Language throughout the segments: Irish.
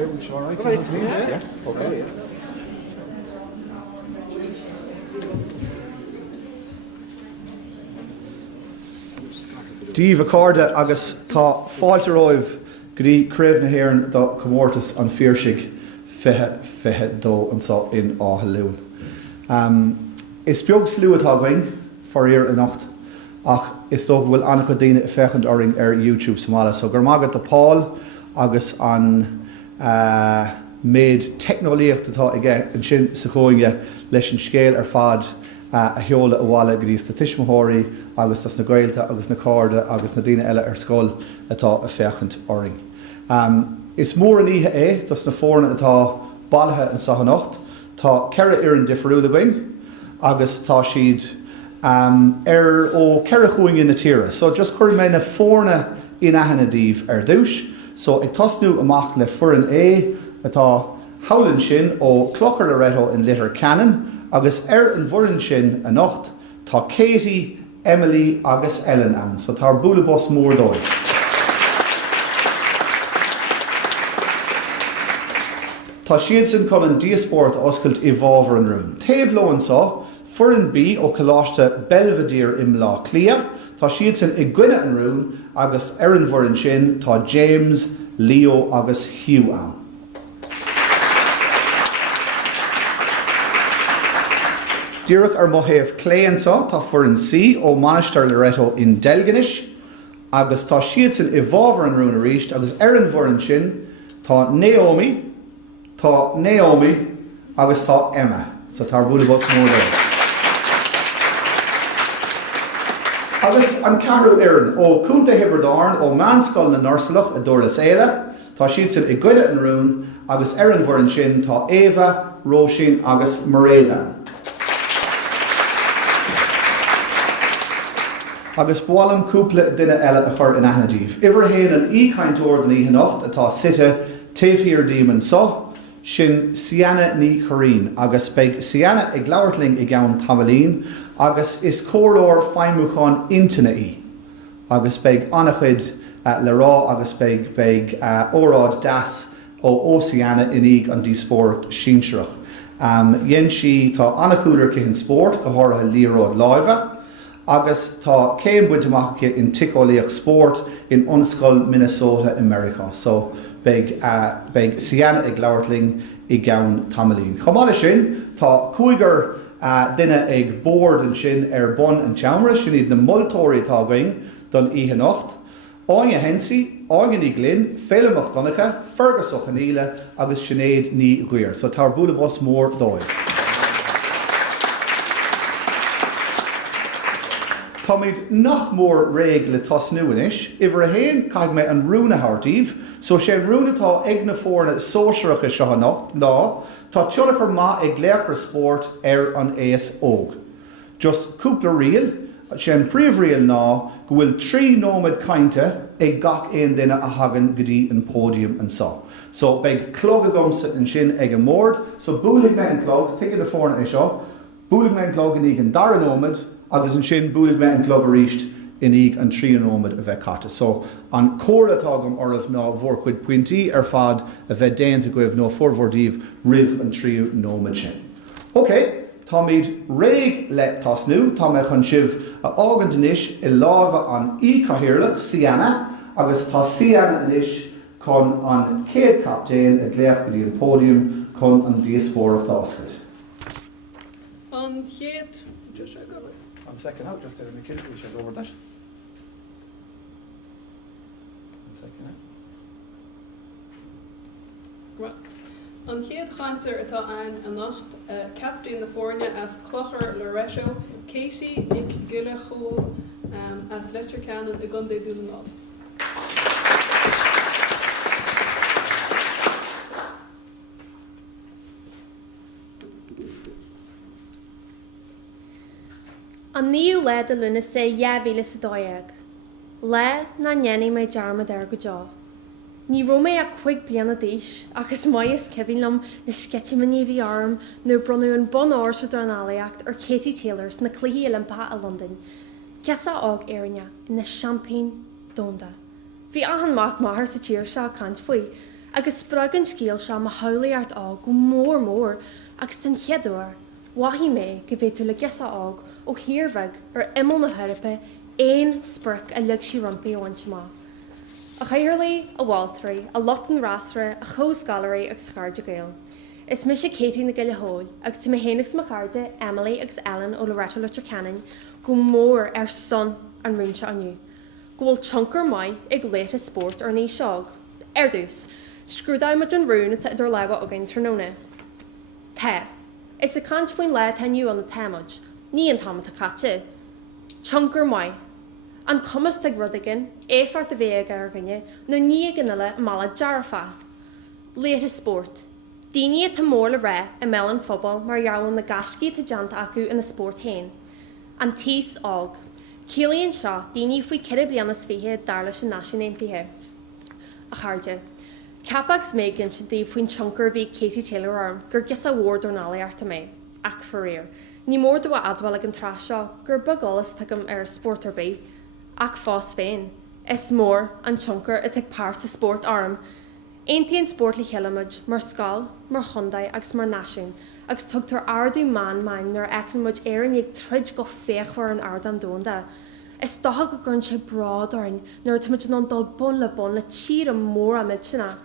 Okay, which all right? Yeah. Okay. Díomh accorda agus tá fáilte roimh grí Craobh na hÉireann do Chomórtas an Phiarsaigh fithe dó an sá in Átha Luain. Is beag slú atá going forir a nacht ach is dó bhfuil annach go daine fechant oring YouTube Somála. So gur mágad a Paul agus an méid technolíocht atá ige an sin sa chóinge leis an scéal fad a heola a bhála go dtí sa tuismóirí agus tas na Gaelta agus na Carda agus na daine eile Scoil atá a fechant oring. Is mór an ihe tas na foirne atá bailthe an sath nacht tá ceithre ireann difriúla going agus tá siad ó ceithre chuaing na tíre. So just chuir mé na foirne in aithne díomh dúis. So ag tasnú amach le foireann atá howlann sin ó Clochar Loreto in Leitir Ceanainn agus an bhfoireann sin a nacht tá Katie, Emily agus Ellen an. So tá búla bos mór dóibh. Tá siad sin chun an díospóireachta oscailt I bhábhar an rún. Taobh loan sá, foireann bí ó Coláiste Belvedere im Lá Cliath, tá siad sin I gcuine an rún agus an bhfoireann sin tá James, Leo agus Hugh an. Díreach mothéamh cléan sá tá foireann sí ó Mainistir Loreto in Delganis agus tá siad sin I bhábhar an rún a ríist agus an bhfoireann sin tá Naomi agus tá Emma. So tá búla bos mór dóibh. Agus an ceathrú ireann ó cúnta Hibredáin ó Scoil na Nársalach a dúir le éile, tá siad sin I gcuine an rún agus an bhfoireann sin tá Eva, Róisín agus Maréda. Agus bhálam cúpla duine eile a chur in aithne díomh. Iver héin an ícainteoir den ihe nacht atá site taobhíor díman só, sin Ceanainn ní choirín agus beidh Ceanainn ag leabhartling I gceann tamalín agus is córóir feidhmiúcháin intana í. Agus beidh annachchuid le rá agus beidh óráid das ó Ceanainn iníg an díospóireacht sínseireach. Dhéann si tá annachúlar cén spórt go háirithe líróid láimhe agus tá céim buinte amach in ticólaíoch spórt in Unscoil, Minnesota, America. So beidh Ceanainn ag leabhartling I gceann tamalín. Chomáile sin tá cúigear duine ag bord an sin bun an teamra sin iad na moltóirí atá going don ihe nacht. Áine hensaí, áine Glynn, féileach Donnacha, Fergus ó Chaníle agus Sinead ní Ghuir. So tá búla bos mór dóibh. Tá méid nach mór réig le tasnú inis, iver a héin caig mé an rúna hartíomh, so sé rúnatá ag na foirne sóisireacha seo nacht ná, tá teolachar má ag léachar spórt an éas óg. Just cúpla rial, sé an príomhrial ná go bhfuil 3 nómad cainte ag gach éon duine a hagan go dtí an pódium an sá. So beidh clog a gomsa an sin ag an mórd, so búlaigh me an clog, tuigh na foirne é seo, búlaigh me an clog in ag an dara nómad, agus an sin búlaigh me an clog a ríist inig an 3 nómad a bheith caite. So an cóir atágam ormh ná bhór chuid pointí fad a bheith déanta goibh nó formhórdíomh rih an 3 nómad sin. OK, tá méid réig le tasnú, tá mé chun sibh a ágan inis I láimhe an ícathaoirleach Ceanainn agus tá Ceanainn inis chun an céad captéin a gléach go dtí an pódium chun an díospóireachta oscailt. An chéad. One second out, just a minute, we should go over that. 1 second out. Well, an chéad chaintear atá an nacht, captain na foirne as Clochar Loreto, Katie, Nick Gillechool, as Leitir Ceanainn a Gundé Dúlanad. An níú le de luna sé dheabhíle sa dóag. Le na nnéanaí mé dearmad go deá. Ní romé a chuig bliana díis agus maias cebhílam na sketchimaní bhí arm nó brunú an bon áir sa Raghnallach Katie Taylors na cluichí Olympa a London. Gesa ág éirne na Champagne Donda. Bhí ahan mac máthir sa tíir seo cant faoi, agus spragan scéal seo ma holaíart ág go mór agus den cheadúir, wahí mé go bhé tú le gisa ág ó hirbhag ar imol na therape éon spirc a lig si rumpaí óint má. A chairlaí a bháltarí, a lotan rasra, a chós gallery agus charde gael. Is mis sé Katie na Gaile Hall, agus tí héanagus ma charde Emily agus Ellen ó Loreto Leitir Ceanainn go mór ar son an rúnse aniu. Go bhfuil chuncar mai ag léite sport ar ní seog. Dús, scrúdáid mu an rún idir leba againn tróna. Tá, is a cant faoin le taniu an na táimeid, ní an táimeta caite. Chuncar mai. An cumas ag rudagan, éfart a bhéag ar gnne, nó ní ganile mala jarafa. Léite sport. Daine tá mór le ré a melan fphobal mar jarlan na gascí tá janta acu ina sport hain. An tís ág. Cílíonn seo daine faoi cead blianas fithe dar leis an náisiúnaithe. A charde. Capax mégan sin daobh faoin chuncar bhí Katie Taylor arm gur gis a bhór dornálaíarta mé, ach foréir. Ní mór do bh adbhail ag an trás seo gur bagálas tuigim ar sportar bé, ach fás féin. Is mór an chuncar a tuig páirt sa sport arm. Aontaíonn sport le chéilemuid mar Scoil, mar Chondaid agus mar náisiún, agus tugtar ardú man main nar eicnmuid éan ag trid go féchhar an ard an dónda. Is dotha go gurn sé brád arin nar tuid an dul bon le tír a mór a mid sinna.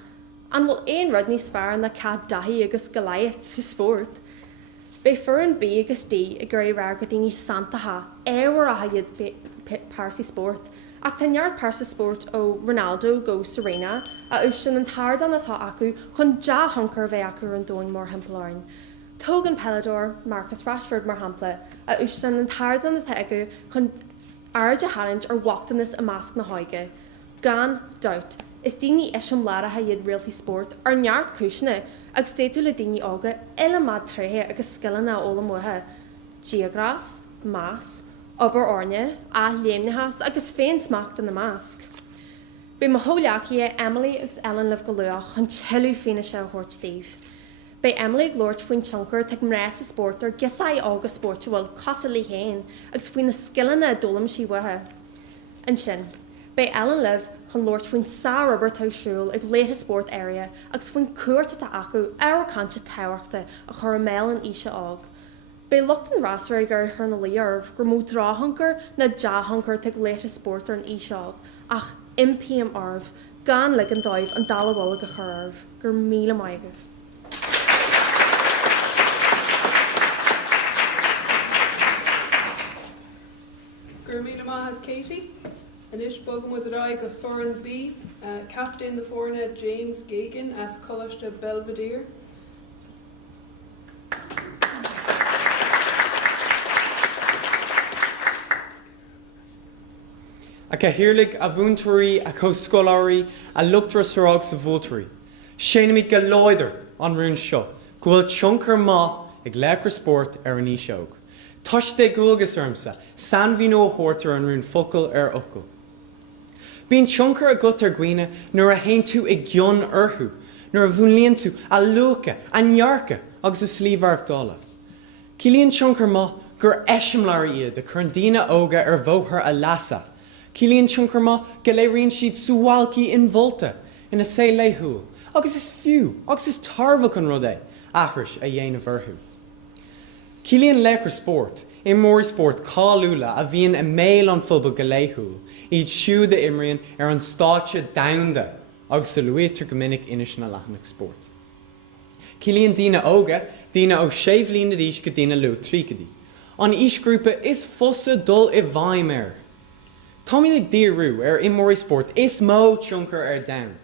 An bhfuil éon rud níos fearr na cad dathí agus Goliath sa sport. Bei fur an bí agus dí a gur é rá go daoine santatha, éhar a haiad páirsaí sport, ach tá neart páirsa sport ó Ronaldo go Serena a ústan an tardan atá acu chun de huncar bheith acu an dóin mór hempláin. Tóg an Pelador, Marcus Rashford mar hampla, a ústan an tardan atá acu chun airde haint ar wachtanas a másc na haige. Gan doubt, is daoine isam lára ha iad realty sport ar neart cúisina agus déitú le daoine ága eile mad tríthe agus skillan a óla muthe. Geogras, más, obair orne, a léimnehas agus féin smacht in na másc. Bei ma hóleachí Emily agus Ellen leh go luach an tiilú féine se hort Steve. Bei Emily glóirt faoin chuncar teag mrés a sport ar gisaí ága sportual casa lí héin agus faoin na skillan a dólam si wathe. An sin, bei Ellen leh chun lóirt faoin sa rubber tausúil ag léite sport area agus faoin cuairta tá acu ar canse táhachta a chur méil an ise ág. Bei lochtan rasra gur chur na líorh gur mú dráhancar na dehancar teag léite sport ar an iseág ach impíam arbh gan le an dáibh an dalahla go churh gur míle maigah. Gur míle maithad Katie. Inis bogam was ará go foirne bí, captain the foirne James Gagan as Coláiste Belvedere. A hiirlig a bhúntarí a cóscoláirí a luachtar sarag sa bhótarí. Séanamid go láidir an rún seo, go bhfuil tionchar má ag léachar sport ar an íseog. Táiste gúilgus ormsa, san bhí nó chóirtar an rún focail ar ocail. Bíonn tionchar a gut ar gcuoine nuair a haon tú ag gionn orthú, nuair a bhúnlíonn tú a luacha, a nearcha agus a slíomhharachtála. Cílíonn tionchar má gur eisimleir iad a chur an daoine óga ar bhóthar a lasa. Cílíonn tionchar má go léiríonn siad súbháilcí in bholta ina sé léithúil, agus is fiú, agus is tarbhach an rud é, ahris a dhéanamh orthú. Cílíonn léachar sport, I mórí sport cáúla a bhíonn a méil an phobal go léithúil, iad siúd a imríonn ar an stáitse damhanda agus sa luaítear go minic inis na leathanach sport. Cílíonn daoine óga, daoine ó séimhlín na díos go daoine lu trícadí. An ísgrúpa is fusa dul I bhaim air. Táimid ag díorú ar imórí sport is mó tionchar ar dain.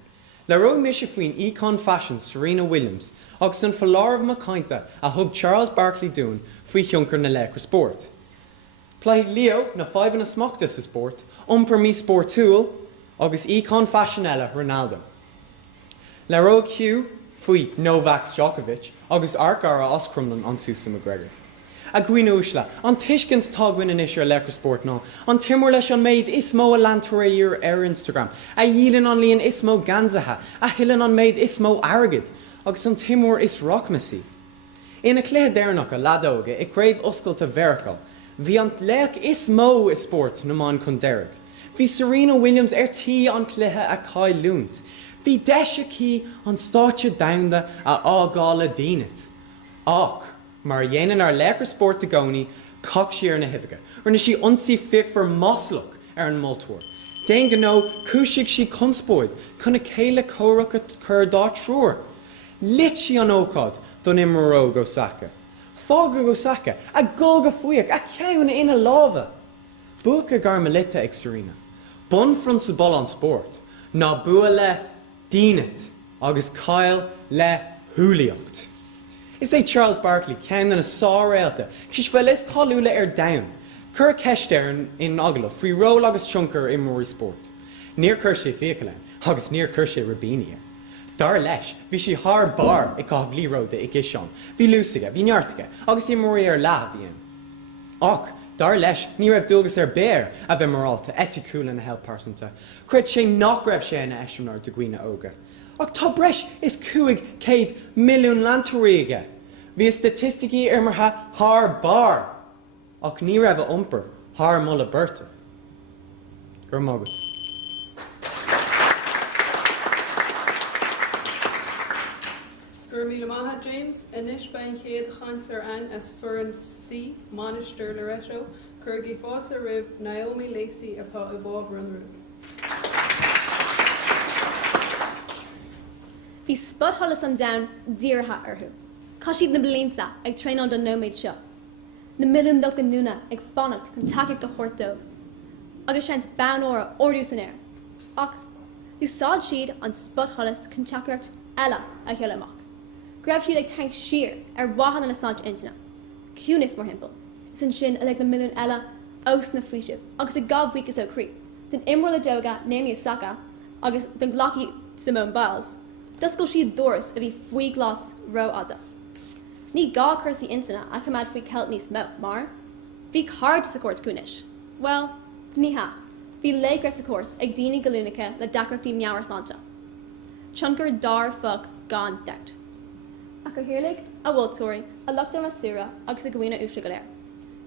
Le roi mis faoin icon fashion Serena Williams agus an faláirmh macainte a thug Charles Barkley dún faoi tionchar na léachar sport. Plaigh Leo na faiban na smachta sa sport, iompar mí sportúil agus icon fashion eile Ronaldo. Le roi ciú faoi Novak Djokovic agus arcara os crumlan an Susan McGregor. A gcuinúisle, an tuiscint tá gcuine is ar léachar sport ná, an timúir leis an méid is mó a landtóiríir ar Instagram, a dhílann an líon is mó ganzathe, a hilann an méid is mó agad, agus an timúir is rockmasí. Ina cléad déirnach a ladóga I craobh oscailta mheiriceáil, bhí an léach is mó I sport na man chun deireadh. Bhí Serena Williams ar tí an cluiche a Gael Linn. Bhí deise cí an stáitse damda a ágála dínit. Ach, mar dhéanaan ar Leitir Sport a gcónaí, cach sí ar na hifige. Rinne sí ionsaí fic for moslach ar an multúir. Déan gnó cúisigh sí conspóid chuna céile córacha chur dá trúr. Lit sí an ócáid don imró go saca. Fága go saca, a gulga fuiach, a ceanna ina láva. Bucha garmalita ag Serena. Bun fron sa ball an sport. Ná bua le dínit, agus cail le húlaíocht. Is é Charles Barkley cean na sá réalta, cis fel is cáúla ar dain. Cur ceist ar in agla, faoi ró agus tionchar i mórí sport. Níor cur sé fiacalain, agus níor cur sé rabínia. Dar leis, bhí sí thar bar i cáth bhlíróda i gCéadaoin, bhí lúsaige, bhí neartaige, agus i mórí ar leath bhíon. Ach, dar leis, ní raibh dúgus ar béir a bheith marálta eticúla na helpársanta. Cuireadh sé nach raibh sé na eisiúnar do gcuoine óga. Ach tá breis is 500 milliún lantóíige. Bhí statisticí ar martha thar bar. Ach ní raibh a iompar thar mulla berta. Gur mágad. Gur míle maithe James, inis bein chéad chaintear an as Phiarsaigh, Mainistir Loreto, chur gífáilte ribh Naomi Lacey atá i bhábhar an rún. Bhí spud tholas an down díortha orthu. Cá siad na blianta ag tréinál don nóméid seo. Na milliún do an núna ag fannacht chun takeigh do chóirtó. Agus seint bán óra orú san air. Ach, dúsáid siad an spud tholas chun teachreacht eile a cheoil amach. Greibh siad ag tank siar ar bhahan na snáid intina. Cúnis mar himple. San sin a le na milliún eile os na fuisih, agus a gab bhuichas ó crí. Den imróla doga Naomi Osaka agus den ghlachi Simone Biles. Duscail siad doras a bhí faoi glas ro ada. Ní gá chusaí intina a chumad faoi ceilt níos mó, mar bhí card sa cuairt cúnis. Well, ní ha. Bhí léigre sa cuairt ag daoine galúnacha le dacreachtaí meabharthlánta. Tionchar dar fug gan decht. Ach go hiirlig a bhiltóirí a luchtam a sura agus a gcuoine úsra go léir.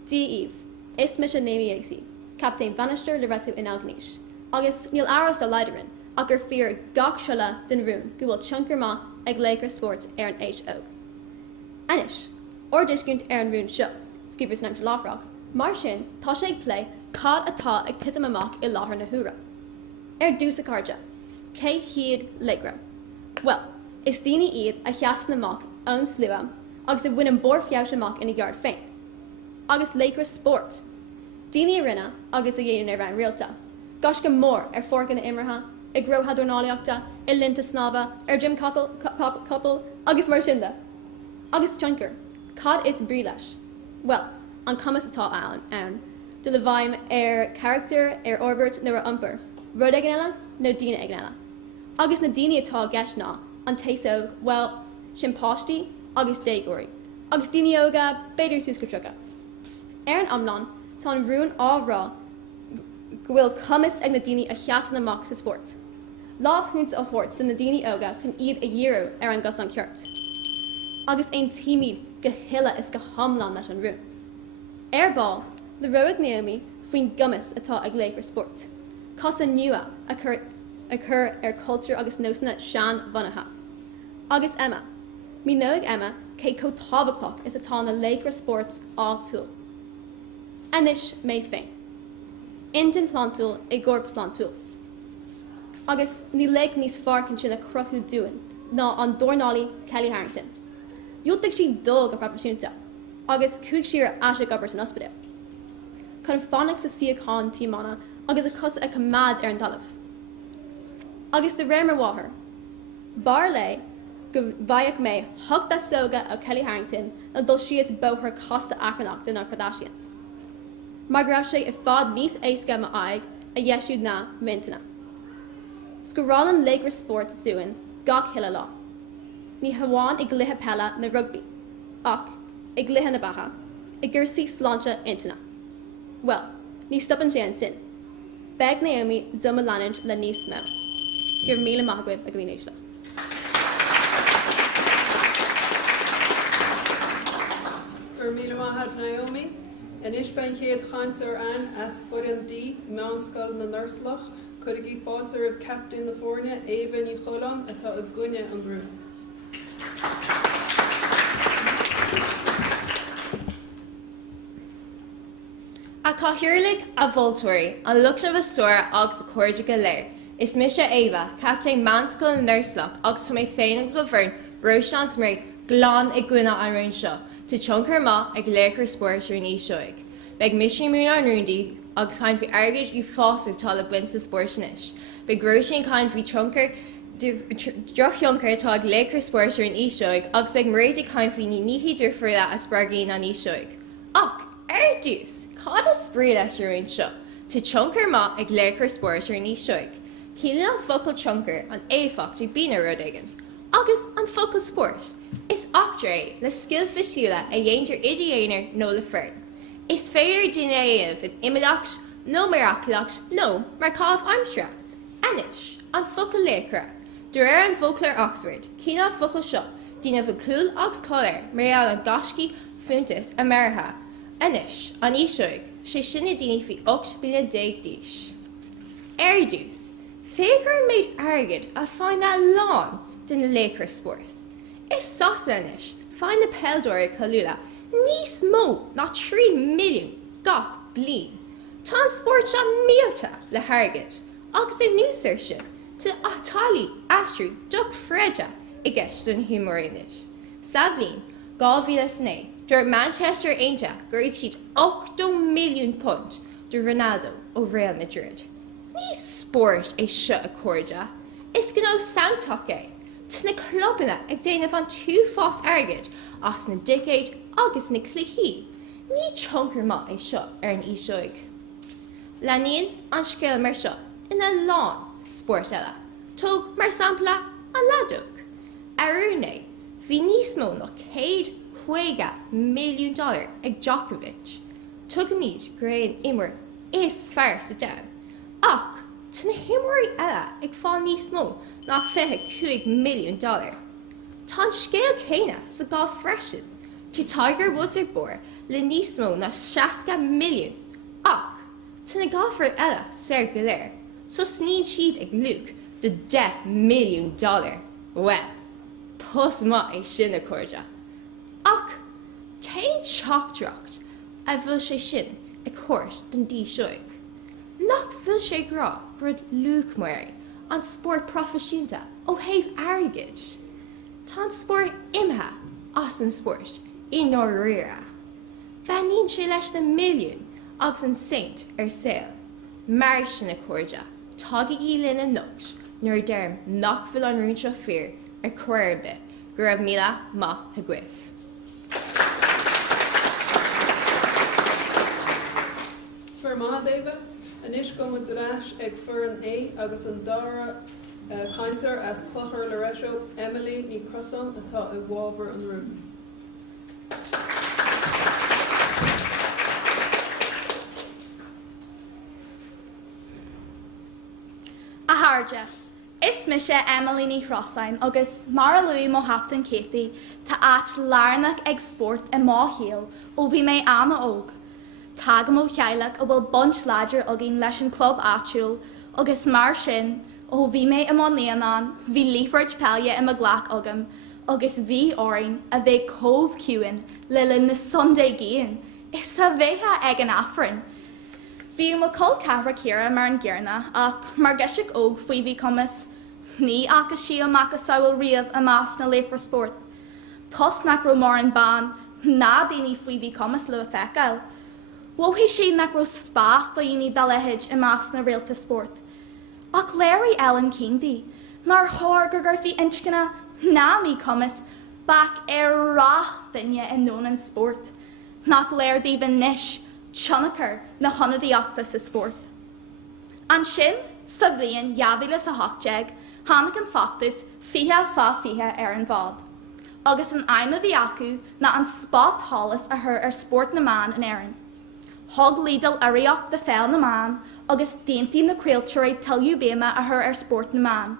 Dí Eve, is mis a Naomi Lacey, Captain Mainistir Loreto in Algníis, agus níl aras do Leidirinn ach gur fear gach seola den rún go bhfuil tionchar má ag Leitir Sport ar an HO. Anis, or discount ar an rún seo, Scíbhreas Naomh Leoin, mar sin tá sé ag play cad atá ag titim amach i láthair na húra. Ar dús a cardja, cé chiad legra. Well, is daoine iad a cheasan amach an slua agus a bhain an bór fiabhs amach ina gheard féin. Agus Leitir Sport. Daoine a rinne agus a dhéanaan ar bhain rialta. Gas go mór ar fórgan na imreatha, i gCraobh Raghnallach, i linta snába, ar Jim couple agus mar sinda. Agus tionchar, cad is brí leis. Well, an cumas atá ann, de le bhaim ar character ar orbert nó ar iompar, rud ag an eile nó daoine ag an eile. Agus na daoine atá gceist ná, an taosóg, well, sin páistí agus déagóirí, agus daoine óga beidir sús go trocha. Ar an amlán, tá an rún árá go bhfuil cumas ag na daoine a cheasan amach sa sport. Lámh thúnta a thuirt le na daoine óga chun iad a dhearú ar an gas an ceart. Agus ein tíimiid go hiile is go hamlán leis an rún. Ar ball, le roiigh Naomi faoin gumas atá ag Leitir Sport. Casa nua a chur ar cultúr agus nósanna sean bhanatha. Agus Emma. Mí nóig Emma cé cótábhachtach is atá na Leitir Sport á túl. Anis mé féin. Intin plantúil i gcóir plantúil. Agus ní le níos farcin sin a cruthú dúin ná an dornálaí Kelly Harrington. Dúilteach sí dul go proporisiúnta, agus chuaigh siar aise gabhart an ospidéal. Chun fánach sa siaachán tímána agus a cos a cumad ar an talamh. Agus de réir mar mháthair. Bar le go bhaíoch mé thugta sóga a Kelly Harrington a dul sios bóthar costa acranach den na Kardashians. Mar raibh sé I fád níos éasca ma aig a dheisiúd na mintina. Scorálan Leitir Sport dúin gach hiile lá. Ní hamháin I gluthe pella na rugby, ach I gluthe na batha, I gcúrsaí sláinte intina. Well, ní stopan sé an sin. Beg Naomi duma leanúint le níos mó. Gur míle maithagúibh a gcuoinéis le. Gur míle maithe Naomi, inis bein chéad chaintear an as foirne meán scoil na Nuirslach, chuirigí fáiltear of captain na foirne éhan í cholam atá a gcuine an rún. A cáthúirligh a bhultúirí an lucht of a stóra agus a cuairde go léir. Is mise Ava, captain Manscoil Nuirslach agus tá mé féinings ba bhrein roiseant mé glán I gcuine an rún seo, to Chomórtas má ag Leitir Spóireachta ní seoig. Beg mission mún an rúndaí agus chain fi airgid I fásta tá le buin sa spóirseanis. Beg roisin chain fi Chomórtas Drochioncar tá ag Leitir Spóireachta ní seoig agus beg mréide chain fi ní níhí dúrfuile a spargaí na ní seoig. Ach, dús, cad a spríad leis rún seo, to Chomórtas má ag Leitir Spóireachta ní seoig. Cílíonn an focail Chomórtas an éfacht I bína rud aigean. Agus an focail spórt. Is achtar le sciil fisiúla a dhéantar idiaonar nó le fearn. Is féidir duine éanamh in imimeach nó reáchtáil nó mar cámh aimsre. Anis, an focail lécra. Dúir an Folklór Oxford, cína an focail seo, duine bh cúil agus choir mar an gascí funtas a meartha. Anis, an íseoig, sé sinna daoine fi 8 bíle 10 díos. Dús, fégur an méid airgid a fáin na lán den na Leitir Spóirs. Is sasanis, fáin na peildóir chalúla, níos mó ná 3 milliún gach bliain. Tá an spórt seo mílte le hargid, agus I núsar sin, to atálaí astrú do chreide I gceist don humóranis. Sa bhliain, 2009, dúirt Manchester Ainte gur ag siad 8 milliún punt do Ronaldo ó Real Madrid. Ní spórt é seo a cuairde, is gná soundtacha Tá na clubanna ag déanamh an tú fás airgid as na dicéid agus na cluichí. Ní Chomórtas má é seo an íseoig. Leaníonn an scéal mar seo ina lán spórt eile. Tóg mar sampla an ladóg. Arúna, bhí níos mó ná $150 milliún ag Djokovic. Tugad míid gur é an imar is fearr sa dan. Ach, tá na himóirí eile ag fáil níos mó ná $52 milliún. Tá an scéal céine sa gá freisin, tí Tiger Woods ag bor le níos mó ná 60 milliún. Ach, tá na gáfar eile séir go léir, so sníad siad ag luach de $10 milliún. Well, pus má é sin a cuairde. Ach, cén teachtracht a bhfuil sé sin ag cuairt den dí seoig. Nach bhfuil sé grá brud luach muir an spórt profisiúnta ó thaobh airgid. Tá an spórt imthe as an spórt I nóiríre. Bheaníonn sé leis na milliún agus an saint ar saoil. Mar sin a cuairde, tá Gael Linn an nucht nuair dearm nach bhfuil an rún seo fíor ar Craobh go raibh míle maith a gcuibh. Fuair maith David, anis gomad arás ag foirne agus an dara caintear as Clochar Loreto, Emily ní Crosan atá ag bhábhar an rún. A Harja, is mise Emily ní Crosan agus mar luí mo haptan Katie tá at lárnach ag sport I má héal ó bhí mé anna óg. Tágam ó chealaach a bhfuil bunt láidir a gin leis an club áitiúil agus mar sin ó bhí mé am néanán bhí lífort peilge im a ghlach agam agus bhí áirin a bheith cómh ciúin le linn na Sunday géan is a bheitha ag an affrin. Bhí mo col cabhra céara mar an ggéarna ach mar geisic óg faoi bhí cumas ní acha síl mac a saoil riamh a más na Leitir Sport. Tos nach ro mar an ban ná daoine faoi bhí cumas le a feicáil. Wóhí sé nach ro spás do dhéanaí dá leithéid I más na Réalta Sport. Ach léirí Ellen Kingdí, nar thóir gur bhí inscinna ná mí cumas bach ar rach duine in nón an sport. Nach léir díobh níis Chonachar na honadaíochta sa sport. An sin, sa bhíon jabhíle sa hochtjeag, hanach an factus fihe fa fihe ar an bhád. Agus an aimime bhí acu na an spot hálas a thur ar sport na man in éireann. Thug lídal ireacht de fel na man, agus daontí na craoltóirí tilliú béma a thur ar sport na man.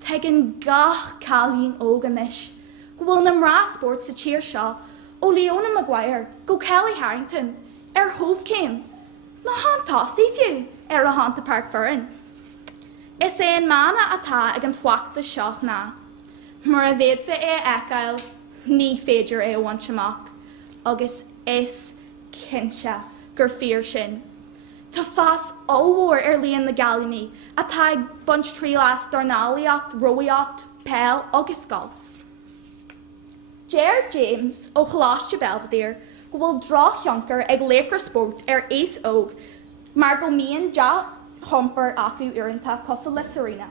Tegan gach cáilín óg anis, go bhfuil na mrá sport sa tíir seo, ó Leona Maguire, go Kelly Harrington, ar Hove céim. Na hán tosí fiú ar a hánta park forin. Is é an mana atá ag an fhaachta seo ná. Mar a bhéadfa é eáil, ní féidir é bhaint amach, agus is cinse gur fíor sin. Tá fas óhór líon na Gael atá ag bunt trí las darnálaíocht, roiíocht, péil agus golf. Ger James ó Coláiste Belvedere go bhfuil drochioncar ag Leitir Sport is óg, mar go míon ja humper acu uanta cosa Leitirceanna,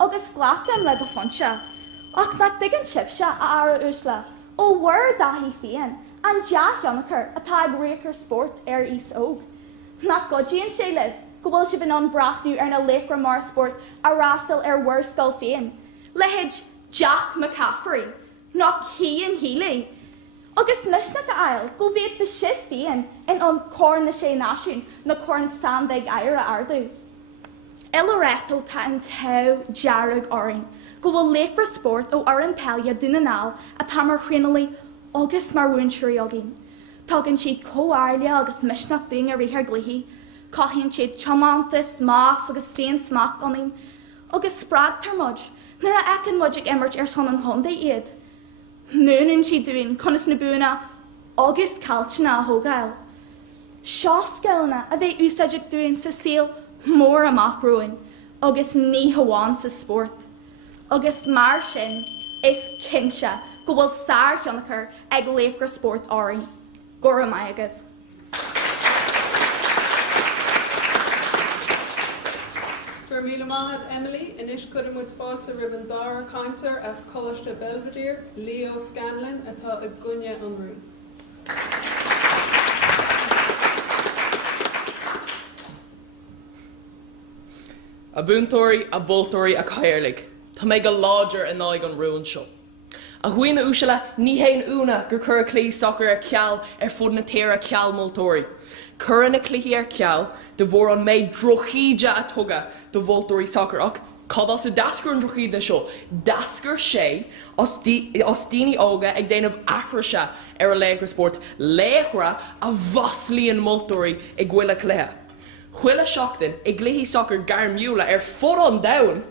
agus ghlachan le a funse, ach nach digan sibse a ara úsla, ó bhhuir dahí féin, an ja thionachar atá ag Leitir Sport is óg. Nach godíonn sé libh, go bhfuil si bin an brathnú na Leitir Mór Sport a rastal bhhuir Scoil féin. Lehéid Jack McCaffrey, nach Cian Healy. Agus misna go ail, go bhéad fa sib féin in an corn na sé náisiún na corn Sandbeg aire ardú. Loreto tá an tau jarrag orin, go bhfuil Leitir Sport ó oran pelia dúnanáil a tá mar chrinalaí agus mar bhuintúirí agin. Tugann siad comhairle agus misneach duine rithar gluthaí, caithíonn siad Chomórtas, más agus féin smach ganin, agus sprág tar muid, nuair a ecan muid ag imirt son an Honda iad. Nuanann siad dúin conas na búna agus caltena a thógáil. Seo scailna a bheith úsáid ag dúin sa síl mór amach roin, agus ní hamháin sa sport. Agus mar sin is cinse go bhfuil sár thionachar ag Leitir Sport áirí. Gora mai agad. Gur míle maithad Emily, inis cuireadh fáilte ribbon dára cancer as Coláiste Belvedere, Leo Scanlon atá ag gunne an rún. A bhúntóirí a bhultóirí a chéirlig, tá méid go láidir in áig an rún seo. A chuoine úsile ní héin úna gur chur a clí soccer ar ceall fud na téire ceall moltóirí. Curan na cluichí ar ceall de bhór an méid drochíide a tuga do bhultóirí soccer ach Codas a dasgur an drochíide seo, dasgur sé os daoine óga ag déanamh afraise ar a Leitir Sport léithre a bhaslíon moltóirí ag Baile Átha. Chuile seachtain ag gluichí soccer gradamúil ar fud an domhan,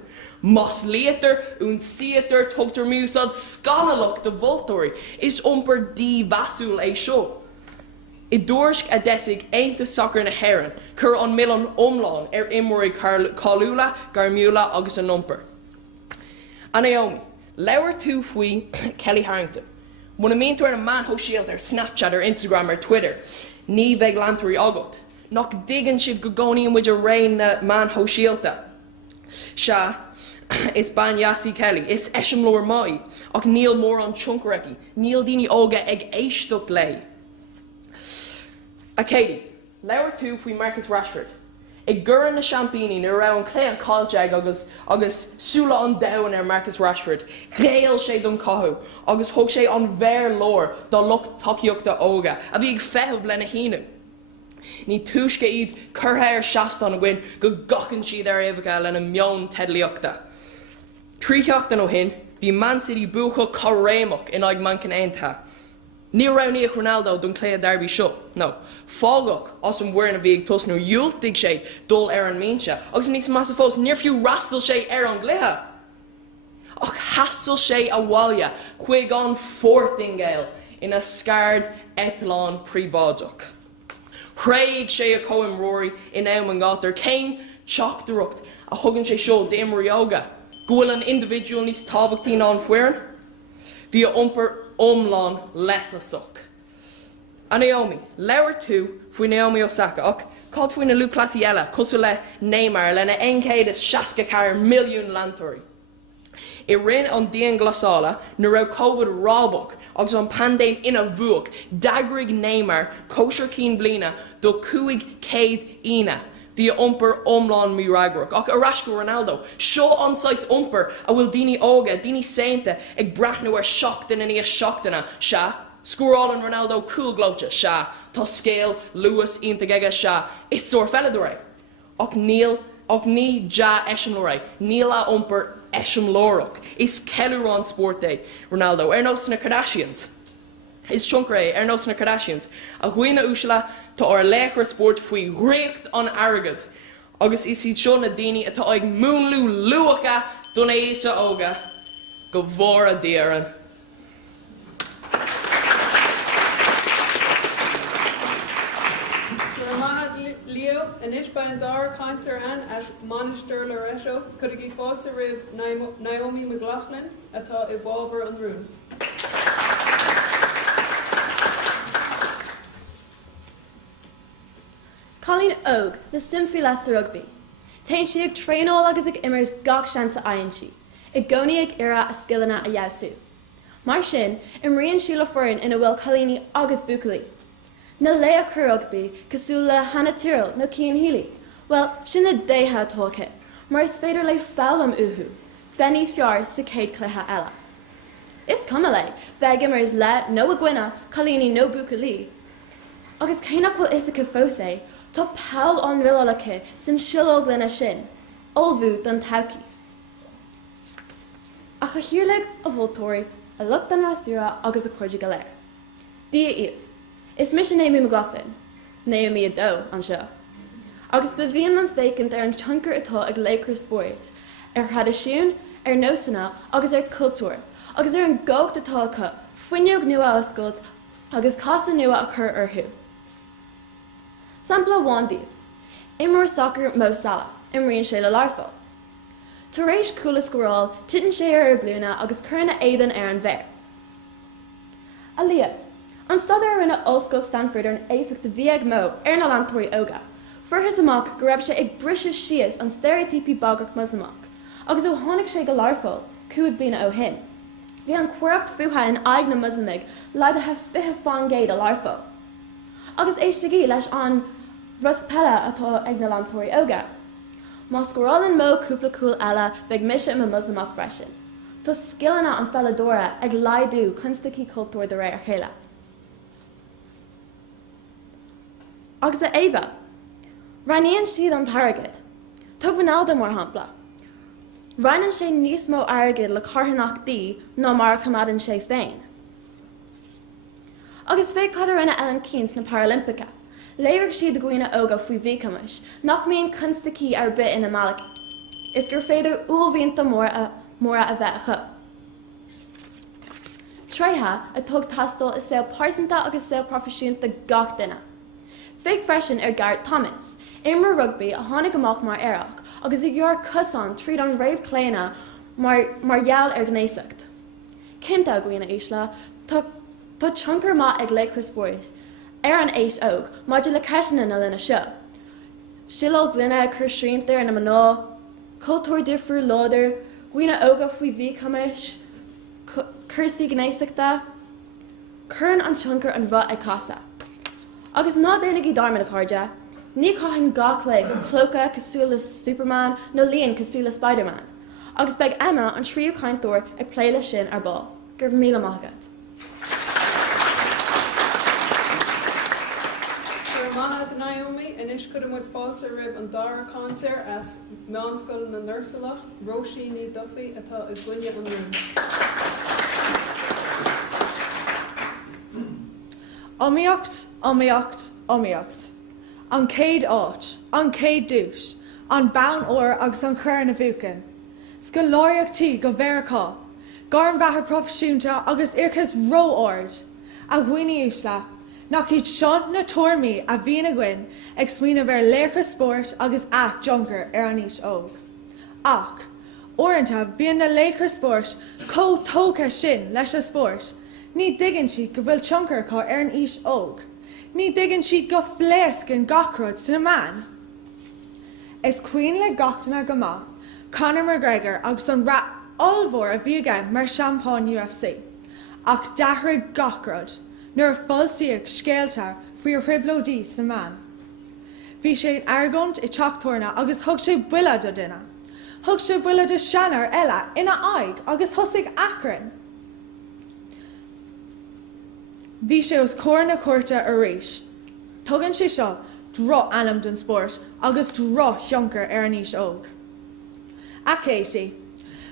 Mas Leitir ún Theatar tugtar músad Raghnallach de bhultóirí is umper dí basúil é seo. I dúirsc a desig ainta soccer na hÉireann, chur an million omláin ar imóí cáiliúla, gradamúla agus an umper. A Naomi, leabhar tú faoi Kelly Harrington. Muna mín tú ar an man hóisialt ar Snapchat ar Instagram ar Twitter, ní bheith leantarí agat. Nach digan sibh go gcónaíonn muid a réin na man hóisialta. Se is ban Yassi Kelly, is eisiom lór mai, ach níl mór an tioncareaí, níl daoine óga ag éisteacht lei. A Katie, leabhar tú faoi Marcus Rashford. Ag gcuireann na champíní na ra an clé an cáilte agus súla an domhan ar Marcus Rashford, réal sé don cathú, agus thug sé an bhéir lór do lucht takeíochta óga, a bhí ag feitheamh lena híanamh. Ní túisce iad curtha ar seachtán a gcuin go gachann siad ar éimeacha lena meon tedlaíochta. Tríochta ó hin, bhí Man City bucha choréamach in ag mancan aontaithe. Ní raibh Ronaldo don clé a derby seo, no. Fágach os an bhuiir na bhí ag tosnú dúiltigh sé dul ar an ménse, agus níos massa fós níor fiú rastal sé ar an glutha. Ach hastal sé a bháile chuig an fortingale ina scaird etalán príomhdhuaiseanna. Chraid sé a comim roirí in am an gátar céim teachtaíocht a thugann sé seo d'imrí óga. Gohfuil an individual níos tábhachtaí ná an foirne? Bhí umper omláin leithlasach. A Naomi, leabhar tú faoi Naomi Osaka ach cád faoin na luchlasí eile cosú le Neymar lena 164 milliún lantóirí. I rinn an díon glasála na raibh COVID rábach agus an pandéim ina bhuach dagraigh Neymar cóisir cín bliana do 500 ina. Bhí umper omláin mírágrach ach arás go Ronaldo. Seo anáis umper a bhfuil daoine óga, daoine sainte ag brathnú ar seachtain ní a seachtainna se. Scóráil Ronaldo cool glóte se. Tá scéal Lewis ionta geige se. Is soir fella do ré. Ach ní ja eisiom lo ré. Níl a umper eisiom lórach. Is ceilú an sport é Ronaldo. Ar nós na Kardashians. Is tioncra ar nós na Kardashians. A chuoine úsala tá ar Leitir Sport faoi réocht an airgad. agus is iad seo na daoine atá ag múnlú luacha don éise óga go bhór a díran. Leo, inis ba an dar cancer an as Mainistir Loreto, could give fault to rib Naomi McLaughlin atá I bhábhar an rún. Colleen Og, na simfila sa rugby. Tain si ag tréinol agus ag immers gach sean sa aon si. I gcónaí ag ira a skillana a jausú. Mar sin, imríonn si le foirne ina bhfuil Colleen agus bucalaí. Na lea cur rugby, cosúla hana tyril no cían híli. Well, sin na détha tócha, mar is féidir le fálam uhu, fenís fiar sa céad clutha eile. Is cuma le, bheith immers le no a gwina, Colleen no bucalaí. Agus céinach bhfuil is a Phiarsaigh, tá peall an riolacha san siológ lena sin, olbhú don tauci. Ach a hiúleg a bhultóirí a lucht den rasúra agus a chuirde go léir. Dia íomh, is mis Naomi McLaughlin, Naomi a dó an seo. Agus ba bhíon an fécint an tioncar atá ag Leitir Ceanainn, Radisson, nósanna agus cultúr, agus an ggócht atá acu, fuinneog nua a oscailt agus casa nua a chur orthú. Sampla bháindíomh, imreoir soccer mó sala, imríonn sé le larfo. Tar éis coola scoráil, titan sé ar glúna agus curna éidan ar an bhéir. A lia, an stad ar rinne Scoil Sandford ar an éifeach de bhíag mó ar na landtóirí óga. Furthas amach go raibh sé ag brisise sias an stereotípi bagach Muslimach, agus ó tháinig sé go larfo, cuaig bliana ó hin. Bhí an cuaireacht fuatha in aig na Muslimig leidathe 50 fangéid a larfo. Agus éistigi leis an rusc pella atá ag na landtóirí óga. Má scorálann mó cúpla cúil eile beag mise im a Muslimach freisin. Tá skillana an felladóra ag laidú constaí cultúir de réir chéile. Agus a Ava, raníonn siad an targad. Tá Ronaldo mar hampla. Rainan sé níos mó airgid le carthanachtaí ná mar chamadann sé féin. Agus fé cad rinne Ellen Keynes na Paralympica. Léirigh siad do gcuoine óga faoi bhícamas, nach míon constaí ar bit ina Malach. Is gur féidir úlhíonnta móra a bheith chu. Tréthe a tug tastal is saoil páirsanta agus saoil profisiúnta gach duine. Féic freisin ar Garrett Thomas, imreoir rugby a tháinig amach mar éireach, agus i gheor cosán tríd an réamh cléine mar gheall ar gnéiseacht. Cinnte a gcuoine éisle, tá tioncar má ag Leitir Ceanainn ar an éis óg, maidir le ceisina na lena seo. Siológ glúine chur sriantar ar na maná, cultúr difriú láidir, gcuoine óga faoi bhícamas, cursaí gnéiseachta, churann an tioncar an bheith ag casa. Agus ná déananig í darmid a chairde, ní caitheann gach le clocha cosúla Superman nó líon cosúla Spider-Man, agus beag Emma an tríú caintóir ag pléile sin ar ball, gur míle maigad. Mahad Naomi, inis could have fáilte rib an dar cancer as Mainistir na Nuirsalach, Roshi ní Duffy atá ag gcuine an rún. Omíocht, omíocht, omíocht. An céad áit, an céad dúis, an bán óir agus an chur na bhuacin. Scoil Pháirc go bhéarcá, gar an bheatha profisiúnta agus iarchas ró ord, a ghuine úsla, nach iad sean na tuairmí a bhíon a gcuin ag smaoine bhar léircha sport agus ach junker ar an níos óg. Ach, orintha bíon na léircha sport tócha sin leis a sport, ní digann siad go bhfuil tioncar cá ar an níos óg. Ní digann siad go phléasc an gachrod san na man. Is cuoin le gachtainna go maith, Conor McGregor agus an rá olmhór a bhí aige mar seampáin UFC, ach dahraigh gachrod, nuair foilsíodh scéalta faoi ar phríomhdhuaiseanna sa man. Bhí sé airgont I teachtarna agus thug sé buile do duine. Thug sé buile do seanar eile ina aig agus thosaigh acrann. Bhí sé os cóir na cuairte a rís. Tugann sé seo dro anam don sport agus dro tioncar ar an níos óg. A Katie,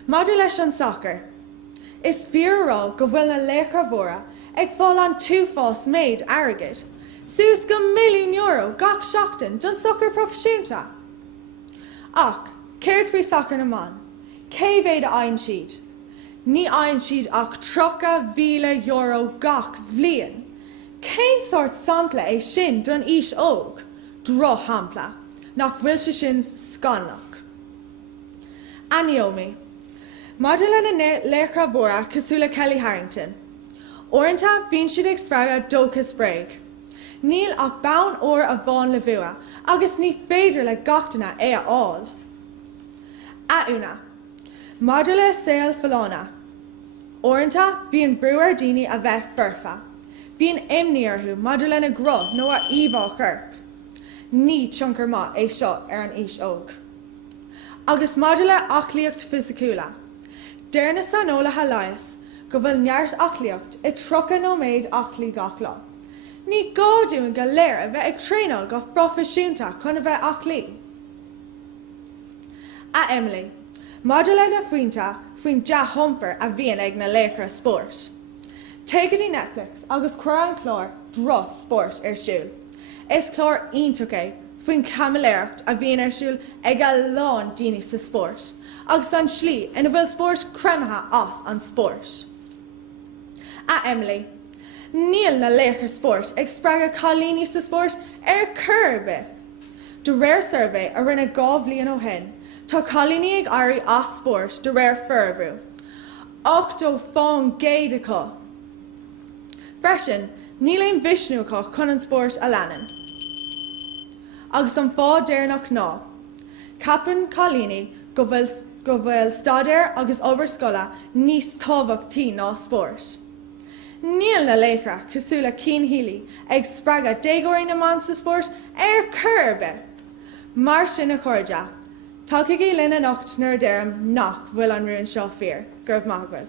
maidir leis an soccer. Is fiorrá go bhfuil na léircha mhóra ag fáil an túfás méid airgid. Suas go €1 milliún gach seachtain don soccer profisiúnta. Ach, céir faoi sacr na man, cé bhéad a aon siad. Ní aon siad ach €30,000 gach bhliain. Cén sort sampla é sin don is óg, dro hampla, nach bhfuil se sin scanach. Naomi, Madala na Leitir Mhór cosúla Kelly Harrington. Orintha bhíonn siad ag spreagadh dóchas breig. Níl ach bán óir a bhain le bhua, agus ní féidir le gachtainna é a áil. Una, Madala Sail Fallána. Orintha bhíonn breúar daoine a bheith furfa. Bhíonn imníorthú Madala na gro nó a íomhá churp. Ní tionchar má é seo ar an is óg. Agus Madala achlíocht fisiciúla. Déirna san óla halais, go bhfuil neart achlíocht I trocha nó méid achlí gach lá. Ní gáúin go léir a bheith ag tréáil go profisiúnta chun a bheith achlí. Emily, Madala na faointa faoin de humper a bhíon ag na Leitir sport. Tégadí Netflix agus chuir an chlár dro sport ar siúl. Is chlár ionach é faoin camiléireacht a bhíon ar siúl ag a lán daoine sa sport, agus an slí ina bhfuil sport crematha as an sport. Emily, níl na Leitir sport ag spreagadh chalíní sa sport ar Craobh. Do réir survey a rinne 2 bliain ó shin, tá chalíní ag airí as sport do réir ferbú. 8 fáin géad acu. Freisin, níl éon visnú acu chun an sport a leanan. Agus an fá déirnach ná. Capan chalíní go bhfuil stadéir agus obair níos tábhachtaí ná sport. Níl na Leitir cosúla cínhílí ag spreagadh dégóirí na man sa sport ar Craobh. Mar sin a chuirde, tá Gael Linn a nocht nuair deireadh nach bhfuil an rún seo fíor, gurbh maithbh.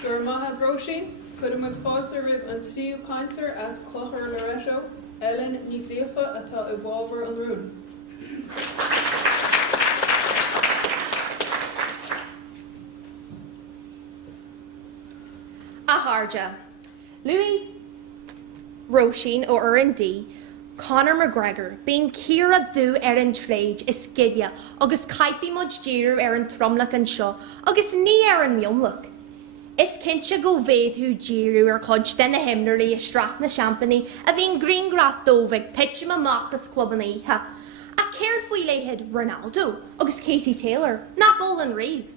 Gur maithad Roisin, chudamid fáilte rib an tríú caintear as Clochar Loreto, Ellen ní gléofa atá I bhábhar an rún. Harja. Louis Roisin ó R&D, Conor McGregor, being Ciara dú an tréid is scidja, agus caifi mod díru an tromlach an seo, agus ní an miomlach. Is cinse go bhéad hú díru cod den na himnerlí a strach na champagne a bhín green graf dóvig pitchim amachtas clubanítha. A céird faoi léhead Ronaldo, agus Katie Taylor, nach all an rave.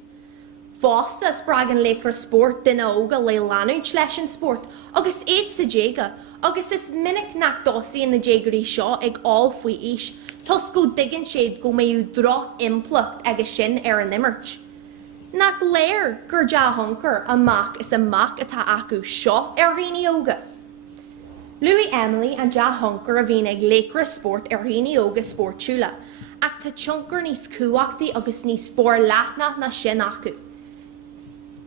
Fosta spragan Leitir sport dina óga le lanúid leis an sport, agus éad sa jéga, agus is minic nach dosaí in na jégarí seo ag all faoi is, tos go diggin séad go méú dro implucht agus sin ar an imirt. Nach léir gur ja hunker amach is amach atá acu seo ar riní óga. Louis Emily and ja hunker a bhín ag Leitir sport ar riní óga sportúla, ach tá tionchar níos cuachtaí agus níos fór leathnach na sin acu.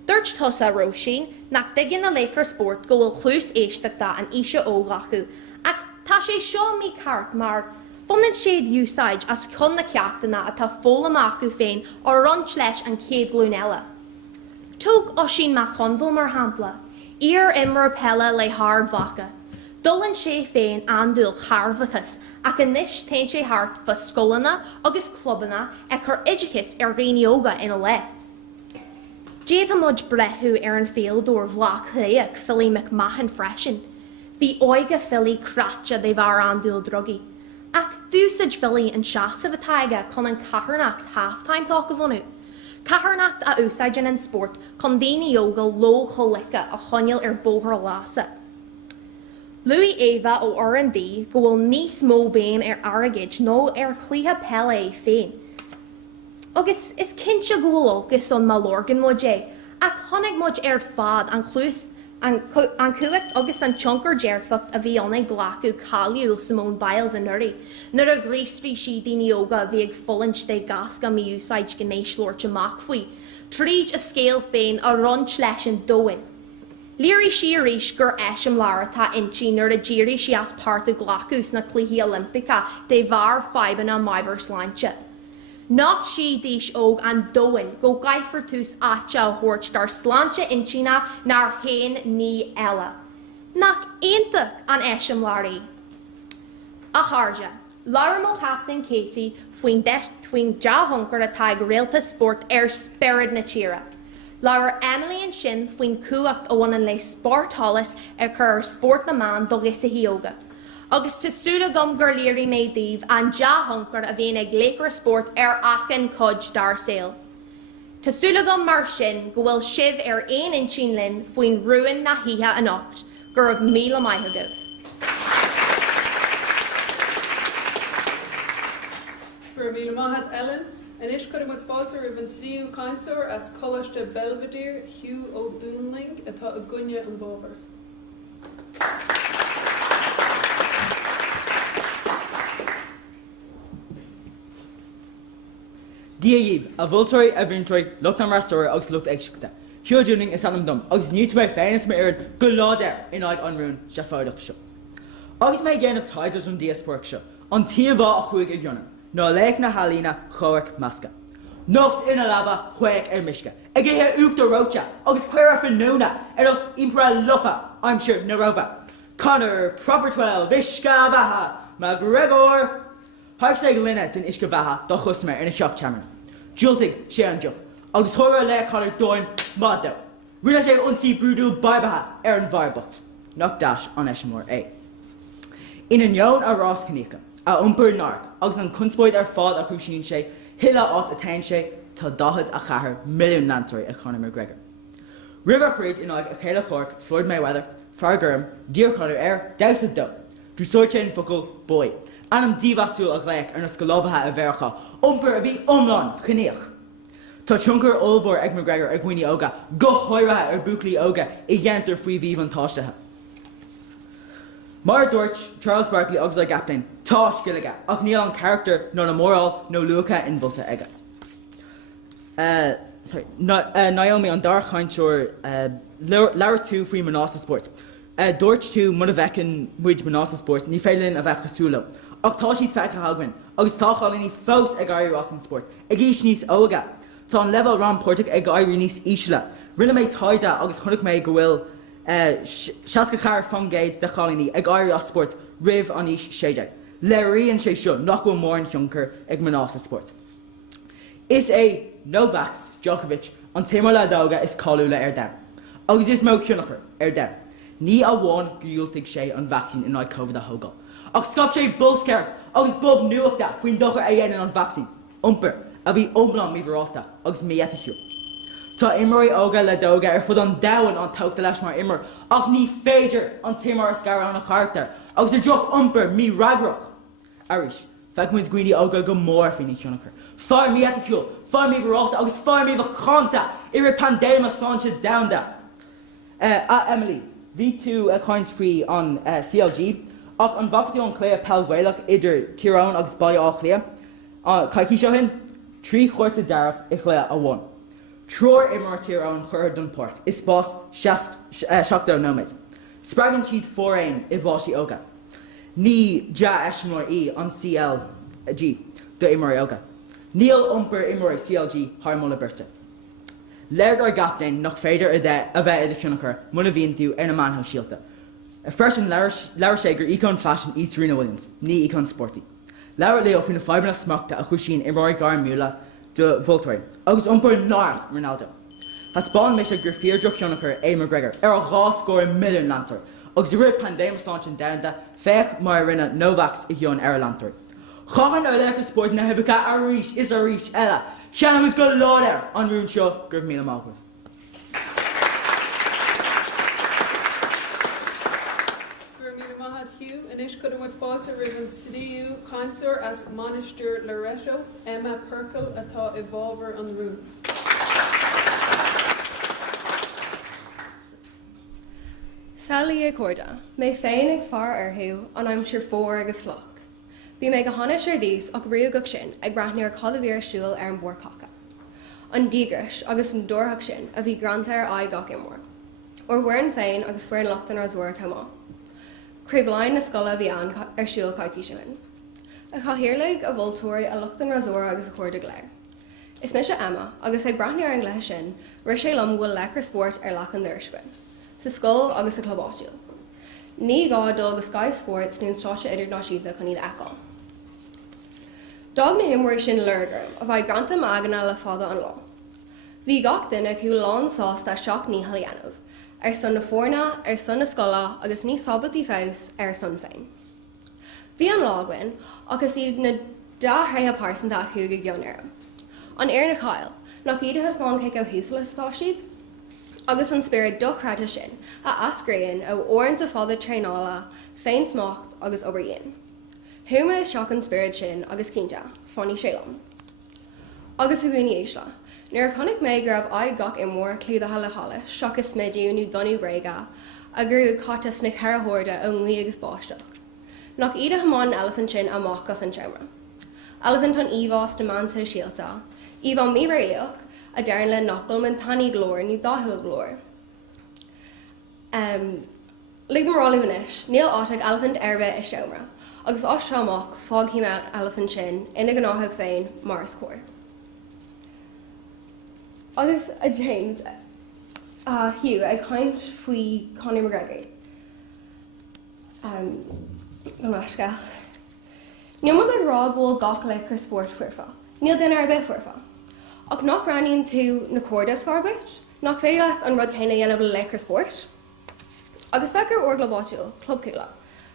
Dúirt tosa Roisin nach diggin na Leitir sport go bhfuil chlús éisteachta an ise ógachu, ach tá sé seo mí cart mar Funnin séad úsáid as chun na ceachtainna atá fólam acu féin ó ront leis an céad glún eile. Tóg ó sin má chunbhil mar hampla, ír imar pella le hard vaca. Dullan sé féin andúil charvachas ach an níis tain sé hart fa scolanna agus clubanna ag chur idicus ar réine óga ina le. Déad amud brethú ar an féaldúir bhlach léach Philly McMahon freisin. Bhí oige Philly cratcha de bhar andúil drogi. Ach dúsid Philly an seasa bhataige chun an catharnacht halftime talk a bhunú. Catharnacht a úsáidin an sport chun daoine óga lo cholica a chonneil ar bóthar lása. Louis Ava ó R&D go bhfuil níos mó béim ar airgid nó ar chlutha pella féin. Agus is cinse go bhfuil ógus an malorgan muidé, ach tháinig muid ar fad an chlús an cuacht agus an tionchar dearfacht a bhí anna ghlacu cáiliúil Simone Biles an nuirí, nuair a gréisrí si daoine óga a bhí ag follint de gasca mí úsáid gnééis Lord amach faoi, tríd a scéal féin a ront leis an dóin. Líri si aríis gur eisiam lára tá intí nuair a ddíirí si as páirt a glacús na cluichí Olympica de bhar faiban a maibhar sláinte. Not si díos óg an dóin go gaiifar tús áte a thuirt dar sláinte intína nar hain ní eile. Nach aontaach an eisiam láraí. A Harja, Laura Captain Katie, Tween Ja Hunker a tag Realta Sport Spirit na Chira. Laura Emily and Shin Tween Kuacht a one and lay sport hollis sport na man dogisa hioga. Agus to Sula Gum Girleary Maid Eve and Ja Hunker a vein a Glaker Sport Achen Cudge Dar Sale. To Sula Gum Marshin go shiv ein in Chinlin Tween Ruin na Hiha and Ocht, Gur of Mila Maihagiv. For Mila Mahat Ellen, and Ish could have sponsor of Sliu Consor as Coláiste Belvedere, Hugh O'Doonling, atá a Gunya and Bover. Díomh a bhultóirí a bhúntóirí lucht an rastóir agus lucht éisteachta. Hugh O'Doonling is anam dom, agus ní tú féinas mar irid go láidir in áid anrún se fáideach seo. Agus mé géanamh taidir an Díospóireachta seo, an tíomh a chuig a dionam. No leik na halína choic masca. Nocht ina laba chuig misca. Ag ihe ucht a rocha, agus queer fin nuna, os impra locha, I'm sure narova. Connor, proper 12, Ishka Vaha, McGregor. Phiarsaigh Linne den Ishka Vaha, do chusmer in a shock chamber. Jultig, she and Juk. Agus horror le Connor doin Mado. Rina sé unsi brudu baibaha, Aaron Varbot. Knock dash on Eshmore A. In a yon a Ross Kanika. A umper narc, agus an cunspoid fád a chuisín sé, hila át a tain sé, tá dahad a chahar milliún lantóirí a Conor McGregor. River Creed in a Gael Cork, Floyd Mayweather, Fargurm, Dear Conor Dousa Do, Drusorchain Fuckle, Boy, Anam Divasúil a Gleic ar na Scoilpháirc a Bhearcha, umper a bhí umlán, Chníoch. Tá Chunker Olvor ag McGregor ag Gwine Oga, go choirathe ar Buckley Oga, I dhéantar faoi bhíh an táistethe. Mar Dorch, Charles Barkley agus a Gaptain, tá scileige, ach níl an character nó na móráil nó lucha involta aige. Naomi an dar chaintúir leir tú faoi Mainistir Sport. Dorch tú muna bhecin muid Mainistir Sport, ní félinn a bheith chasúla. Ach tá siad fecha hagman, agus táchail ní fós ag airí Rossin Sport. Ag ís níos óga. Tá an level ran portic ag airí níos ísile. Rinne méid taida agus chunig méid go bhfuil Seasca char fungaids de chalíní ag airí Sport rih an ís séideag. Leiríonn sé seo nach bhfuil mór an Chunker ag Mainistir Sport. Is é Novak Djokovic an téimar le dóga is cáú le ar dem. Agus is mó Chunachar ar dem. Ní a bháin gúiltigh sé an vaccín in áid COVID a thugáil. Ach scop sé bulsceart agus bob nuachta faoin dochar a dhéanaan an vaccín. Umper a bhí omlan mí bhráta agus méata hiú. Tá immorí óga le dóga ar fud an dahan an tauta leis mar immer, ach ní féidir an téimar a scar an a charachtar, agus a droch umper mí ragrach. Aris, feic muid gwine óga go mór faoin Chunachar. Fáir méata hiú, fáir mí bhráta agus fáir mí bhchanta ar pandéma sáinte damda. Emily, bhí tú a chuint faoi an CLG, ach an bhactí an clé a pelghailach idir Tíreann agus Baile Átha Luain. Caiicí seo hin, 3 chuirta darach I chlé a bhain. Tror imar Tíreann chur don porc, is bás seachtar nóid. Spragan siad 4-1 I bháisí óga. Ní ja eismór an CLG do imar óga. Níl umper imar CLG harmola birte. Leir ar gaptain nach féidir a bheith idir Chunachar muna bhíonn tú ar na manthó síalta. Freisin leir sé gur icon fashion Serena Williams, ní icon sporty. Leir leo faoin na fibna smachta a chuisín imar gar múla do bhultóirí, agus umper nach Ronaldo. Has spáin mééis sé gur fiordroch Chunachar é McGregor ar a gá scóir milliún lantóir, agus ri pandéma sáin damda féich mar rinne Novaks I dheon ar lantóir. Chachan ar lecha sport na hebicha a ríis is a ríis eile. Cheanam is go láidir an rún seo gur míle mágah. Hugh, and Ish could have sponsor Ribbon Sliu Consor as Mainistir Loreto, Emma Perkel, atá evolver on the room. Sally Corda, may féin ag far arthú an I'm sure 4 agus floch. Bhí mé go hána sé díos ach riúgach sin ag braithne ar chodahíar siúil ar an bhór cacha. An dígris agus an dúrthach sin a bhí grantair á gach imór. Or bhuireann féin agus fuireann lochtain ar zúir cumá. Craobh Leinn na scoile bhí an ar siúil caiicí sin. A chahirirlaigh a bhultóirí a lochtain ar zúir agus a chuirde léir. Is mis Emma agus ag braithne ar an gléithe sin, rir sé lom bhfuil lechar sport ar lech an dúirscuin, sa scoil agus sa clubáitiúil. Ní gá dul go Sky Sports níon státe idirnáisiúnta chun iad eáil. Dag na himmoir sin lurgam a bhaid granta magana le fada an lá. Bhí gach duine chu lán sásta seach ní halianamh, ar son na foirne, ar son na scola agus ní sabatí fós ar son féin. Bhí an lághain agus iad na dáthaithe pásanta acu go gcionnéire. An air na cáil, nach iad has bán ceic ó húslas atá siad, agus an spirit dochrata sin a ascraíonn ó orintanta fada tréála, féin smacht agus obaríon. Thuma is seach an spirit sin agus cínte, fáinní sélam. Agus a gúní éisle, nuair chunig méid gur aghaidh gach imór clúdathe le hala, seach is smidú nó donú bréige, a gur catas na cearthórda ó nglaí agus báisteach. Nach iad a hamán elephant sin amach gas an teamra. Elephant an íbhás na man so síalta, íb an mí réileach, a dearan le nachil man taní glóir ní dáthúil glóir. Lig marrála bhanis, níl áteach elephant arbe is teamra, agus ástrámach fág híime elephant sin ina gnáthach féin mar is cóir. Agus a James Hugh ag chaint faoi Conor McGregor. Go measca. Níl mod ag rá ghfuil gach le sport fuirfa. Níl duine ar bith fuirfa. Ach nach raníonn tú na cuardas fargait, nach féidir leat an rud chéine dhéanamh le sport. Agus feicir orglabáitiúil, clubcúla,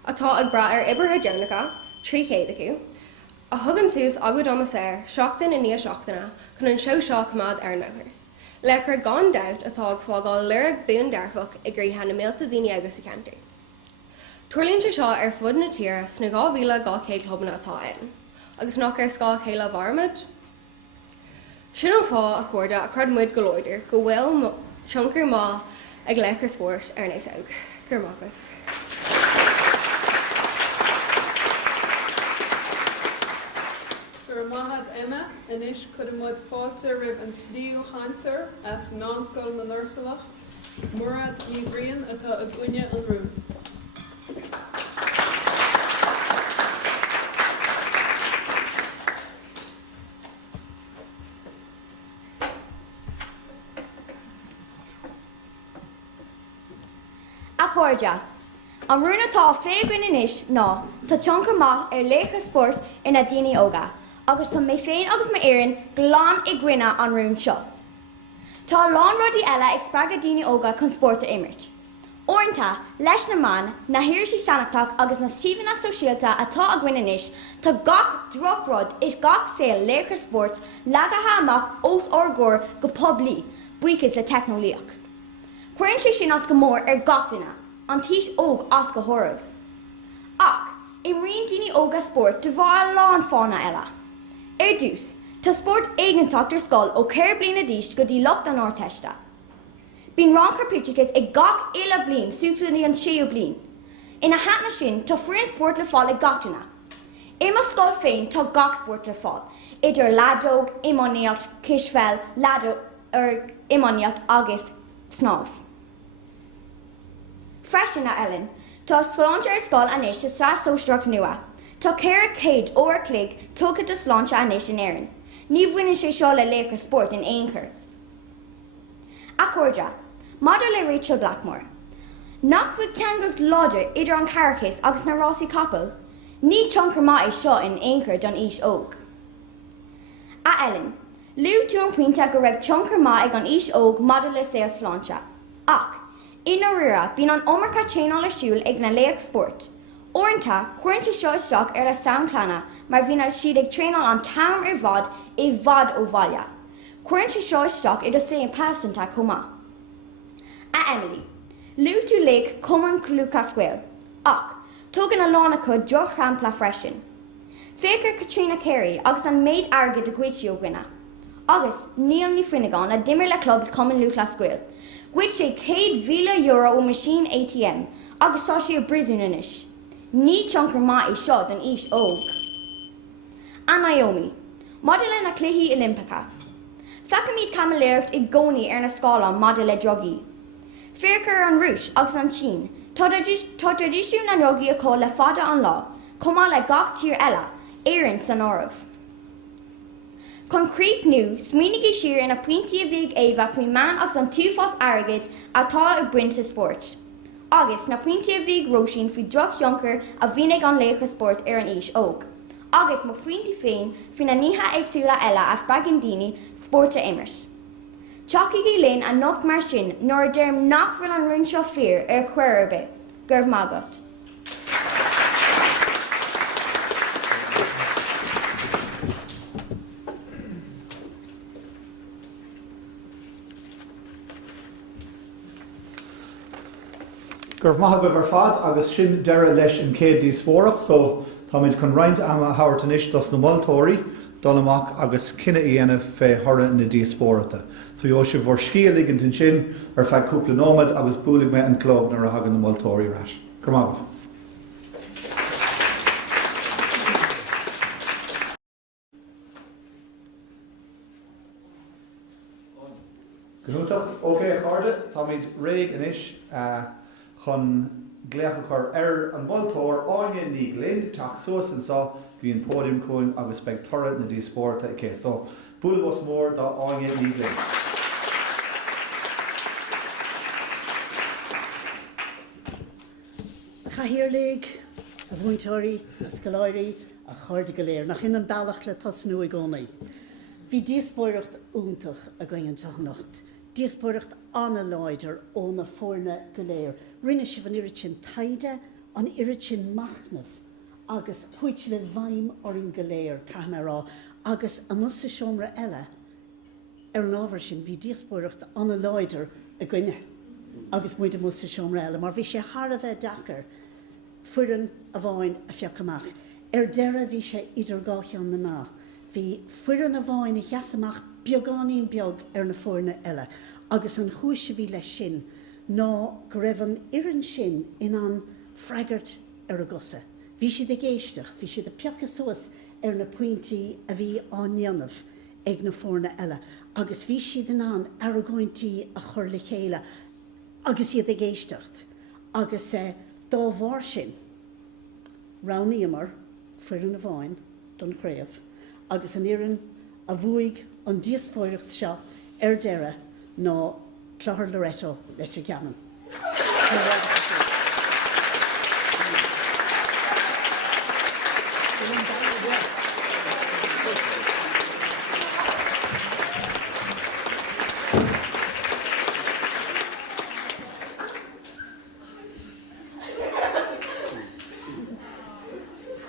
atá ag bra ar ibartha deannacha, trí chéad acu, a thugann sús agad am séir, seachtain in níos seachtainna, chun an seo seo cumad ar nachir. Lecur gan doubt atá ag fágáil lyric bún dearfach i gcríthe na méalta daoine agus i cantar. Tuirlíonn sé seo ar fud na tíre sna 2000 clubna atá in, agus nach ar Scoil chéile bharmid. Sin an fá a chuirde a crud muid go Leitir go bhfuil tionchar má ag Leitir sport ar néos eag. Gur mágah. Gur maithad Emma, inis chud muid fáilte ribh an slíú chaintear as meánscoil na Nursalach, Mórad ní bhrion atá a gcuine an rún. Chuirde. An rúna tá féin inis ná tá tionchar maith ar Leitir sport ina daoine óga, agus tá mé féin agus mé éireann glán i gcuine an rún seo. Tá lán rudaí eile ag spreag daoine óga chun sport a imirt. Orintanta leis na man na hÉireann seanachtaach agus na síomhanna sosialta atá a gcuine inis, tá gach drogrod is gach saoil Leitir sport leagatha amach os orgóir go poblí buchas le technolíoch. Cuireann sé sin as go mór ar gach duine, an tíos óg as go thormh. Ach, i rion daoine óga sport de bhar lán fána eile. Ar dús, tá sport éigeantach ar scoil ó céir bliana díos go dtí lucht an áirteiste. Bíonn rán carpúteachas ag gach éile bliain suasúnaí an 6 bliain. Ina heatna sin tá frion sport le fáil ag gach duine. Ima scoil féin tá gach sport le fáil, idir ladóg, imóníocht, cisfeil, ladó ar imóníocht agus snámh. Freisin na Ellen, tá sláinte ar scoil anis is strás sóstreacht nua. Tá céir céad ó clig tógad do sláinte anis in éireann. Ní bhaineann sé seo le Leitir sport in éonchar. A chuirde, mada le Rachel Blackmore. Nach bhfuil ceangal láidir idir an carachas agus na Rásí Capel, ní tionchar maith is seo in éonchar don ís óg. A Ellen, lú tú an puinte go raibh tionchar maith ag an ís óg mada le saoil sláinte. Ach, ina rira bíonn an omarcha chéanál le siúil ag na Leitir sport. Orintanta cuireann seo isteach ar le saonchlana mar bhíonn siad ag tréanál an tam ar bhd é bhd ó bhaile. Cuireann seo isteach idir sé pásanta comá. A Emily, lú tú le cumann clúcha scoil. Ach, tugann a lána chud droch rampla freisin. Féicear Katrina Carey agus an méid airgid a gcuidtí ó gcuine. Agus níl ní Finnegan a dimmer le club cumann lúcha scoil. Gcuid sé €100 ó machine ATM agus tá sé a brisún inis. Ní tionchar maith is seo don ís óg. A Naomi, model na cluichí Olympica. Feicim iad camaléirt i gcónaí ar na scála model le drogaí. Féicear an rúis agus an Sin, tá tradiisiún na drogaí acu le fada an lá, cumá le gach tír eile, éireann san áireamh. Concrete nu, smuoinigí siar ina pointí a bhíg éva faoi man agus an túfás airgid atá i buinte sport. Agus na pointe a bhí grosin fi droch Jonker a bhínig an Leitir Sport ar an is óg. Agus mo pointe féin fi na níha agsúla eile as bagandini sporta immers. Teachtaí Gael Linn a nocht mar sin nóir derm nachfuil an rún seo fear ar Craobh gurb magat. Gurb maith go bhar fad agus sin deire leis an céad díospóireacht, so tá muid chun roinnt ama thabhairt anois dos na moltóirí dul amach agus cinenne dhéanamh fé thoradh na díospóireachta. So jo se bhór scial ligint an sin ar feadh cúpla nómad agus bualadh me an clog nar a hagan na moltóirí rais. Gur maith. Gnútach, ócé chuirde, tá muid réig anois chun gléachachar ar an moltóir áine ní glynn teach suas an sa bhí an pódium cúin agus beag torad na díospóireachta icé. So bualadh mór dá áine ní glynn. Chahirirlig, a bhúntóirí, a scoláirí, a chuirde go léir, nach inan bailach le tasnú i gcónaí. Bhí díospóireacht úntach a gcuin an teachnacht. Díospóireacht anna Leidir ó na foirne go léir. Rinne si van iritin taide an iritin machnamh agus chuit le bhaim or in go léir camerará agus a musa seomra eile ar an ábhar sin bhí díospóireacht anna Leidir a gcuine agus muid a musa seomra eile, mar bhí sé thar a bheith dachar fuireann a bháin a fiocamach. Ar deire bhí sé idir gácheann na ná. Bhí fuireann a bháin a cheasamach beagáín beag ar na foirne eile, agus an chúise bhí leis sin ná go raibh an ireann sin in an freigart ar a gosa. Bhí siad ag éisteach, bhí siad a peachas suas ar na pointí a bhí áneanamh ag na foirne eile, agus bhí siad in an ar a gcóintí a chur le chéile, agus iad ag éisteacht, agus dá bhar sin raníamar fuireann a bháin don Craobh, agus an ireann a bhuaig an díospóireacht seo ar deire ná Clochar Loreto Leitir Ceanainn.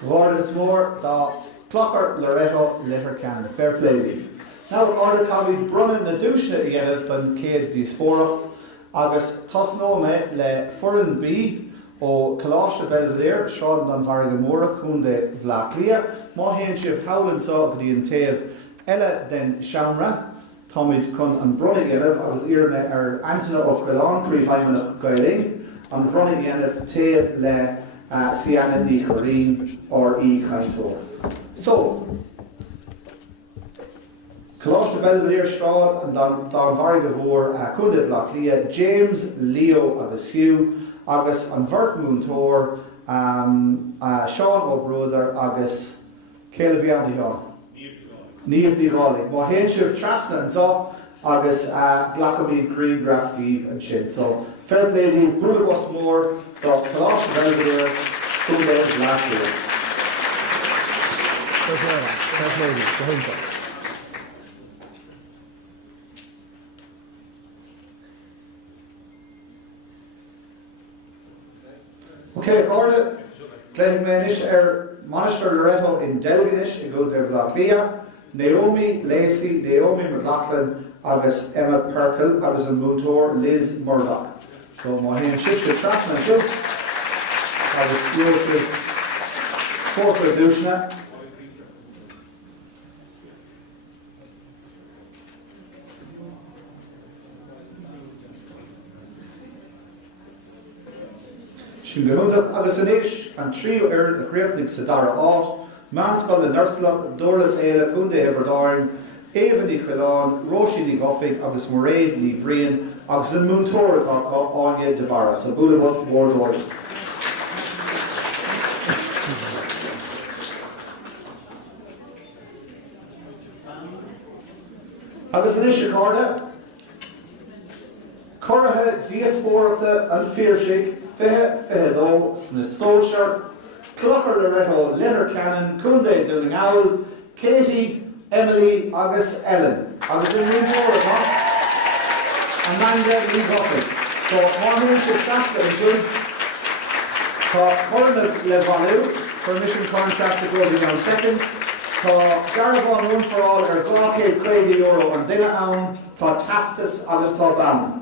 Lord is more the Clochar Loreto Leitir Ceanainn. Fair play. Now order cabid brunnen na dúisne i gheanamh don céad díospóireacht agus tasnóme le foirne bí ó Coláiste Belvedere sráid Danmhairge Mór chun de Baile Cliath má héann sibh howlann sa go dtí an taobh eile den seamra táid chun an brunnig gheanamh agus iarme ar Anthony ó Gael Linn Gael Linn an brunnig gheanamh taobh le Ceanainn ní choín or í caiintóir. So Coláiste Belvedere sráid an Danmhairge Mór chun de Baile Cliath, James, Leo agus Hugh agus an bhirtmúntóir Seán ó Brúdar agus céile bhíanna Seán. Naomh Leoin. Má héann sibh trasna an sa agus glacamí Green Graftíh an sin. So fair play díobh bualadh mór do Coláiste Belvedere chun de Baile Cliath. Okay, order. Cléim Mainistir Mainistir Loreto in Deleganis I go der Baile Cliath, Naomi Lacey, Naomi McLaughlin agus Emma Perkel agus an múntóir Liz Murdoch. So má héann sibh go trasna an siúd agus dúirtú fórta dúisna. Sin gohúntaach agus inis an tríú ar a chríochnaigh sa dara áit, Scoil Pháirc Dúrlas éile chun de Belvedere, Éireann ní Chlochar, Róisín ní Gofig agus Mairead ní Bhreandáin agus an múntóir atá áine de bara. So bualadh mór dúirt. Agus inis a cárda, Cuireadh díospóireachta an Phiarsaigh Phiarsaigh sna Sóilsear, Chlochar Loreto, Leitir Ceanainn, Cúndaigh Dúning Owl, Katie, Emily agus Ellen. Agus in Rí Mór Amanda Lee Guthrie. So Martin Shasta and Jude. Colin Le Value, permission contract to go down second. Garabon one for all, Glocade, Craobh Euro and Baile Átha, Tastas agus Bam.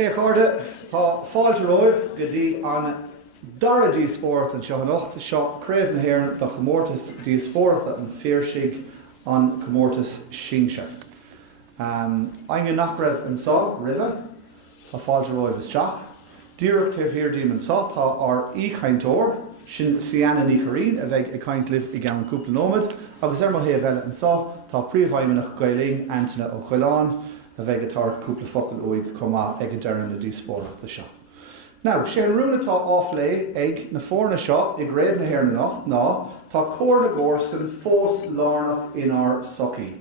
Chéarcáda tá fáilte roimh go dtí an dara díospóireachta an seochanocht seo Craobh na hÉireann do Chomórtas Díospóireachta an Phiarsaigh an Chomórtas Sínseo. Aine nach raibh an sá rive tá fáilte roimh is teach. Díreach taobh hirdíim an sá tá ar íchaintóir sin Ceanainn ní choirín a bheith ag caint libh i gceann cúpla nómad agus ar mo thaobh eile an sá tá príomhdhuaiseanna Gael Linn Anthony ó Choláin a bheith atá cúpla focail uig comá ag deireadh na díospóireachta seo. Now, sé an rúna tá áflé ag na foirne seo ag Craobh na hÉireann ná tá cór na gcóir san fós lárnach inar socaí.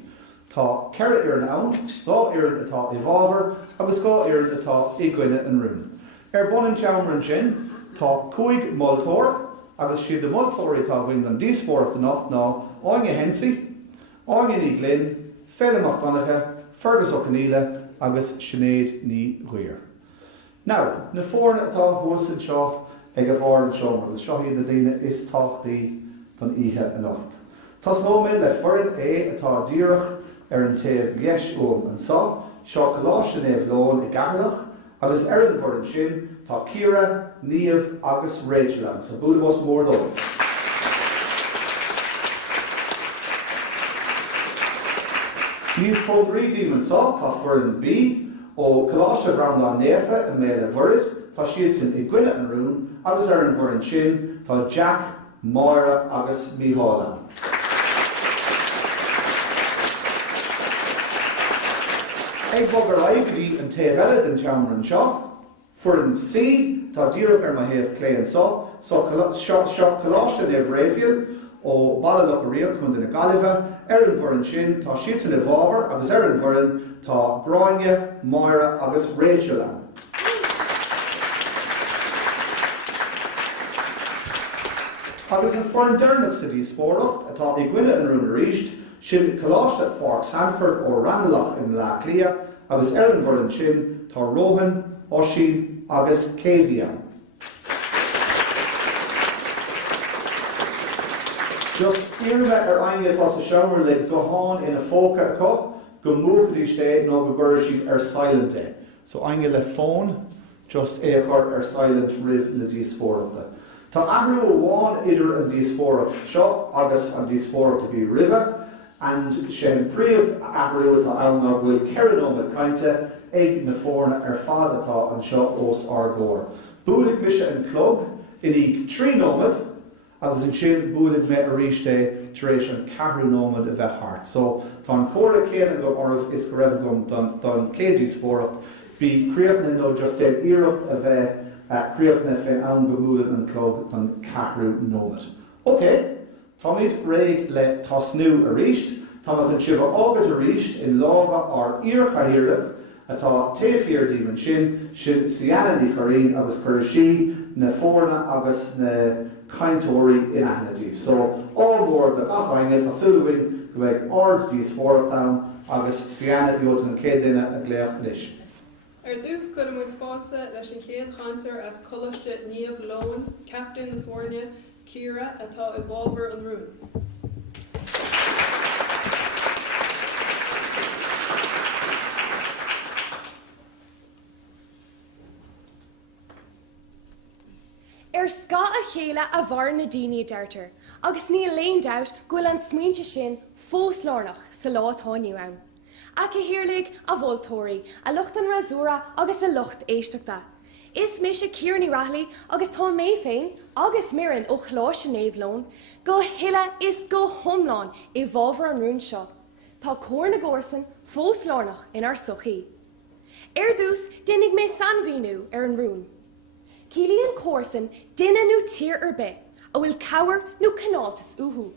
Tá ceithre ar an ann, dá iarn atá i bhábhar agus gá iarn atá i gcuine an rún. Ar bon an teamran sin, tá 5 moltóir agus siad de moltóirí tá bhain an díospóireachta ná Áine Hensi, Áine ní Glynn, Féile Machdonnacha, Fergus Ó Conghaile agus Sinead ní Ghuir. Now, na foirne atá thuasail seo ag a bhar an seomra, agus seo hí na daine is táchtaí don ihe a nacht. Tás nóméid le foirne atá díreach an taobh gheis an sá, seo Coláiste Naomh Leoin I Gceadaoin, agus an bhór an sin tá Ciara, Naomh agus Rachel. So búdamás mór dó. Níos prógrídí an sá tá foirne B ó Coláiste Bhreandáin Naofa I Baile Átha tá siad sin I gcuine an rún, agus an bhór an sin tá Jack, Márta agus Mícheál. Ag bogar aigidí an taobh eile den teamar an seo, foirne C tá díreach ar maithéamh clé an seo Coláiste Naomh Raifil ó Baile Locha Riach chun na Gaillimhe, an bhór an sin tá siad sin I bhábhar agus an bhór tá Bhráinne, Márta agus Rachel. Agus an foirne dearnach sa Díospóireachta atá I gcuine an rún aríist, sin Coláiste Pháirc Sandford ó Raghnallach in Leitir Ceanainn, agus an bhór an sin tá Róhan, Óstán agus gCéadaoin. Just iarmhe ar aine tá sa seomra le go háin ina fóca acu, go múchadíiste nó go gcuir siad silent é. So aine le phone, just échar silent rih le Díospóireachta. Tá ahrú amháin idir an Díospóireachta seo agus an Díospóireachta bí rive, and sin príomh ahrú tá anna bhfuil ceann ómad cainte ag na foirne ar fad atá an seo os ardóir. Búlaigh mise an clog inig 3 nómad, agus an sin búlaigh me aríiste tar éis an 4 nómad a bheith thart. So tá an córa céanna go ormh is go raibh gom don cé Díospóireacht, bí críochna nó just den iireacht a bheith críochna fé an go búlaigh an clog don 4 nómad. Ok, táid réig le tasnú aríist, táid an sibh ágad aríist in lábha ar ireachta atá taobhfhiardí an sin Ceanainn choirín agus chuir na foirne agus na caintóirí in aithnatí. So ámór de gachhaine tá súlainn go bheith ard Díospóireachta agus Ceanainn iad an cé duine a gléach leis. Ar dús cuireamúid spáilse leis an chéad chaintear as Coláiste Naomh Leoin, captain na foirne Ciara atá I bhábhar an rún. Sca a chéile a bhar na daoine deirtear, agus ní léon doubt ghfuil an smaointe sin fós lárnach sa látáiniu ann. Ach a hirirligh a bhultóirí, a lucht an razúra agus a lucht éisteachta. Is mis a Ciarní Rathlaí agus tá mé féin agus miran ó Coláiste Naomh Leoin, go hiile is go thomláin I bhábhar an rún seo. Tá cór na gcomharsan fós lárnach in ar sochaí. Ar dús dunig mé sanmhíú ar an rún. Cílíonn cóirsan duine nó tír ar be, a bhfuil cabhar nó cináltas uthú.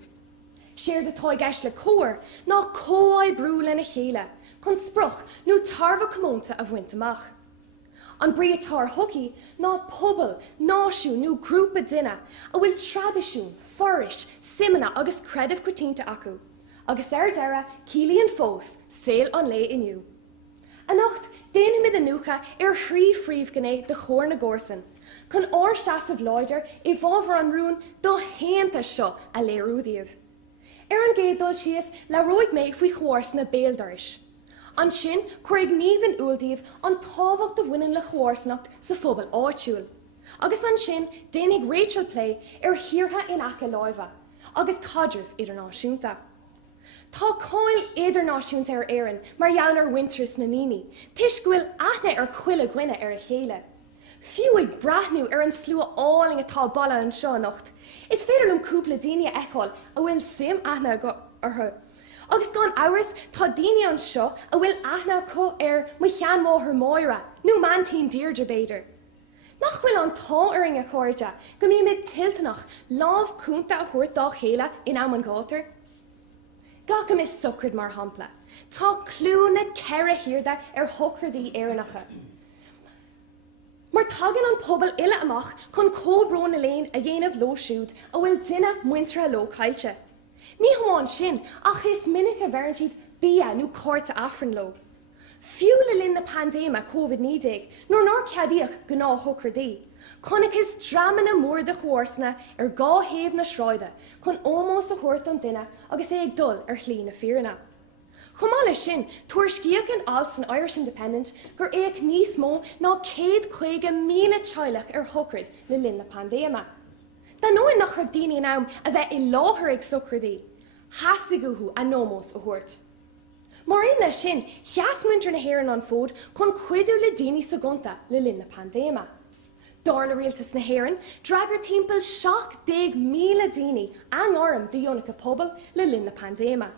Séir de tá gceist le cóir ná cóáid brú lena chéile, chun spruch nó tarbha commónta a bhaint amach. An brí atá thucaí ná pobal, náisiún nó grúpa duine a bhfuil tradiisiún, foris, simena agus creidimh cuitínta acu, agus ar deire cílíonn fós saoil an lé inniu. Anocht déanaimiid an nucha ar phríomh gné de chóir na gcomharsan, chun áir seasamh láidir I bhábhar an rún do héanta seo a léirúdaíomh. Ar an géaddul sios le roiig méid faoi chomórtas na béaldaris. An sin chuir gníomhann úldaíomh an tábhacht do bhaineann le chomórtasnacht sa phobal áitiúil. Agus an sin déanaigh Rachel play ar thiortha in aice láimhe, agus cadrih idirnáisiúnta. Tá cáil idirnáisiúnta ar éireann mar dheannar winters na níní, tuiscúil aithne ar chuile gcuine ar a chéile. Fiú ag brathnú ar an slua áling atá balla an seo anocht. Is féidir cúpla daoine eáil a bhfuil sim aithne go arthu. Agus gan áras tá daoine an seo a bhfuil aithne có ar mu chean máthair máire, nó mantín Deirdre Béidir. Nach bhfuil an táing a chuirde go mí mid tiltanach lámh cúnta a thuirt dá chéile in am an gátar. Gacham is sucrid mar hampla. Tá clúna ceire hiirde ar thucrdaí éireannacha. Mar tagan an pobal ile amach chun cóbrón na léin a dhéanamh lóisiúd a bhfuil duine muintre lócailte. Ní hamháin sin ach is minic a bhearann siad bia nó cárta affran lo. Fiú le linn na pandéma COVID-19 nóair ceadaíoch go ná thucrdaí, Connig is drama na mór de chórsna gá héamh na sráide, chun ómós a thuirt an duine agus é ag dul chlí na fíorna. Chomáile sin, tuair scíoch an San Irish Independent gur éag níos mó ná 150,000 teilech thucraid le linn na pandéma. Tá nóin nach chuir daoine nám a bheith I láthair ag sucrdaí, hasasta gothú a nómós a thuirt. Mar in lei sin, cheas muintir na hÉireann an fód chun cuidiú le daoine sagunta le linn na pandéma. Dála rialtas na hÉireann, dragar timpeall 70,000 daoine an orm de dionnacha pobl le linn na pandéma.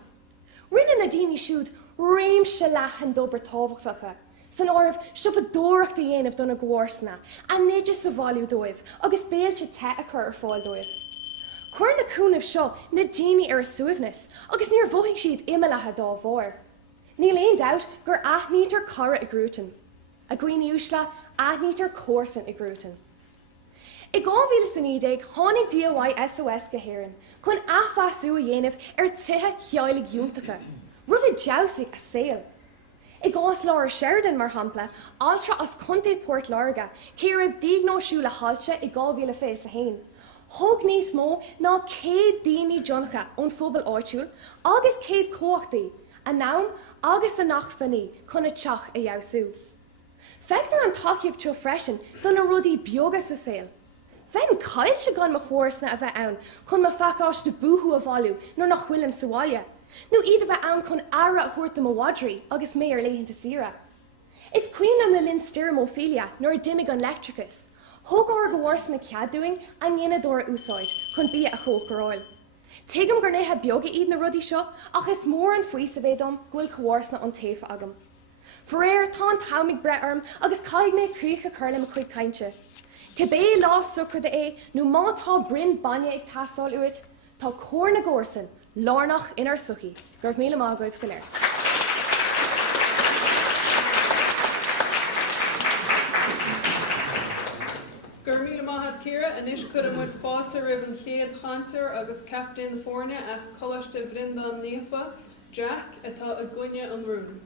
Rinne na daoine siúd réimse lechan dobre tábhachtacha, san ormh siúpadóireachta dhéanamh donna ghuarsna, a néidir sa bhailiú dóibh, agus béilte te a chur fáil dóibh. Cuir na cúnamh seo na daoine a suamhnas, agus níor bhuaigh siad imimethe dá bhór. Níl aon doubt gur aithnítar cara I grútan. A gcuoine úsla aithnítar córsan I grútan. I 2019 tháinig DOI SOS go hÉireann, chun athfasú a dhéanamh tuthe cheoilligh dúntacha, rud a deasaigh a saoil. I gás láir Sheridan mar hampla, altra as Conte Port Larga, cé raibh díagnáisiúla hailte I 2021. Thóg níos mó ná 100 daoine dioncha ón phobal áitiúil, agus 100 comhachtaí, a nám agus a nach fanní chun a teach a dheasú. Feictar an takeíocht teo freisin don na rudaí beaga sa saoil. Bhein caiil se gan mo chóirsna a bheith ann chun mo feicáis de búthú a bhailiú nó nach bhfuilm sa bhaile. Nó iad a bheith ann chun ara a thuirt am wadrií agus mé ar léitheanta sira. Is cuiinlam le linn stirmophilia nóair dimig an lectricus. Thógáir go bhharsna ceadaoin a ngéanadóra úsáid chun bí a chócaráil. Tuigim gur néthe beaga iad na rudaí seo ach is mór an faoi sa bhéadom ghfuil chomhharsna an taobh agam. Foréir tá an tamig bre orm agus caiig mé críocha chuirlam a chuig cainte. Cibé lá sucr de é nó má tá brin banne ag tasáil uait, tá cór na górsan, lárnach inar suchaí, gurb míle mágóibh go léir. Gur míle maithad Ciara, inis chud an muid fáilte roimh an chéad chaintear agus captain na foirne as Coláiste Bhreandáin Naofa, Jack atá a gcuine an rún.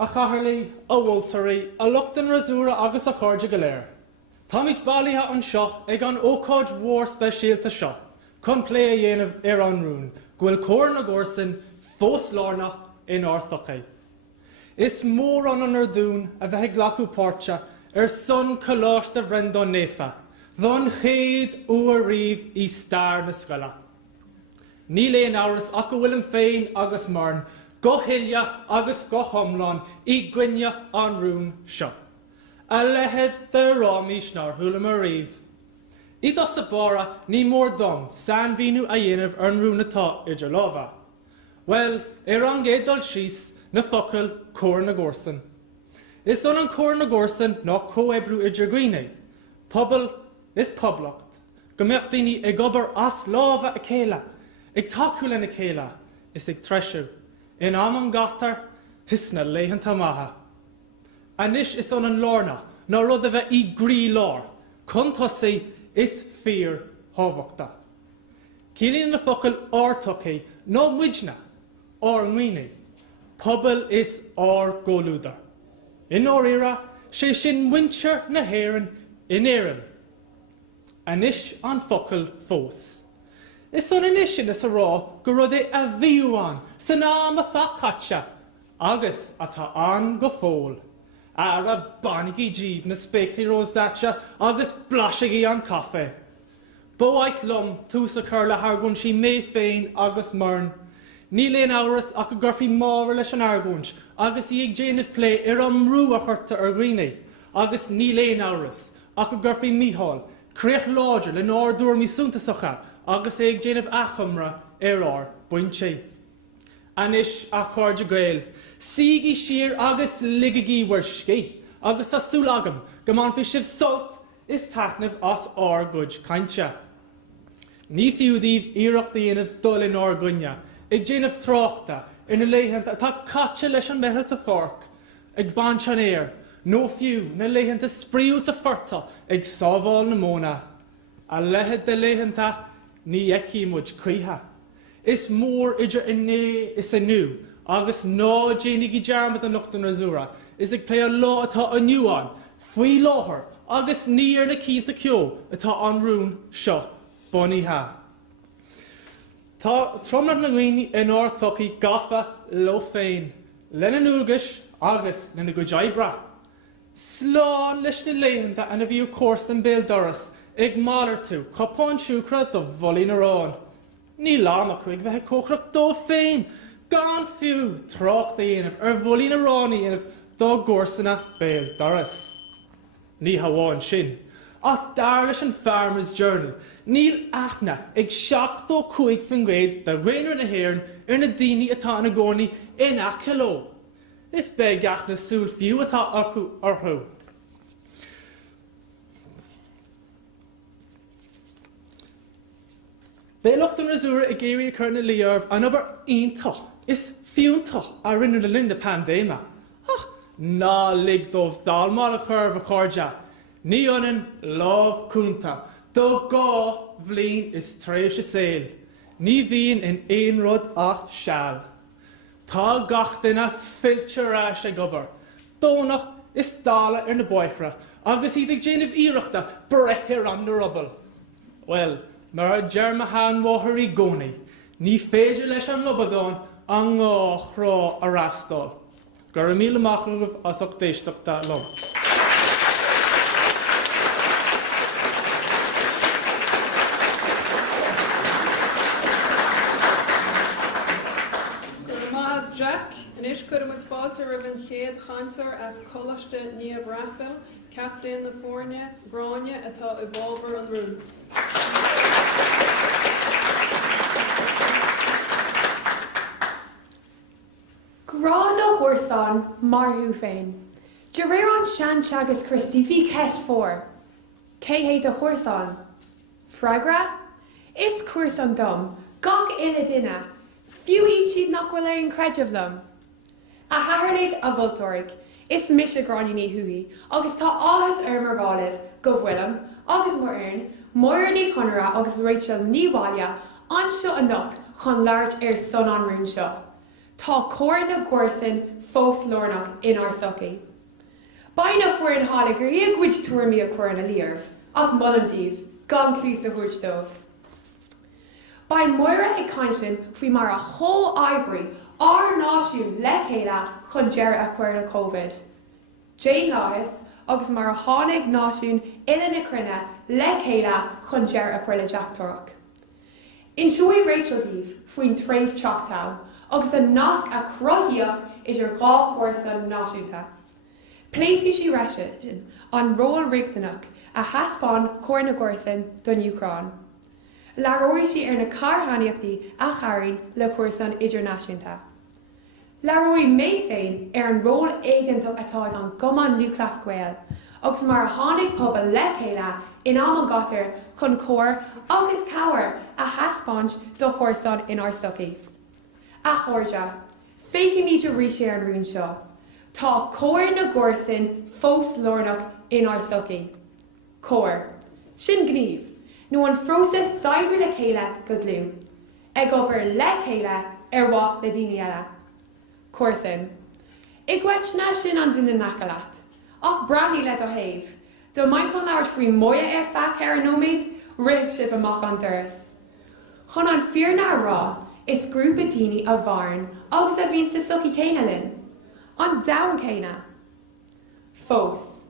A chaharlaí, a bhultarí, a luchtan razúra agus a chuirde go léir. Táid bailíthe an seo ag an ócáid mhór speisialta seo, chun lé a dhéanamh an rún, ghfuil cór na górsan fós lárnach in árthacha. Is mór an dún a bheith ghlacu páirte son Coláiste Bhreandáin Naofa, dhon chéad uair riomh I stair na scoile. Ní léon áras ach go bhfuil féin agus marn, go hiile agus go thomláin I gcuine an rún seo. A lehead de rámís nar thula mar riomh. I do sa bara ní mór dom san bhíú a dhéanamh an rún atá idir lábha. Well, an gédal síos na focail cór na górsan. Is an cór na górsan ná cóebrú idir gcuine. Pobal is poblacht. Go mbeadh daoine ag obair as lábha a céile, ag taciúil na céile, is ag treisiú. In am an gatar, hisna léitheanta maithe. Anis is an lárna, ná rud a bheith I grí lár, chun tosaí is fíor hábhachta. Cílíonn na focail ártachaí nó muidna, ár nghoine. Pobal is ár ggólúdar. In áíra, sé sin muintir na hÉireann in éireann. Anis an focail fós. Is an inishin is a rá go rud é a bhíúán san am a fácaite, agus atá an go fól. Ar a banigí díomh na spéiclí rósdáte agus blaisigí an cafe. Bóhaid lom tús a chur le hargún sí mé féin agus marn. Ní léon áras ach go gurfaí mára leis an argúns, agus I ag déanamh lé ar an mrú a chuirta ar ghuine, agus ní léon áras ach go gurfaí míthal, críoch láidir le náir dúir mí súntasacha, agus ag déanamh achamra ar ár buinte. Anis a chuirde Gael, sígí siar agus ligigí bhuirscí, agus a súlagam, go man fi sibh sult is tatnamh as ár gud cainte. Ní fiúdíh ireachta dhéanamh dul in ár gunne, ag déanamh tráchta ina léitheanta atá caite leis an meitheilta fórc, ag baint an éir, nó fiú na léitheanta spríúilta forta ag sábháil na móna. A lehead de léitheanta ní eicímuid cuithe, is mór idir inné is inú, agus ná déananig I dearmad an lucht an rasúra, is ag plé a lá atá aniuán, faoi láthair, agus níor na cínta cio atá an rún seo, bunaí ha. Tá tromnar na ghaoine in áir thocaí gafa lo féin, lena núlgas agus lena go jaibra. Slán leis na léanta ana bhíú córs an béal doras, ag málar tú, chopáin siúcra do bholí na rán. Ní láma chuig bheith cóchrach dó féin, gan fiú trácht a dhéanamh bholí na ránaí dhéanamh dó górsanna béal doras. Ní haháin sin, ach dar leis an Farmer's Journal, níl aithne ag 75 fan gcuid de réinear na hÉireann ar na daoine atá na gcónaí ina ciló. Is beag ach na súil fiú atá acu orthú. Béilecht an rasúra I géirí chur na líormh an obair aonta, is fiúnta a rinne na linn na pandéma. Ach, ná lig dómh dalmá a churbh a cóide, ní ionan lámh cúnta, do gá bhlín is tréis a saoil, ní bhíon in éon rud a seall. Tá gach duine filtearás ag obair, dónach is stála ar na báithre, agus iad ag déanamh ireachta brethir an na rubal. Well, mar a dearmahan mháthair I gcónaí, ní féidir leis an lobadón an ngá chrá a rastáil. Gur míle amach as ach déisteachta lom. Jack, and ish could have sponsor ribbon Chéad Chansor as Coláiste Naomh Raifil, captain the foirne, Bráine atá evolver on room. Gráda Óstán marthú féin. De réir an sean seagas Christy bhí ceist fór. Cé héad a Óstán? Fragra? Is cuas an dom, gach ile duine. Fiú iad siad nach bhfuil ar an creideamh lom. A thairligh a bhultóirigh, is mis a gráine ní thuí, agus tá áthas ar mar bháilih go bhfuilm, agus mar airn, Moirní Conra agus Rachel níháile anseo an nocht chun leart ar son an rún seo. Tá cóir na gcórsan fós lornach in our socaí. Baina fuair an hála gur í a gcuid tuairmí a cuair na líormh, ach mulamdíobh, gan clús a thuirt dómh. By Moira ag cainsin faoi mar a whole ivory ar náisiún le chéile chun deir a chuir na COVID. Jane Láthas agus mar a tháinig náisiún ile na cruinne le chéile chun deir a chuir le deachtarach. Inseoidh Rachel Díomh faoin tréimh teachtá agus a nasc a cruthaíoch idir gá cuarsa náisiúnta. Pléifí sí reisin an ról rigdanach a haspáin cóir na gcórsan don Ucrán. Laróidh sí ar na carthaíochtaí a chairn le cuarsan idirnáisiúnta. Laróidh mé féin ar an ról éigentach atá an gcumann Luachlas Gael, agus mar a tháinig pobal le chéile in am an gatar chun cóir agus cabhair a haspáint do chóirsan in our socaí. A chóirde, féici míid a ríise ar an rún seo. Tá cóir na gcórsan fós lornach in our socaí. Cóir, sin gníomh. nó an phrósas daimhir le chéile go glú, ag obair le chéile ar bhaith le daoine eile. Cuirsin, I gcuaitna sin an duine nachalacht, ach brathnaí le do thaobh, do maith chun leabhar faoi moya ar feadh ar an nóméid, rith sibh amach an doras. Chun an foirne rá is grúpa daoine a bharn agus a bhíonn sa sucaí céine linn, an dam céine. Fós,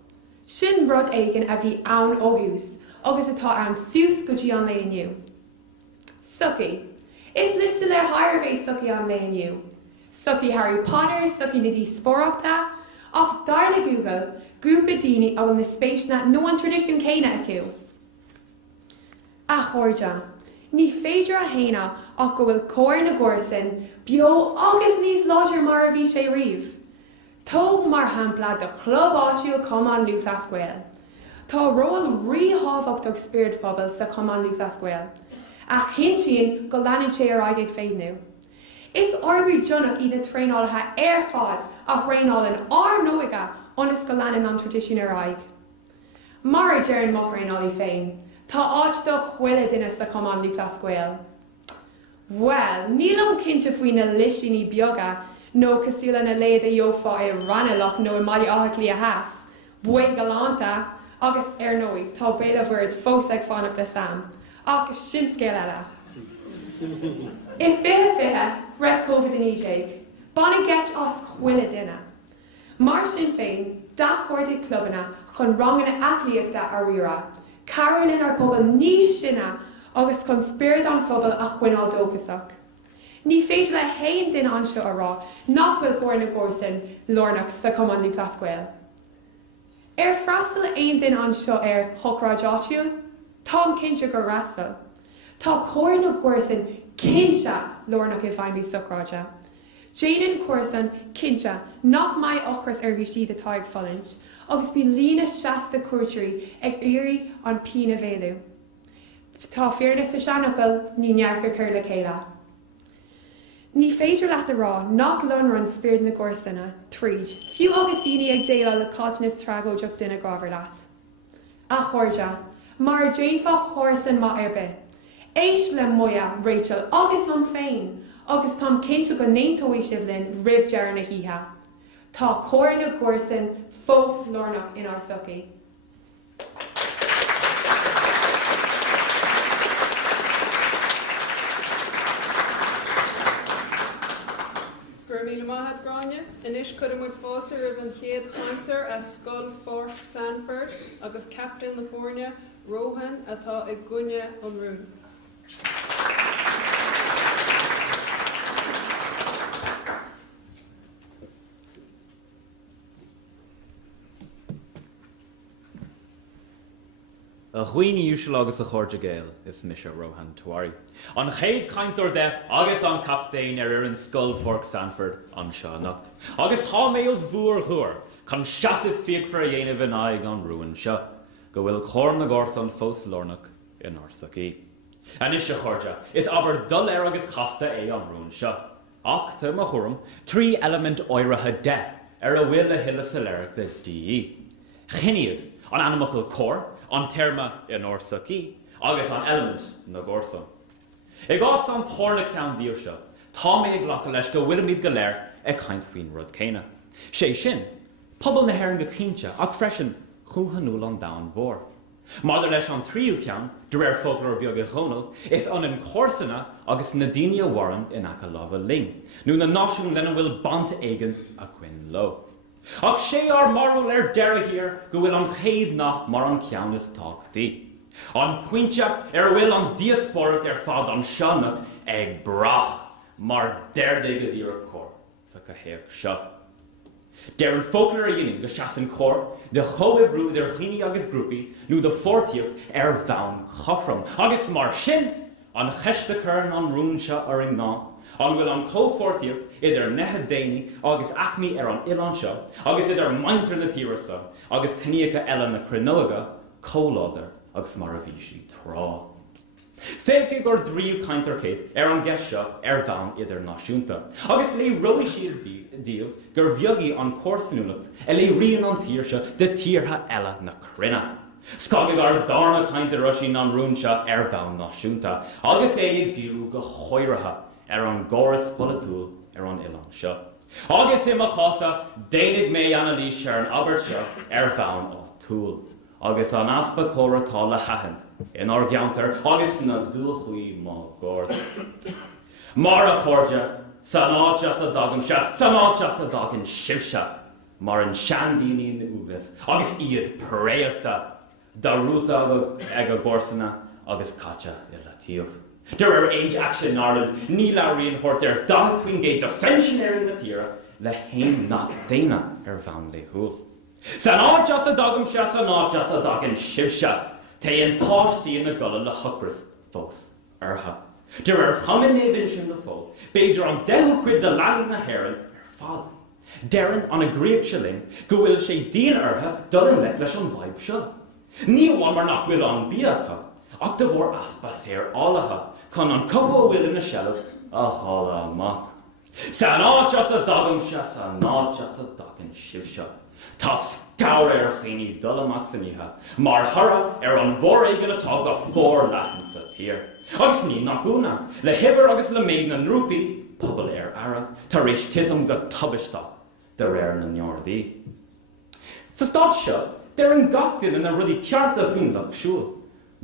sin rud éigean a bhí ann óthús, agus atá an sús go dtí an léoniu. Sucaí. Is listed ar thairbh sucaí an léoniu. Sucaí Harry Potter, sucaí na díospóireachta, ach dar le Google, grúpa daoine a bhfuil na spéisna nó an tradiisiún céine acu. A chóirde, ní féidir a héine ach go bhfuil cóir na gcórsan beo agus níos láidir mar a bhí sé riamh. Tóg mar hampla do Chlub Áitiúil Comann Luachlas Gael. Tá ról ríthbhachtach spirit pobal sa Comann Luachlas Gael, ach chin sin go leanann sé ar aigéid féadnú. Is orbú Jonach iad na tréálathe ar fád a réálan ar nóige onas go leanann an tradiisiún ar aig. Mar a dearann mo réálaí féin, tá áit do chuile duine sa Comann Luachlas Gael. Well, níl am cinnte faoin na liisinaí beaga, nó cosúla na léad a dheofa i Raghnallach nó i Baile Átha Cliath, buí galanta, agus nóí tá béle bhird fós ag fánach le sam, ach sin scéal eile. I fiche, ré COVID-19, banna get os chuile duine. Mar sin féin, da chuirdaigh clubanna chun ranganna eaclaíochta a riara, carolinn ar pobal níos sinna agus chun spirit an phobal a chuinál dóchasach. Ní féidir le haon duine anseo ará nach bhfuil gcóir na gcórsan Lornach sa Comándí Glasgow. Freastal aon duine anseo chocráideáitiúil, tám cinse go rastal. Tá cóir na gcórsan cinse Lornach I bhain bí socráide. Déanann cuairsan cinse nach mai ochras siad atá ag folinch, agus bí lína seasta cuairteirí ag éirí an pína bhéadú. Tá fearne sa seanachil ní nearcha chuir le chéile. Ní féidir leat rá nach lonran spirit na gcórsanna, tríd, fiú agus daoine ag déile le cáitnas trágóideach duine gábhar leat. A chuirde, mar déanfa chóirsan má arbe. Éis le moya Rachel agus lom féin, agus tám cinse go néontóí sibhlinn ribh dear na híthe. Tá cóir na gcórsan fós Lornach in our sucky. Míle maithad gráine, inis chuirimid spáiltear ar an chéad chaintear a Scoil Pháirc Sandford agus captain na foirne Rohan atá ag gcuine an rún. A chuoine úsal agus a chuirde Gael is Misha Rohan Tuari. An chéad caintear de agus an captain ar an Scoil Pháirc Sandford an seannacht. Agus tá méos bhuair thuair chun seasamh fiag for a dhéanamh in aig an ruúin seo, go bhfuil chóir na gcórsan fós Lornach in Orsaí. Anis se chuirde, is aber dul agus chasta é an ruúin seo. Ach tá mo chuirm trí element áirithe de ar a bhfuil le hiile sa léireachta DE. Chiniad an animacal cór, an terma in Orsaí, agus an element na gcórsan. I gás an tórna ceann díobh seo, tá mé ag ghlacha leis go bhfuil míad go léir ag caint faoin rud céine. Sé sin, pobal na hÉireann go cínte ach freisin chuhanúil an dain mhór. Mar leis an tríú ceann, de réir folklór beag a chónal, is an córsanna agus na daoine warren in Átha Luain, nó na náisiún lena bhfuil bant éigent a cuin lo. Ach sé ar marúil ar deire hir go bhfuil an chéad nach mar an ceann is táchtaí. An puinte ar bhfuil an díospóireacht ar fad an seannacht ag brach mar deirdaigh go dtíar cór sa go héach seo. Deir an folklór a dhéanamh go seasan cór, de choibrú idir chuoine agus grúpaí nó de fortíocht ar bheann chothrom. Agus mar sin an cheiste chun an rún seo ar an ná, an bhfuil an cófortíocht idir nethe déine agus acmí ar an Ilan seo, agus idir maintar na tíreasa, agus cníocha eile na cruinóga, cóláidir agus mar a bhí si trá. Féice gur dríú caintear céad ar an gceist seo ar bheann idir náisiúnta. Agus le roí siad díobh gur bheagaí an córsanúlacht a le rion an tír seo de tíortha eile na cruinne. Scagaigh ar darna caintear roisin an rún seo ar bheann náisiúnta, agus é ag díú go chóirithe ar an gcóras polatúil ar an Ilan seo. Agus é mar chása déanaigh mé Annalise ar an Albert seo ar bheann ó túil. Agus an aspa córatá le hathant in ar geantar agus na dúchaí má gcóir. Mar a chuirde, sa ná just a dagan se, sa ná just a dagan sibse, mar an seandíní na úgas, agus iad préachta, darúta ag a gcórsanna agus caite I le tíoch. There are age action in Ireland, ní learíon chuirt ar dathtuin géad de fensionéirí na tíre le haon nach daine ar bheann le thuil. Sa ná just a dagam se, sa ná just a dagan sibse, ta an páistí na gula le chopras fós artha. There are chaman éhan sin le fól, beidir an 10 quid de leanaí na hÉireann ar fad. Deran an a gréach silling, go bhfuil sé daon artha dul an le leis an bhaib seo. Ní bháin mar nach bhfuil an bíacha, ach de bhór aspa séir álatha, chun an cobh bhfuil na sealah a chála amach. Sa ná just a dagam se, sa ná just a dagan sibse. Tá scair ar chuoine dul amach san ithe, mar thura ar an bhór éigean atá go fór leathan sa tír. Agus ní nachúna, le hebar agus le méid na nrúpi, pobl ara, tar éis titam go tubisteach de réir na neordaí. Sa stad seo, der an gachtain in a rudí cearta fúnlach siúil.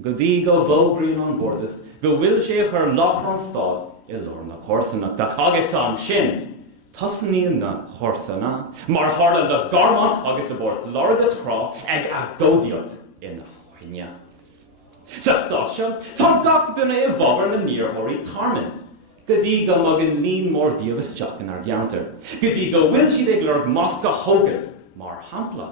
Go dtí go bhógraíonn an bordas, go bhfuil sé chur lachar an stad I lor na chósanachta agus an sin. Tasníon na chósanna, mar tharla le garmach agus a bord Lorga trá ag a gódiad in chuine. Sa stad seo, tá gachtainna I bhabar na níorthirí tarmin. Go dtí go magan líon mór díobhasteach in ar geantar. Go dtí go bhfuil siad ag lorg masca thógad mar hampla.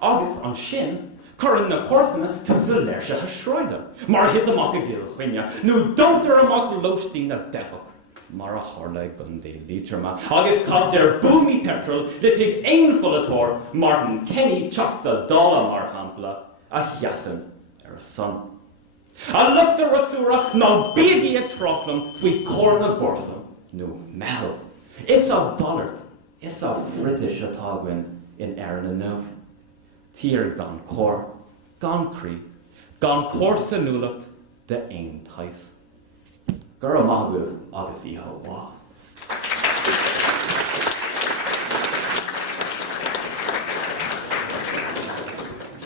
Agus an sin, Curran na chósanna tus le leir se a shroide, mar hit amach a gil chuine, nó domtar amach loistí na defach, mar a tharla gundé lítrama, agus cad der búmi petrol, le tig ein fullatór, Martin Kenny chapta dála mar hampla, a chiasan a son. A lukta rasúra ná bíagi ag troclam fui corna gorsam, nó mehel. Is a ballard, is a fritish atágwin in hÉireann Naomh. Tír gan cór, gan crí, gan córsa núlacht de ein tais. Gur amagú agus iho wá.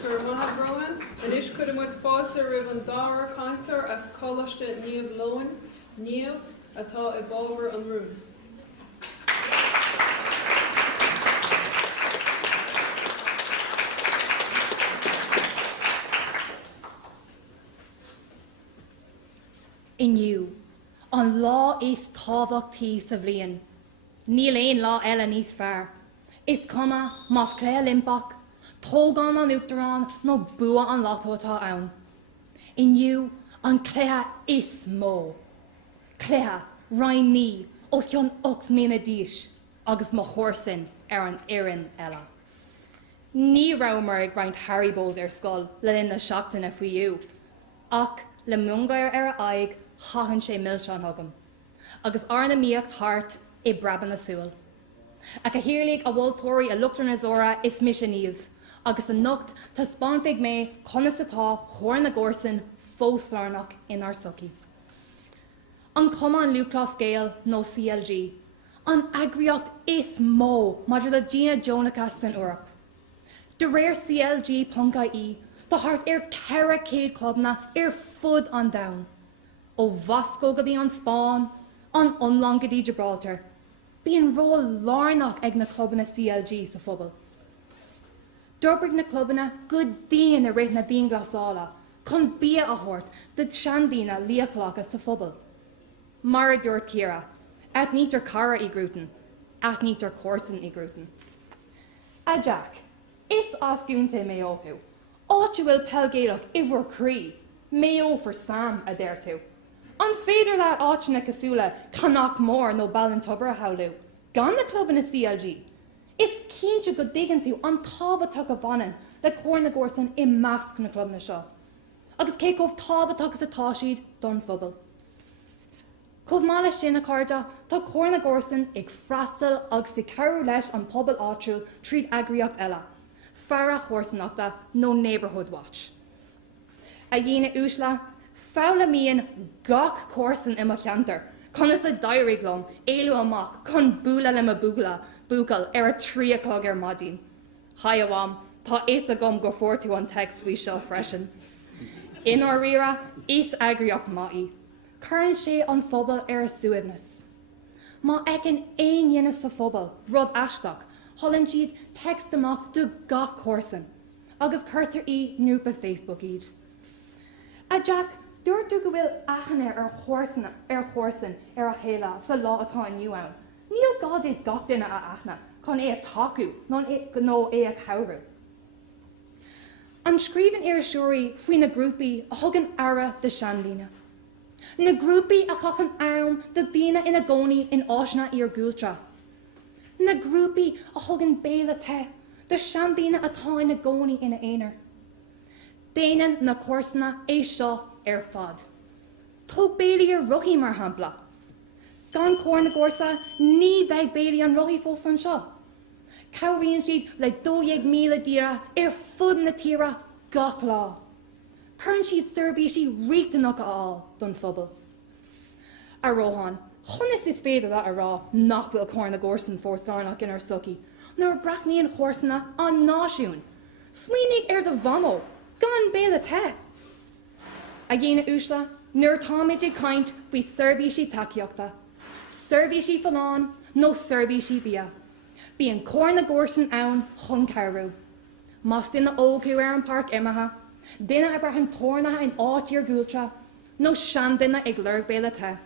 Gur manad Rowan, an is could muid fáilte rih an dára cancer as Coláiste Naomh Leoin, Naomh atá I bábhar an rún. Inniu, an lá is tábhachtaí sa bhliain. Níl éon lá eile níos fearr. Is cuma más Gael Linnbach, tógán an uachtarán nó bua an látó atá ann. Inniu, an cléthe is mó. Cléthe, rain ní, os ceann 8 míle díos, agus má chóirsin an ireann eile. Ní ramar ag roinnt Haribós Scoil le linn na seachtainna faoiú, ach le mungair a aig chahann sé millseán thugam, agus arna míocht thart I braban na súil. Ag a hirirlaigh a bhfuil tóirí a luachtar na zóra is mis a níomh, agus a nocht tá spáinfeig mé conas atá chóir na górsan fóslarnach in ar suci. An cuma an lúclás Gael nó CLG, an agriocht is mó maidir le Gina Jonacha san Uirip. De réir CLG.ie Tá hart ceithre céad clubna fud an domhan. Ó Vasco go dtí an Spáin, an Ionlán go dtí Gibraltar. Bíonn ról lárnach ag na clubanna CLG sa phobal. D'orbrig na clubanna go dtíon a réit na díon glasála, chun bia a thuirt de seandína líochlácha sa phobal. Mar a dúirt Ciara, at nítar cara I grútan, at nítar córsan I grútan. A Jack, is ascúnta mé óthú. Áit bhfuil pelgéadach ihar crí, méo for Sam a déir tú. An féidir leat áit na cosúla Connacht Mór nó Ballan Tubar a haulú, gan na club na CLG. Is cínte go ddigan tú an tábhaach a bhanan le cóir na górsan I measc na club na seo. Agus cé cóh tábhaach sa táisiad don phobal. Cóh mála sin na carda tá cóir na górsan ag freastal agus I ceú leis an pobal áitiúil tríd agriocht eile. Farra chósanachta nó Neighbourhood Watch. A dhéine úsla, fála míon gach córsan I cheantar, conas a dairiglumm, éilú amach, chun búla le búgal a 3 o'clock ar madín. Hai amháim, tá is a gom go fórtú an text bhí seo freisin. In our rira, is agriocht maí. Currann sé an phobal a suibhnas. Má ag an éon dhéine sa phobal, rud aisteach, Holland siad text amach do gach córsan, agus chuirtar I ngrúpa Facebook iad. A Jack, dúirtú go bhfuil aithne ar chórsan ar a chéile sa lá atá aniu ann. Níl gá é gach duine a aithne, chun é a taú nó é a cabhrú. An scríban ar siúirí faoi na grúpaí a thugann ara de seandína. Na grúpaí a chachan arm de daoine ina gcónaí in áisna ar gúiltra. Na grúpaí a thugann béle te, de seandína atá ina gcónaí ina éonar. Déanann na córsanna é seo ar fad. Tóg béilí ar ruchaí mar hampla. Gan cóir na górsa ní bheidh béilí an ruchaí fós an seo. Cabhraíonn siad le 2,000 díra ar fud na tíra gach lá. Churann siad surbí sí riachtanach aáil don phobal. A Rohan, chunas is féidir that a rá nach bhfuil cór na górsan fóslárnach in ar suki, nor brachníon chórsanna an náisiún. Sweenig ar the vamo, gan Baile Átha. A ghéine úsla, nuair táid ag caint bhí surbhísí takeíochta. Surbhísí falán, nó surbhísí bia. Bí an cór na górsan ann chun Craobh. Mas duine ócú ar an parc imethe, duine a brachan tórnathe in áitíar gúilte, nó sean duine ag lurg Baile Átha.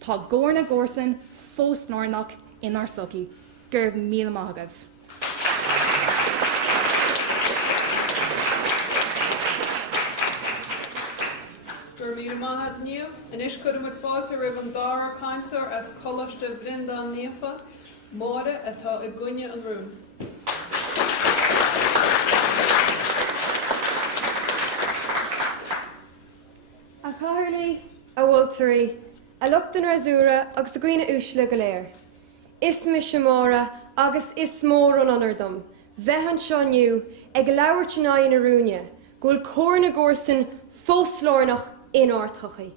Tá gór na górsan fóslárnach in ar suki, gurb míle maithagah. Gur míle maithad níomh, inis cuireann muid fáilte roimh an dara cainteoir as Coláiste Bhreandáin Naofa, Márta atá i gcuine an rún. A Cathairlí, a bhfuiltarí, a luachtain razúra agus a gcuine úsla go léir. Is me Chomóra agus is mór an anardom, bheithan seo nniu ag leabhar tnáid na rúne, gúil cór na górsan fóslárnach in áirthachaí.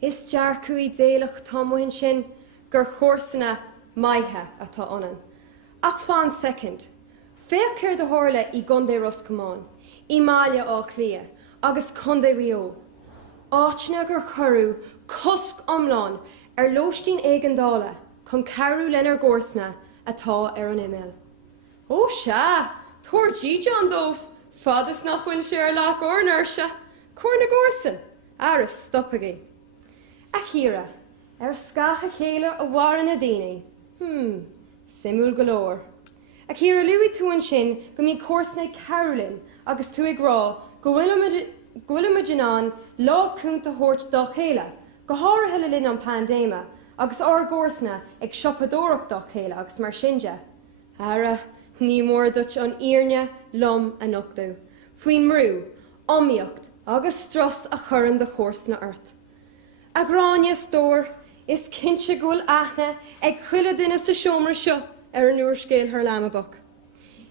Is dearcú í déalach támhain sin gur chórsanna maithe atá anan. Ach fáin second, féachcéir de hála í Gundé Roscomán, í Baile Átha Cliath agus Condé Bhío. Áitne gur chorú cosc omláin ar lóistín éigeandála chun Cairú lenar górsanna atá ar an email. Ó se, tuair díide an dómh, fadas nach bhfuil sé ar lech ornairse, cór na górsan, ar is stoppagaí. A chíra, ar scacha chéile a bhhar na daine. Simúil go leor. A chíra luí tú an sin go mí córsanna Cairú Linn agus tú ag rá go bhfuil imaginán lábhcúnta thuirt dá chéile, go háir heile linn an pandéma, agus ár górsanna ag siopadóireacht dá chéile agus mar sinne. Ara, ní mór dut an ireann lom a nochtú, faoin mrú, omíocht agus stras a churann de chórsanna ort. A gráine stór is cinse gúil aithne ag chuile duine sa seomra seo ar an uair scéal th lamabach.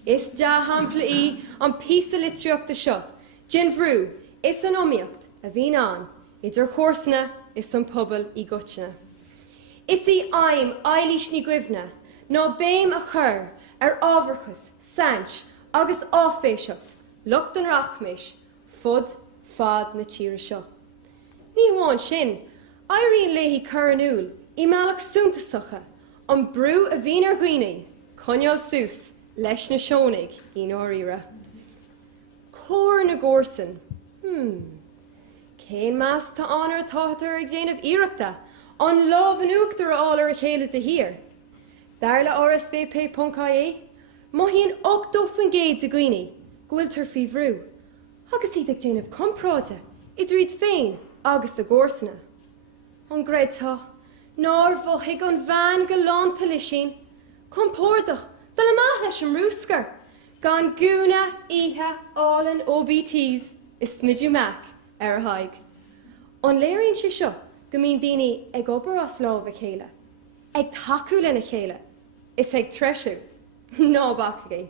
Is de hampla í an písa litríochta seo, gin bhrú is an omíocht a bhín an, idir chórsanna is an pobal í gutine. Is í aim eilís ní guimhne, ná béim a chur ar ábharchas, sant agus áféiseacht, lucht an rachmis, fud fad na tíre seo. Ní bháin sin, éiríonn léithí chur an úl, í meallach súntasacha, an brú a bhín ar gcuine, coinneáil sús, leis na seónaigh í áíre. Cór na górsan, cén meas tá anar tátar ag déanamh ireachta, an lámh an uachtar álar a chéile de hir. Dar le RSVP.ie, má híon 8 fan géad a gcuine, gohfuil tar fí bhrú. Agus iad ag déanamh compráte, idir iad féin agus a górsanna. An gréadtá, nár bhothaigh an bhean go lánta lei sin, compórdach dal amach leis an rúscar, gan gúna ihe álan OBTs is smidú meach ar a haig. An léironn sé seo go mbíonn daoine ag obair as lámh a chéile, ag takeú lena chéile, is ag treisiú, ná bacagaí.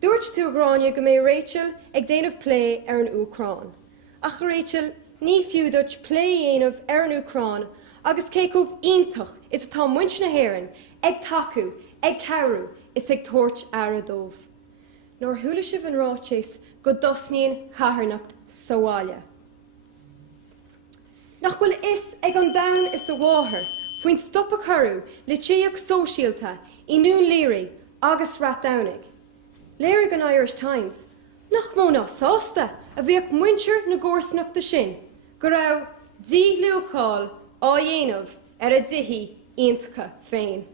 Dúirt tú gráine go mé Rachel ag déanamh plé ar an Ucrán. Ach Rachel, ní fiú dúirt plé dhéanamh ar an Ucrán agus céicmh iontach is atá muint na hÉireann ag takeú, ag Cairú is ag tuairt ar a dómh. Nóir thula sibh an ráitéis go dosníonn chathairnacht sáile. Nach bhfuil is ag an domhan is a bháthair faoin stop a chorú le téach sóisialta i nún léirí agus ratdamhaigh. Léirigh an Irish Times, nach mó ná sásta a bhíoh muintir na górsanachta sin, go raibh díluúcháil á dhéanamh ar a dtithe iontacha féin.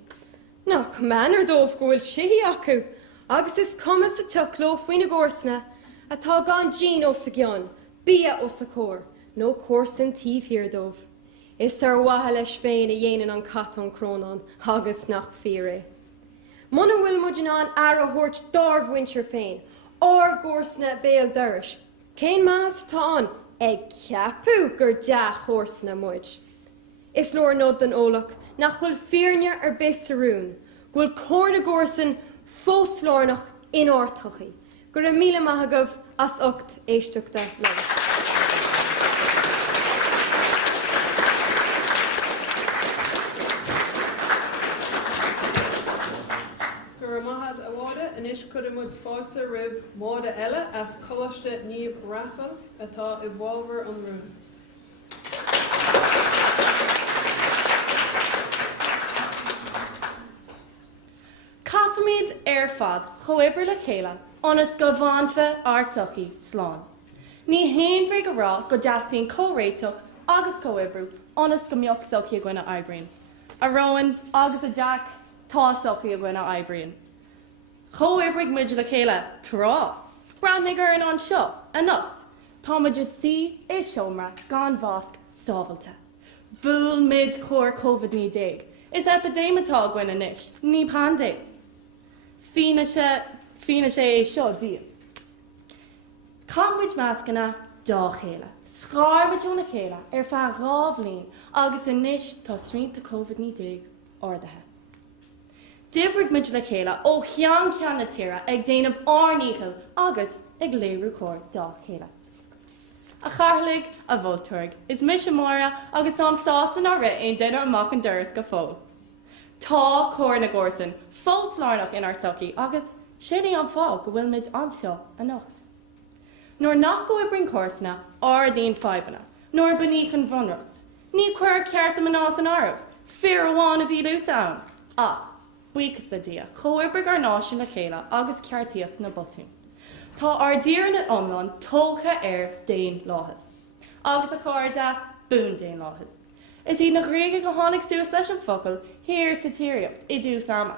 Nach meanar dómh go bhfuil sihí acu, agus is cumas sa tucló faoin na górsanna atá gan Jean os a gceann, bia os a chóir, nó córsan tíomhhir dómh. Is ar wathe leis féin a dhéanaan an catán crónán agus nach fíre. Muna bhfuil muidirán ar a thuirt darbhhaintir féin, ár górsanna béal doris. Cén más tá an ag ceapú gur de chórsanna muid. Is leor nod an ólach nach bhfuil foirne ar bisarún, bhfuil cór na górsan fóslárnach in áirthachaí, gur a míle maithagah as 8 éisteachta le. inis cuireann fáilte roimh máda eile as Coláiste Naomh Raifil atá I bhálbhar an rún. Cafaimid fad choibre le chéile onas go bhánfa ar sochi sláán. Ní héanmhar go rá go deastín córéitoch agus cóibrú onas go mbeoch sochi a gcuine eibríonn. A Rowan agus a Jack tá sochi a gcuine eibríonn. Chóibrig muid le chéile trá. Brandnig ar an seo a nacht. Tá muid sí é siomra gan bhosc sábhailta. Bhúil mid chóir COVID-19. Is epidématá gcuine inis, ní pandéim. Fína sé é seo díobh. Cámuid meascanna dá chéile. Scáirmuid na chéile ar feadh rábhlín agus inis tá srianta COVID-19 ordathe. Dibrig muid le chéile ó chean na tíre ag déanamh árníchail agus ag léirú cóir dá chéile. A charlaigh a bhótúirg is mis móra agus am sásan á rit aon duine amach an duras go fó. Tá cóir na gcórsan fós lárnach in ar sochi agus sin é an fág go bhfuil mid anseo a nacht. Nor nach go bring córsna ar daon faibanna, nor baní an bhunracht. Ní cuir ceart am nás an áibh, fear amháin a bhí lúta ann. Ach, buchas a dia, choibrig ar náisiún le chéile agus ceartíocht na botún. Tá ar dír na omlan tócha ar déon láthas. Agus a cháirde bún déon láthas. Is í na gréige go tháinig suas leis an focail hir sa tíreacht I dús ama.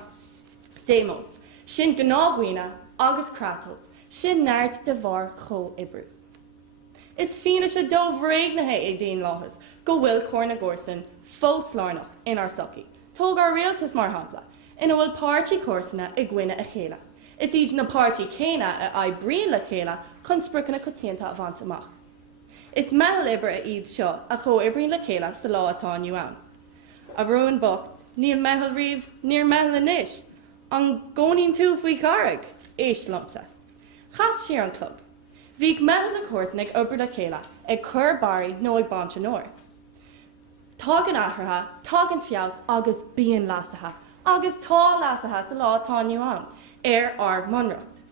Démos, sin gnáhuioine agus cratos, sin neart de bhar cho ibrú. Is fína se dómh réignathe ag déon láthas go bhfuil cóir na gcórsan fós lárnach in ar sochi. Tóg ar rialtas mar hampla, ina bhfuil páirtí córsanna I gcuine a chéile. Is iad na páirtí céine a bríon le chéile chun spricna cotíanta a bhaint amach. Is mehel ibre a iad seo a cho ibrín le chéile sa lá atá nniu ann. A bhróin bocht, níl mehel riomh, níor mehel inis, an gcónaín tú faoi carreg, éist lumsa. Chas siar an clog. Bhíg mehel a córsan ag obair le chéile ag cur barí nó ag bant an nóir. Tá an athratha, tá an fios agus bíon lasatha, agus tá lasatha sa lá atá nniu ann, ar monracht.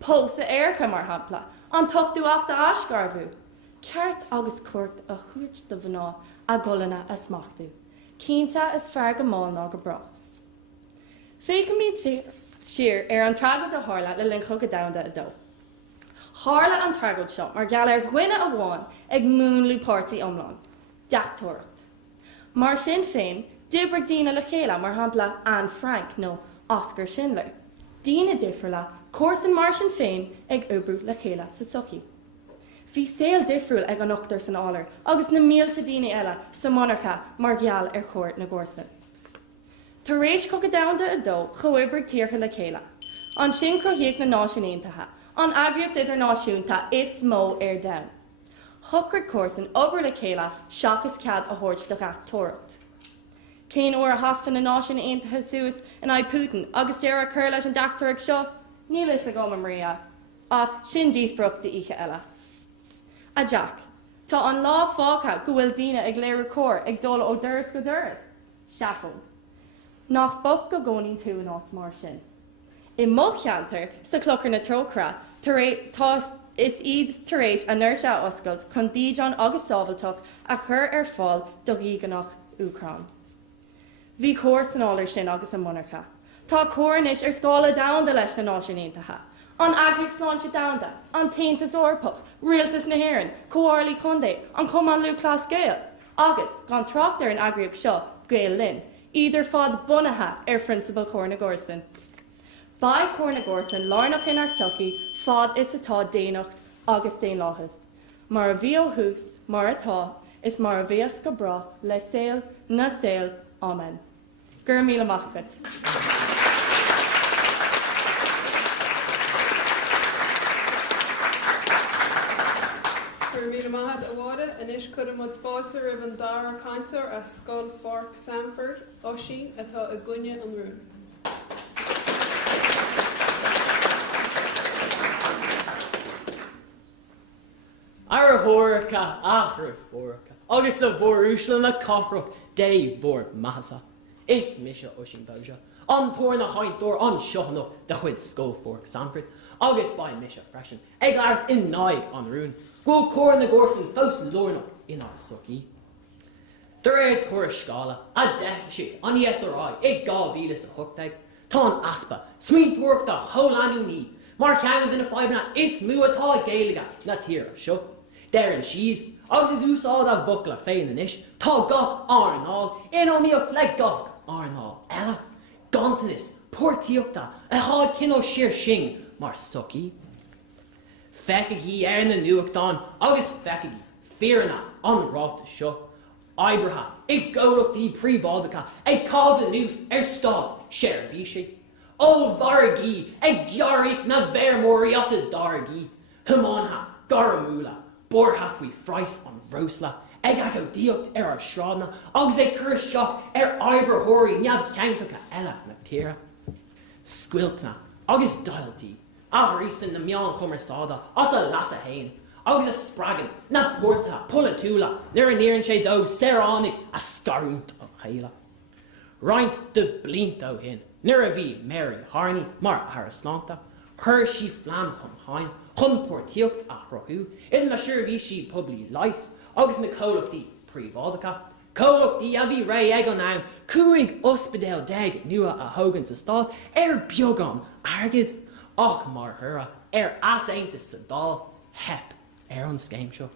Pósa aircha mar hampla, an tuchtú achta asgarbhú. Ceart agus cuairt a chuirt do bhaná a golanna a smachtú. Cínta is fear go máil ná go brach. Fécam míad siar ar an tragad a hála le linn chugad damda a dó. Hála an tragad seo mar geall ar ghuine a bháin ag múnlú pártaí omláin. Deachtóireacht. Mar sin féin, dibrig dína le chéile mar hampla Anne Frank nó Oscar Schindler. Dína difriúla, córsan mar sin féin ag obrú le chéile sa sochi. Bhí saoil difriúil ag an uachtar san álar, agus na mílte daoine eile sa monarcha mar gheall ar chóir na gcórsan. Tá rééis cogad damda a dó choibrig tíorcha le chéile. An sin cruthaíoch na náisiúntaithe, an agriocht idirnáisiúnta is mó ar dam. Thucraid córsan obair le chéile seachas cead a thabhairt do gachtóireacht. Cén uair a hasfan na náisiúntaithe suas in aghaidh Putin agus dear a chur leis an deachtóireacht seo, níl is a goma Maria, ach sin díosbrocht de ihe eile. A Jack, tá an lá fácha go bhfuil daoine ag léir cóir ag dul ó duras go duras. Seafód. Nach boch go gcónaín tú an áit mar sin. I mo cheantar sa clochar na trócra, tá is iad taréis a nuir se oscailt chun díon agus sábhailteach a chur ar fáil do dhíganach Ucrán. Bhí cóir san álair sin agus an monarcha. Tá cóirnis ar scála damda leis na náisiúntaithe. An agriocht sláinte damda, an taontas orpach, rialtas na hÉireann, comhairlí Condé, an Cumann Lú Clas Gael, agus gan tráchtar an agriocht seo Gael Linn, idir fad bunathe ar principal cóir na gcórsan. Ba cóir na gcórsan lárnach in ar sochi fad is atá déanacht agus déan láthas. Mar a bhí ó thuas, mar atá, is mar a bhíos go brach le saoil na saoil. Amen. Gur míle machgat. Gur míle mahad a bháda inis cuireann fáilte roimh an dara cantar a Scoil Pháirc Sandford osí atá a gcuine an rún. Ar a thóracha, achar fóracha, agus a bhór úsla na Cochrach dé bhór masa. Is Misha Ushin Boja. On poor na hind door on Shohanuk, the Huid Scoil Pháirc Sandford. August by Misha Freshen. Egg out in Night on Rune. Go corn the Gorson, Faust Lornock in our Sucky. The red poor Scala, a deshi, on the SRI, a Gael Velis a Hooktag. Ton Aspa, Sween Pork the whole landing me. Mark Young in a 5 na is Muatá Gaeliga, not here, show. There in Sheave, August is saw that Vukla Fay in the niche. Ta Gok Arnall, in on me a flag Gok Arnall, Ella. Gontanis, poor Tiokta, a hard kino sheer shing, Mar Sucky. Fekagi in the Nuakdon, August Fekagi, Fearna, on Rot to show. Ibraha, a go look the pre-vodka, a call the news, stod, share Vichy. Old Varagi, a Gyarik na Vermoriasa Dargi, Hamonha, Garamula, Borhafwi Fries on Rosla, Egago Diokt our Shradna, Ogze Kurshok, Ibrahori, Nyav Kantuka, Ella Natira. Squiltna, August Dialty, Aharisin the Mian Comersada, Asa Lassa Hain. Agus a spraggin, na porta, pulatula, near and she do, seronic, a scarut of Haila. Right the blint o hin, near a v Mary Harney, Mar Haraslanta, her she flam hum hein, hun portiok a hrohu, in the sure v she publi lice, Agus Nicolok the pre-vodka, Colok the avi ray ego now, cooing ospidel dag, nua a hogan to start, biogam, argid, och mar hura, as ain't the sadal, hep. On Skame Show.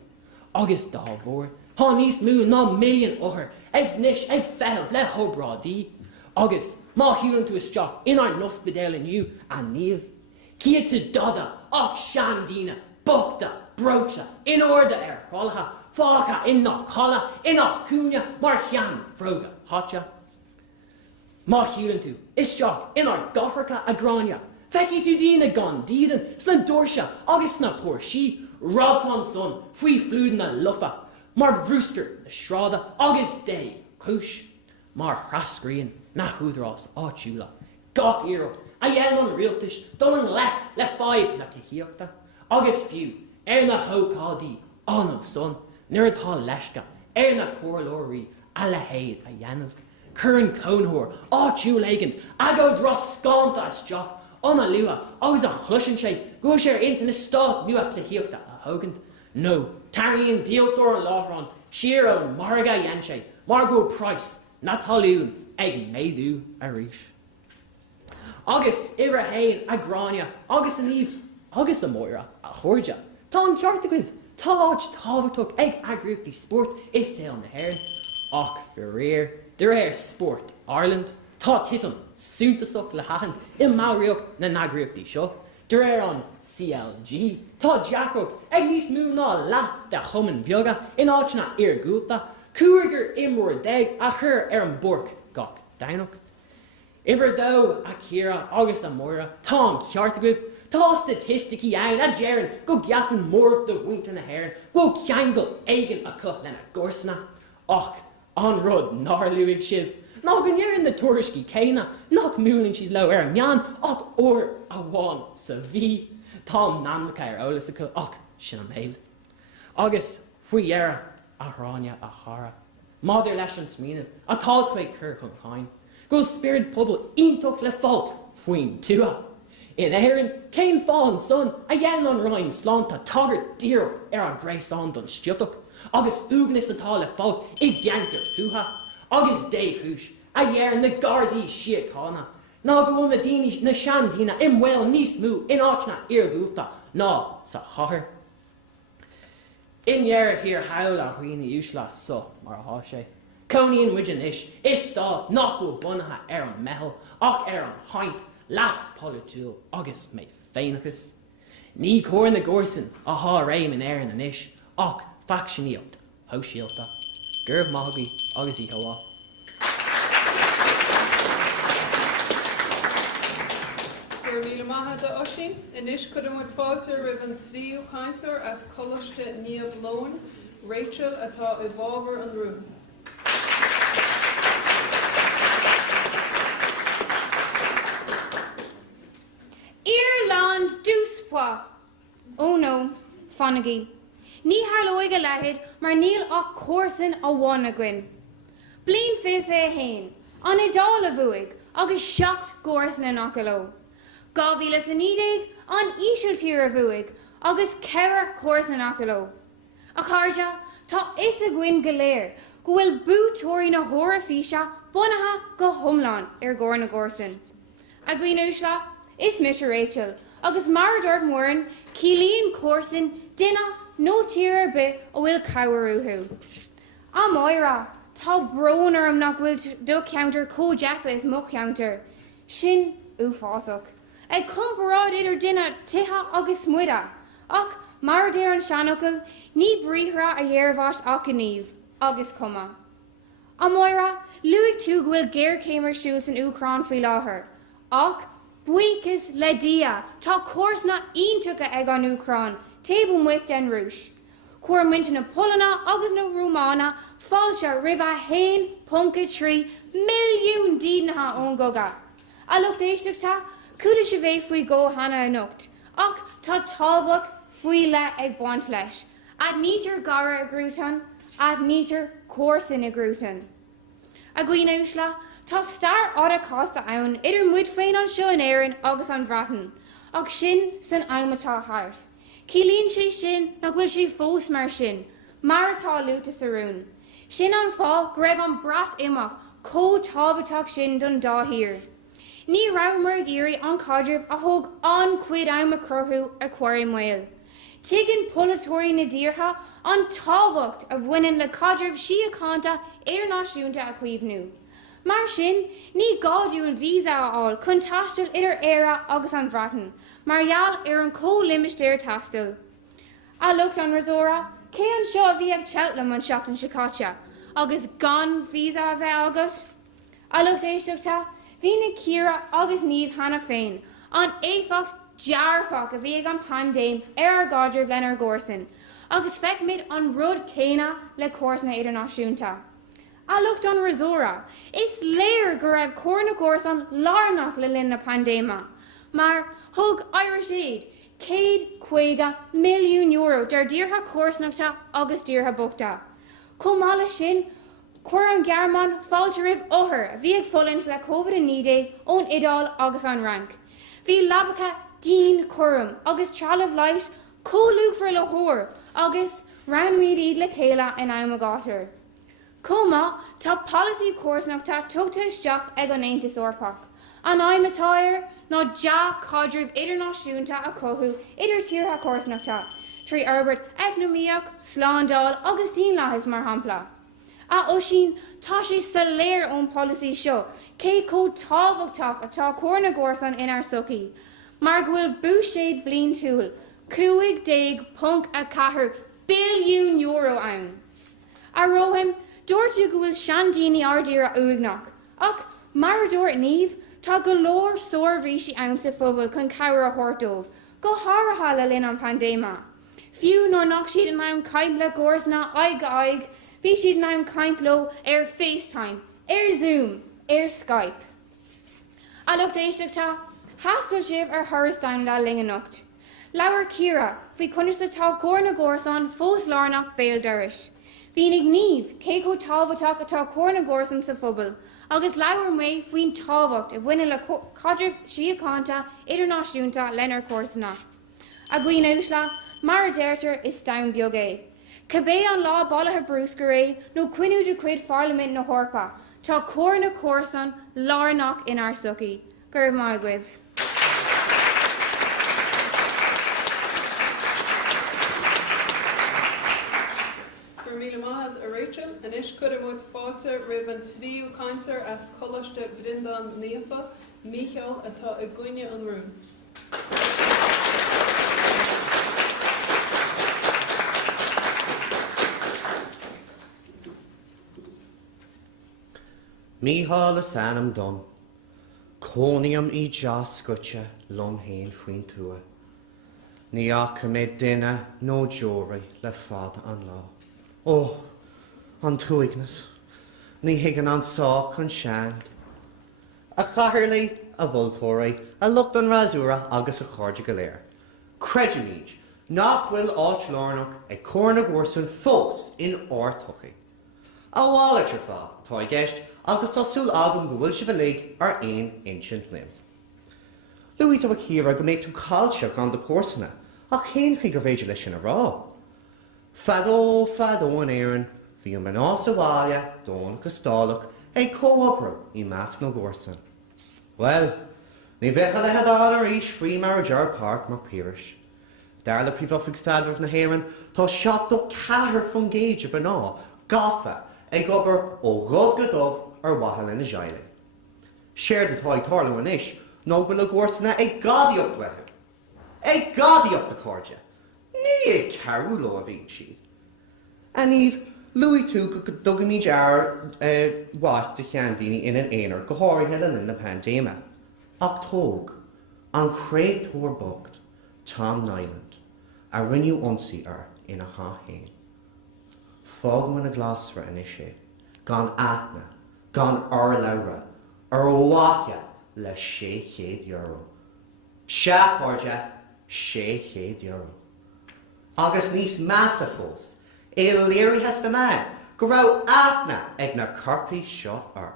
August Dalvor. Honey's moon, no million other. Egg nish, egg fell, let ho brody. August, ma healing to a shop, in our nospidel and you, and Neve. Kia to Dada, Och Shandina, Bukta, Brocha, in order Holha, Faka, in Knock Holla, in Cunya, Marchian, Froga, Hotcha. Ma healing to, Isjok, in our Gotherka, Agronia. Feki to Dina Gon, Deeden, Slendorsha, August na poor she. Rodton son, fui fluden na luffa, mar Brewster, the Shroda, August Day, Kush, mar Rasgreen, na Hudros, Chula, Gok Eero, a yellow realtish, Dolan le 5 na Tihiokta, August Few, na Hokadi, on of son, Nirta Leshka, na Corlori, Alahaid, a Yanov, Curran Conhor, Chulagan, Ago Dross Sconta as Jock, on a lua, always a hlushin shape, go share into the start, new at Tihiokta. Hogan, no, Tarian Deotor Lauron, Shiro, Marga Yanshe, Margot Price, Nataloon, Egg Maydu, Arish. August, Irahain, Agrania, August and Eve, August Amoira, a Horja, Tom Kjartaquiv, Taj, Tavatuk, Egg Agroup, the sport is sail on the hair, Och, Ferrer, the rare sport, Ireland, Ta Titum, Suntasuk, Lahand, Il Mauriok, Nanagriuk, the show. Der on CLG, Ta Jacob, Egnis Muna La, the Hummen Vyoga, in Ochna Irgulta, Kuriger Imor Deg, Acher Bork, Gok, Dinok. Iverdo, Akira, August Amora, Tom Kjartaguv, Ta Statistiki Ang, a Jaren, go Gappin Mor the Winter na Heron, go Kyangle, Egan a Cut, then a Gorsna, Och, on Rod, Narluig Shiv. Nog in the Torishki Kana, Nog Moolin she's low air Yan, Och or a one, Savi, Tom Namlakair Olisaka, Och, Shinamail. August, Free Era, Ahrania, Ahara, Mother Leshan Smeeneth, a tall twig Kirkhun Hine, Go Spirit Pubble, Intok Le Fault, Fuin Tua. In Aaron, Cain Fawn, son, a Yan on Rhine, Slanta, Toggart, Deer, Era Grace on Dun Stjutuk, August Ugnis at all Le Fault, Ig Yanker, Tuha. August Day Hoosh, a year in the Gardi Shiakana, Nago Medini, Nashandina, Imwell, Nismu, in Ochna, Irgulta, Na, Sahar. In year here, Howla, Huini, Ushla, So, Marahashe. Coney and Widgenish, Istad, Knockwo, Bunha, Aaron Mehel, Och Aaron Heint, Las Politul, August May Fainacus. Ni Corn the Gorson, Aha Raim in Aaron and Ish, Och Factioniot, Hoshielta. Gerb Mahogby, August Ehoa. Gurmila Maha de Oshin, Inish Kudamut Falter, Ribbon Srio Cancer, as Coláiste Naomh Leoin, Rachel Atá Evolver and Room. Ireland Dúspá. Oh no, Fanagi. Ní harlóig a lehead, mar níl ach córsan a bhána gin. Blin fé hain, an idál a bhuaig, agus seacht gcóras na nachaló. Gábhíle sa nídéig an ísiltír a bhuaig, agus ceithre córas na nachaló. A cháirde, tá is a gcuin go léir, go bhfuil bútóirí na hóra físe bunathe go thomláin gcóir na gcórsan. A gcuin úsla, is mis Rachel, agus mar dúirt mórin, cílíonn córsan duine nó tíre be ó bhfuil cabharúthú. A Moira, tá brónar am nach bhfuil do counter códeasa is mo counter. Sin uafásach. Ag comparáid idir duine tithe agus muide, ach mar déir an seanachil, ní bríthra a dhéarbhás ach a níomh, agus cuma. A Moira, luigh tú go bhfuil géarcéimar siúil an Ucrán faoi láthair, ach buíchas le dia, tá córsna iontucha ag an Ucrán, taobh muic den rúis. Cuair muinte na Polana agus na Rúmána fáilte ribh a 1.3 milliún dídnatha ón goga. A lucht éisteachta, cúda se bhéh faoi go hana a nocht, ach tá tábhach faoi le ag baint leis. Ad nítar gara a grútan, ad nítar córsan a grútan. A gcuin úsla, tá star áda cásta ann idir muid féin an seo an éireann agus an bhreatain, ach sin san aimmatá thart. Cílíonn sé sin nach bhfuil sé fós mar sin, mar atá luúta sarún. Sin an fá go raibh an brat imach có tábhateach sin don dáthír. Ní raibh mar géirí an cadribh a thug an cuid am a crothú a cuirí mail. Tuigeann polatóirí na díortha an tábhacht a bhaineann le cadribh síocánta idirnáisiúnta a cuimhnú. Mar sin, ní gáidúil vísa áil chun taistil idir éire agus an bhreatain, margheall ar an có-limistéir taistil. A lucht an rasóra, cé an seo a bhí ag Cheltenham an seachtain sicáte, agus gan vísa a bheith agat? A lucht éisteachta, bhí na Ciara agus níomh hana féin, an éfacht dearfach a bhí ag an pandéim ar gáidirbh lenar gcórsan, agus feicimid an rud céine le córsna idirnáisiúnta. A lucht an rasóra, is léir go raibh cór na gcórsan lárnach le linn na pandéima, mar thug Irish Aid 150 milliún euro dar díortha córsnachta agus díortha buchta. Comála sin, cuir an Gearman fáilte ribh othair a bhí ag folant le COVID-19 ón idál agus an rank. Bhí labbacha dín cuirim agus trealamh leit cóluachfar le thóir agus ranmíad iad le chéile in aimmeátar. Cuma tá policy córsnachta tugta isteach ag an Aontas Orpach. An aimmetáir ná deach cadribh idirnáisiúnta a cothú idir tíortha córsnachta, trí Herbert eicnomíoch, slándáil agus díonlathas mar hampla. A uisín tá sé sa léir ón policy seo, cé có tábhachtach atá cór na gcórsan inar sucaí, mar go bhfuil búséad bliain túil, 50.4 billiún euro ann. A roihim, dúirtú go bhfuil seandaoine ardíire uignach, ach mar a dúirt níomh, tá go leor sórbhísí ansa phobal chun cabhar a thuirtómh, go háirithe le linn an pandéima. Fiú nó nach siad an am caiint le gcórsna aig go aig, bhí siad an am caiint lo ar FaceTime, ar Zoom, ar Skype. A lucht éisteachta, hastal sibh ar Phiarsaigh le linganocht. Leabhar Ciara, bhí conas atá cór na gcórsan fós lárnach béal doris. Bhí ag níomh cé có tábhachtach atá cór na gcórsan sa phobal, agus leabhar mé faoin tábhacht a bhaine le cadribh síocánta idirnáisiúnta lenar córsanna. A gcuin úsla, mar a deirtear is dam beag é. Cabbé an lá ballathe brús go ré nó cuinúidir cuid Parliament na Hórpa, tá cór na córsan lárnach inar sucaí. Gur má guibh. Míle maithad a Rachel, an is cud a bhd fáilte ribh an tríú caintear as Coláiste Bhreandáin Naofa, Michael atá a gcuine an rún. Mícheál is anam don, cóniam I deas scoite lom héin faoin tua. Ní ach mé duine nó deoraí le fada an lá. Ó, an tuignas, ní higann an sách an sean. A chathairlaí a bhultóirí a lucht an rasúra agus a chairde go léir. Creidimíd, nach bhfuil áit lárnach ag cór na gcórsan fós in áirtochaí. A bhálaigh fad, tá I gceist agus tásúil agam go bhfuil si bhfuil ar 1 inch lim. Luí tú a círa go méid tú cáilte gan do córsanna, ach chéan chu gur bhéidir leis sin a rá. Fadó an éireann, bhí an ás a bháile dón go stálach ag cóobre í measc nó górsan. Well, ní bheitcha le headán ar ís frí mar a dear park mar píris. Dar le príomhdhuaiseanna stadmh na hÉireann tá 74 fungéid a bhná gafa ag gobar ó roh go dómh ar wathal ina Gael. Séir de táid tarla an isis, nó bhfuil a górsanna ag gadaíocht wethe. Ag gadaíocht a cóide. Ní ag cearú lo a bhíonn siad. A níomh luí tú go dogamíid ar bhaid de chean daoine ina éonar go háirithe le na pandéime. Ach tóg an chréadtóir bogt Tom Nyland a rinneú ionsaí ar ina háhéin. Fágam na glasra in isé, gan aithne, gan leabhra, ar bhaithe le €600. Seaáide €600. Agus níos measa fós, é léirithe sta man, go raibh aithne ag na carpaí seo ar.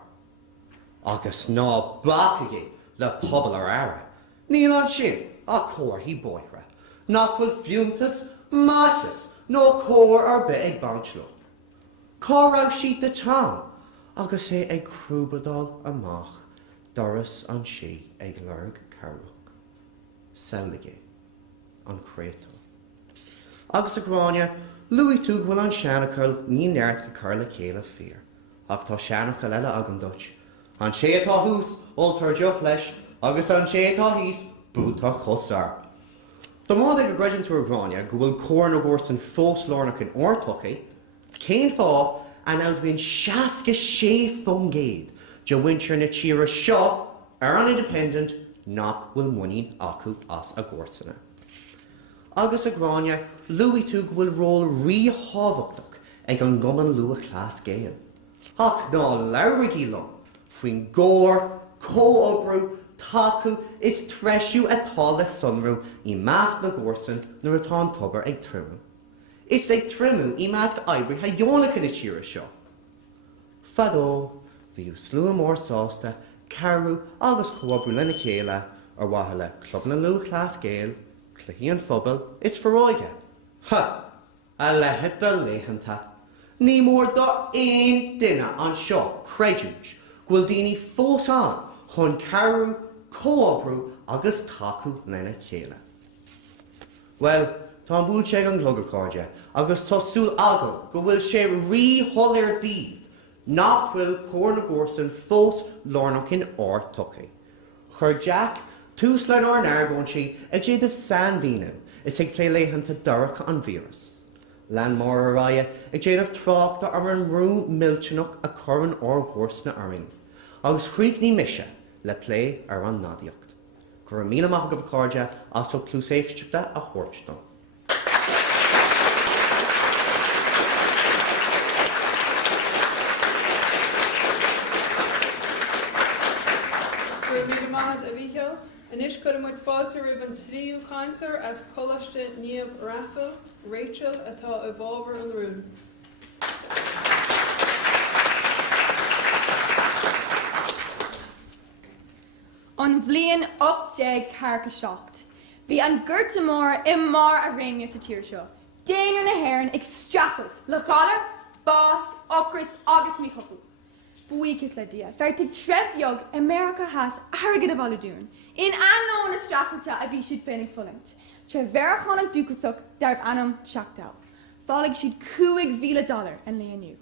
Agus ná bacagaí le pobl ar aire. Níl an sin a cóir hí boithre, nach bhfuil fiúntas, maithas, nó cóir ar bit ag bantló. Cá raibh siad de tám, agus é ag chrúbadál amach, doras an si ag lerg Craobh. Saoilge an Craobh. Agus a gráine, luí tú bhfuil an seanachil ní neart go chur le céile fíor, ach tá seanachil eile agam dut. An sé atá hús ótar deoch leis, agus an sé atá híos búta chosar. Tá mád ag go greideann tú a gráine go bhfuil cóir na górsan fós lárnach in ortochaí, céin fá an áid bhíonn 66 fungéid de winter na tíre seo ar an independent nach bhfuil muín acu as a górsanna. Agus a gráine, luí tú go bhfuil ról ríomhthobhachtach ag an gcumann lua chlás Gael. Ach ná leabhraigí lom, faoin góir, cóobrú, tacu is treisiú atá le sunrú í measc na górsan nuair atá an tobar ag trimú. Is ag trimú í measc oibrithe dheonach na tíre seo. Fadó, bhíú slua mór sásta, cearú agus cóobrú lena chéile ar wathe le club na lua chlás Gael, cluichí an phobal is Phiarsaigh. Ha! A leithe do léhananta. Ní mór do aon duine an seo creidúid, ghfuil daoine fós an chun cearú, cóobrú agus tacu lena chéile. Well, tá an búil sé an glogacáide, agus tásúil agam go bhfuil sé rí-tholir díomh, nach bhfuil cóir na górsan fós lárnach in ortochaí. Chur Jack tús lein ar an airgóin si ag déadmh san bhíú is ag clé léhananta daracha an vírus. Lean mór a ráide ag déadmh tráchta ar an rú milteanach a churann or górsa na aring, agus chríoch ní mise le lé ar an nádíocht. Gur míle maith go bhcáide as ó clúséisteachta a Óstán. Inis could muid fáilte roimh an tríú caintear as Coláiste Naomh Raifil, Rachel atá a bhábhar an rún. An bhliain 8 carcha seacht. Bhí an gCurta Mór I mar a réimne sa tír seo. Déanaar na hÉireann ag strappah le galar, bás, ocras agus mí chopú. Buíchas le dia, feirrtaigh trefbeag America has airgid a bhla dún. In anó na strappalta a bhí siad féinnig fullint. Tre bhearchan an dúchasach darbh anam seachtáil. Fálaigh siad $2,000 an léaniu.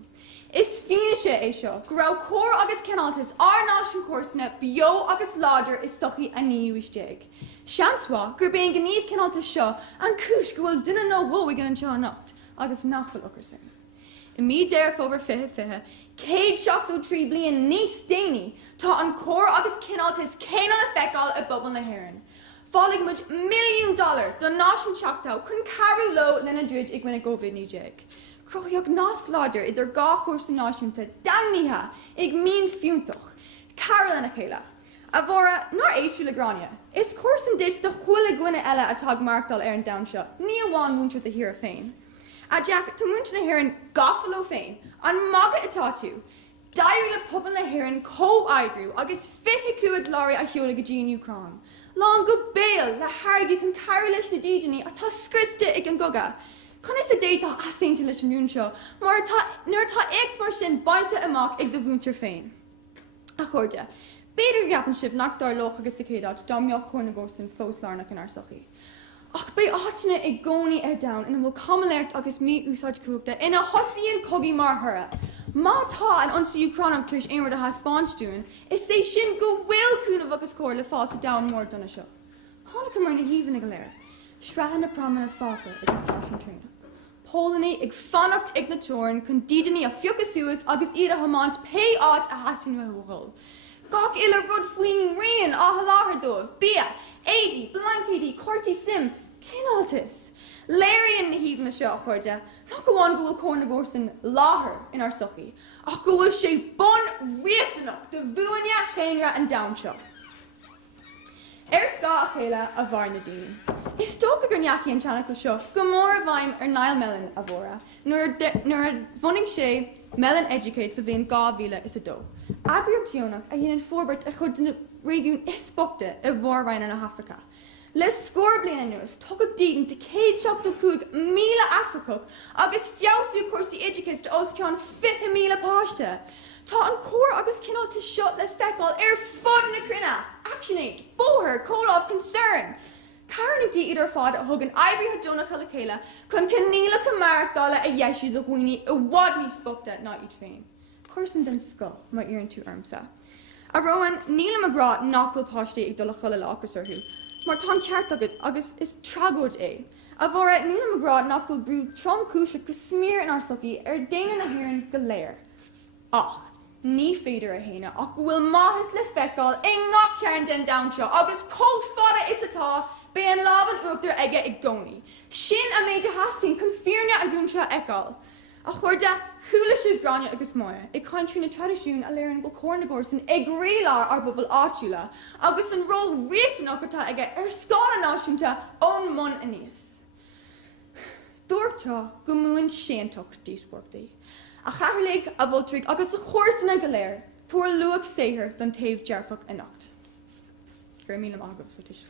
Is fianaise é seo, go raibh cór agus cenáltas ar náisiún córsanna bio agus láidir is sochaí a níú isteag. Seansá gur béon gníomh cenáltas seo an cúis go bhfuil duine nó hóigh an seo nacht agus nachfuil ocrasin. I mí déir fóbar fithe, 173 bliain níos déine tá an cór agus cináltas céan an feicáil a bobbal na hÉireann. Fálaigh muid $1 million don náisiún seachtáil chun carú lo lena dúid ag gine COVID-19. Crochaíodh nás láidir idir gá chósta náisiúnta dangníthe ag mín fiúntach, carú lena chéile. A bhóra nar éisiú le gráine, is córsan dit de chuile gcuine eile atá markdal ar an damseo, ní amháin múntar de hir féin. A Jack, tá múnta na hÉireann gafaló féin, an maga atá tú. Dair le pobl na hÉireann co-aigrú agus fiche cuaig glóir a cheola go dtíon Ucrán. Lán go béal le hargaí chun cairú leis na dídeanaí a tá scriste ag an goga. Chun is a déta asínta leis an múnseo, mar nuair tá écht mar sin bainte amach ag do bhúntar féin. A chuirde, beidir gapan sibh nach dar loch agus a céadaoin dámbeoch chun na gcósan fós lárnach in ar sochaí. Ach bé áitina ag gcónaí ar dain ina bhfuil camaléirt agus mí úsáid cuachta ina thosaíonn cogaí mar thura. Má tá an ansa Ucránach tuais éonrad a haspáint dúin, is sé sin go bhfuil cúnamh agus cóir le fás a dain mór donna seo. Tháinig go mar na híomhann ag léir, sreathan na praman ar fáca agus tráis an tréna. Pólanaí ag fannacht ag na teorin chun dídeanaí a fiocas suas agus iad a hamáint pe áit a hasan bhil. Gach ile rud faoin rian á láthar dóibh, bia, éidí, blancéidí, cortí sim, cináltas. Léiríonn na híomhann seo chuirde, nach go bháin go bhfuil cóir na gcósan láthair in ar sochaí, ach go bhfuil sé bon riachtanach do bhuaine chéanra an dam seo. Scá a chéile a bhar na daoine. Is tóca gur neacaí an teannach go seo go mór a bhaim ar nail melon a bhóra, nuair a bhunaigh sé melon educate sa bhíon 2012. Agriúteach a dhéanaan forbert a chud na régiún ispocta i bhórhain in Africa. Le scór bliana nuas, tugad dín de 175,000 Africach agus fiosú cuasaí educates de osceán 50,000 páiste. Tá an cór agus cinálta seo le feicáil ar fud na crunne, actionate, bóthir, cólámh concern. Cairnigh idir fád a thug an aibríthe Jonach le chéile chun cníla cumar dála a dhéisiú do chuoine i bhád níos spocta ná iad féin. Chuirsan den sco má iarn tú armsa. A rowan níl marrá nachfuil páistí ag dul chola láchas orthú, mar tá ceart agad agus is tragóid é. A bhóra níl marrá nachfuil brú trom cúise go smír in ar sochaí ar déanaan na hÉireann go léir. Ach, ní féidir a héine ach go bhfuil maithas le feicáil i ngach ceann den damseo agus cóg fada is atá be an lábhan uachtar aige ag gcónaí. Sin a méid a hasín chun fíorne an bhúnseo eáil. A chuirde chuúla sibh gráine agus moire, ag caintrí na tradiisiún a léirann go cóir na gcósan ag réalár ar bubal áitiúla, agus an ról riachtanach atá aige ar scála náisiúnta ón mon a níos. Dúirtá go múin séantocht díospóireachtaí. A chathairligh a bhultrig agus a chóirsanna go léir, tuair luach séthir don taobh dearfach a nacht. Gur míle agah sa tuis.